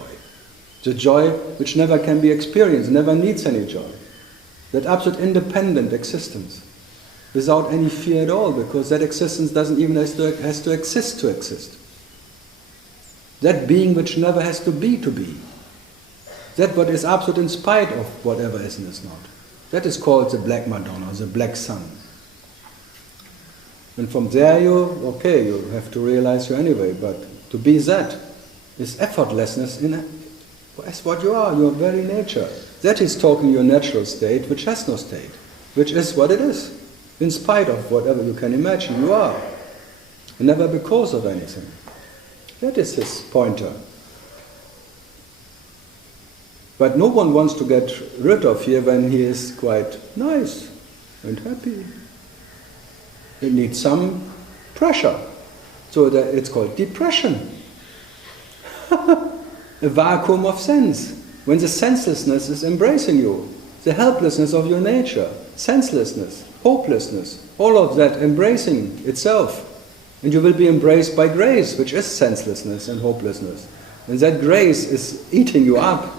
The joy which never can be experienced, never needs any joy. That absolute independent existence, without any fear at all, because that existence doesn't even has to exist to exist. That being which never has to be. That what is absolute in spite of whatever is and is not. That is called the black Madonna, the black sun. And from there you have to realize you anyway, but to be that is effortlessness as what you are, your very nature. That is talking your natural state, which has no state, which is what it is, in spite of whatever you can imagine you are, and never because of anything. That is his pointer. But no one wants to get rid of here when he is quite nice and happy. It needs some pressure. So that it's called depression. A vacuum of sense. When the senselessness is embracing you, the helplessness of your nature, senselessness, hopelessness, all of that embracing itself. And you will be embraced by grace, which is senselessness and hopelessness. And that grace is eating you up.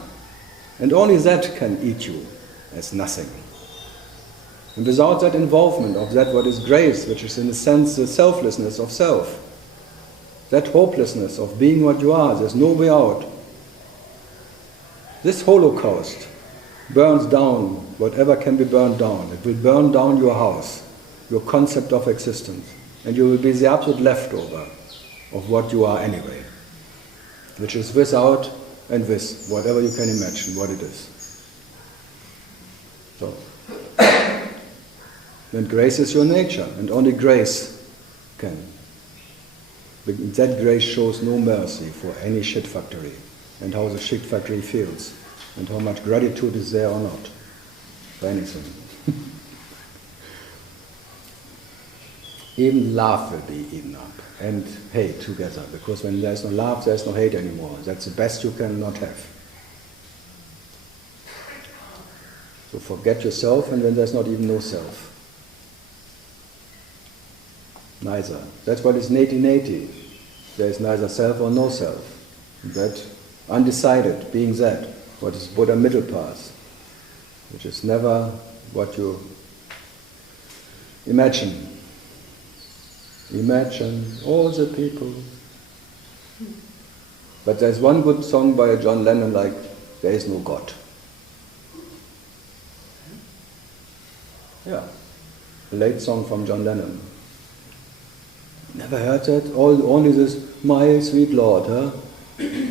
And only that can eat you as nothing. And without that involvement of that what is grace, which is in a sense the selflessness of self, that hopelessness of being what you are, there's no way out. This Holocaust burns down whatever can be burned down. It will burn down your house, your concept of existence, and you will be the absolute leftover of what you are anyway, which is without and with whatever you can imagine what it is. So, and grace is your nature, and only grace can. That grace shows no mercy for any shit factory, and how the shit factory feels, and how much gratitude is there or not, for anything. Even love will be eaten up, and hate together, because when there's no love, there's no hate anymore. That's the best you can not have. So forget yourself, and then there's not even no self. Neither. That's what is neti. There is neither self or no self. That undecided, being that, what is Buddha middle path, which is never what you imagine. Imagine all the people. But there's one good song by John Lennon like, there is no God. Yeah, a late song from John Lennon. Never heard that? Only this, my sweet Lord, huh?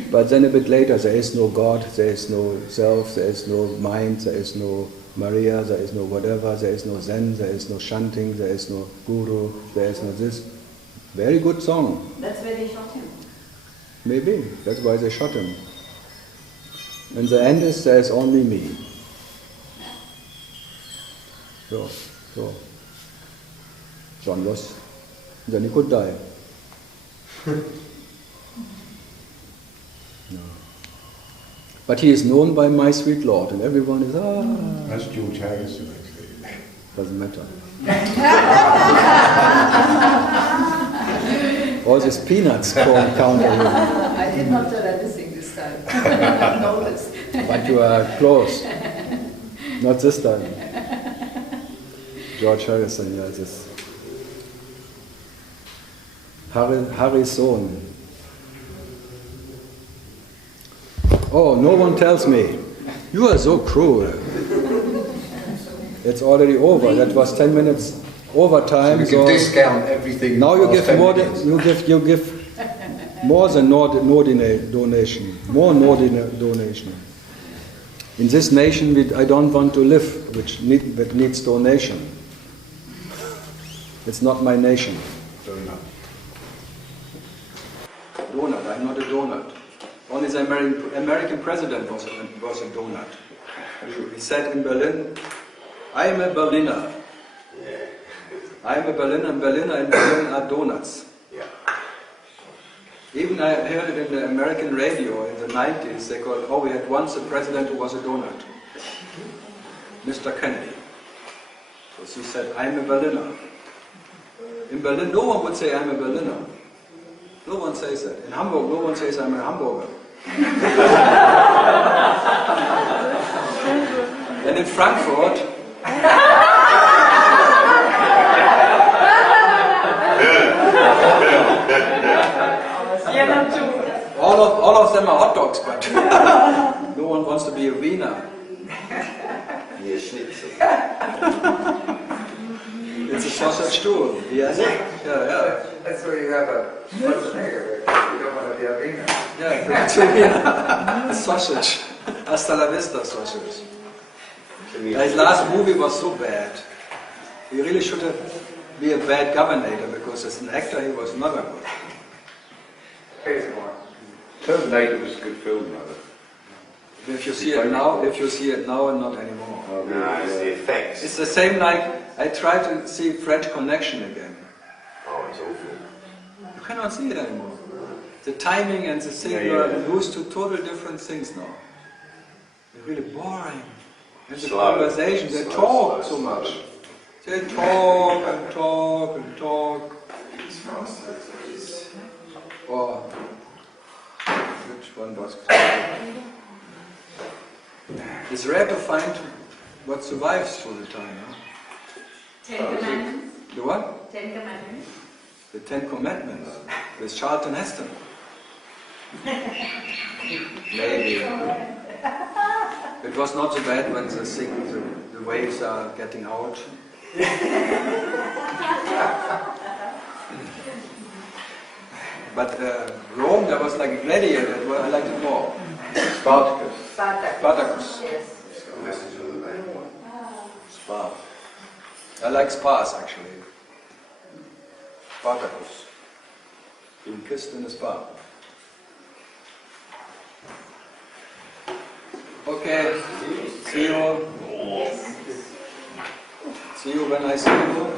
But then a bit later, there is no God, there is no self, there is no mind, there is no Maria, there is no whatever, there is no Zen, there is no chanting, there is no guru, there is no this. Very good song. That's why they shot him. Maybe, that's why they shot him. And the end is, there is only me. So. John was, then he could die. No. But he is known by my sweet Lord, and everyone is, That's George Harrison, actually. Doesn't matter. All these peanuts count. I did not tell anything this time. I noticed. But you are close. Not this time. George Harrison, yeah, this. Harry's son. Oh, no one tells me. You are so cruel. It's already over. That was 10 minutes over time. So you can discount everything. Now you past give 10 more. minutes. You give more than ordinary donation. More than ordinary donation. In this nation, I don't want to live, that needs donation. It's not my nation. Donut. Donut. I'm not a donut. Only the American president was a donut. He said in Berlin, I am a Berliner. I am a Berliner, and Berliner and Berlin are donuts. Even I heard it in the American radio in the 90s, they called, we had once a president who was a donut. Mr. Kennedy. So he said, I'm a Berliner. In Berlin, no one would say I'm a Berliner. No one says that. In Hamburg, no one says I'm a Hamburger. And in Frankfurt, all of them are hot dogs, but no one wants to be a Wiener. It's a sausage too. Yes. Yeah. That's where you have a Schwarzenegger. You don't want to be a Wiener. Yeah, it's a Wiener. Sausage. Hasta la vista sausage. His last movie was so bad. He really should have been a bad governor because as an actor he was never good. Pays more. Terminator was a good film, though. If you see it now, and not anymore. No, it's the effects. It's the same like I try to see French Connection again. Oh, it's awful. You cannot see it anymore. The timing and the thing are used to totally different things now. They're really boring. And the conversation, they talk so much. They talk and talk and talk. Or which one was it? It's rare to find what survives through the time. Huh? 10 Commandments. The what? 10 Commandments. The 10 Commandments with Charlton Heston. Maybe. It was not so bad when the waves are getting out. But Rome, there was like a gladiator, I liked it more. Spartacus. Yes. Spa. I like spas actually. Spartacus. Being kissed in a spa. Okay. See you. See you when I see you.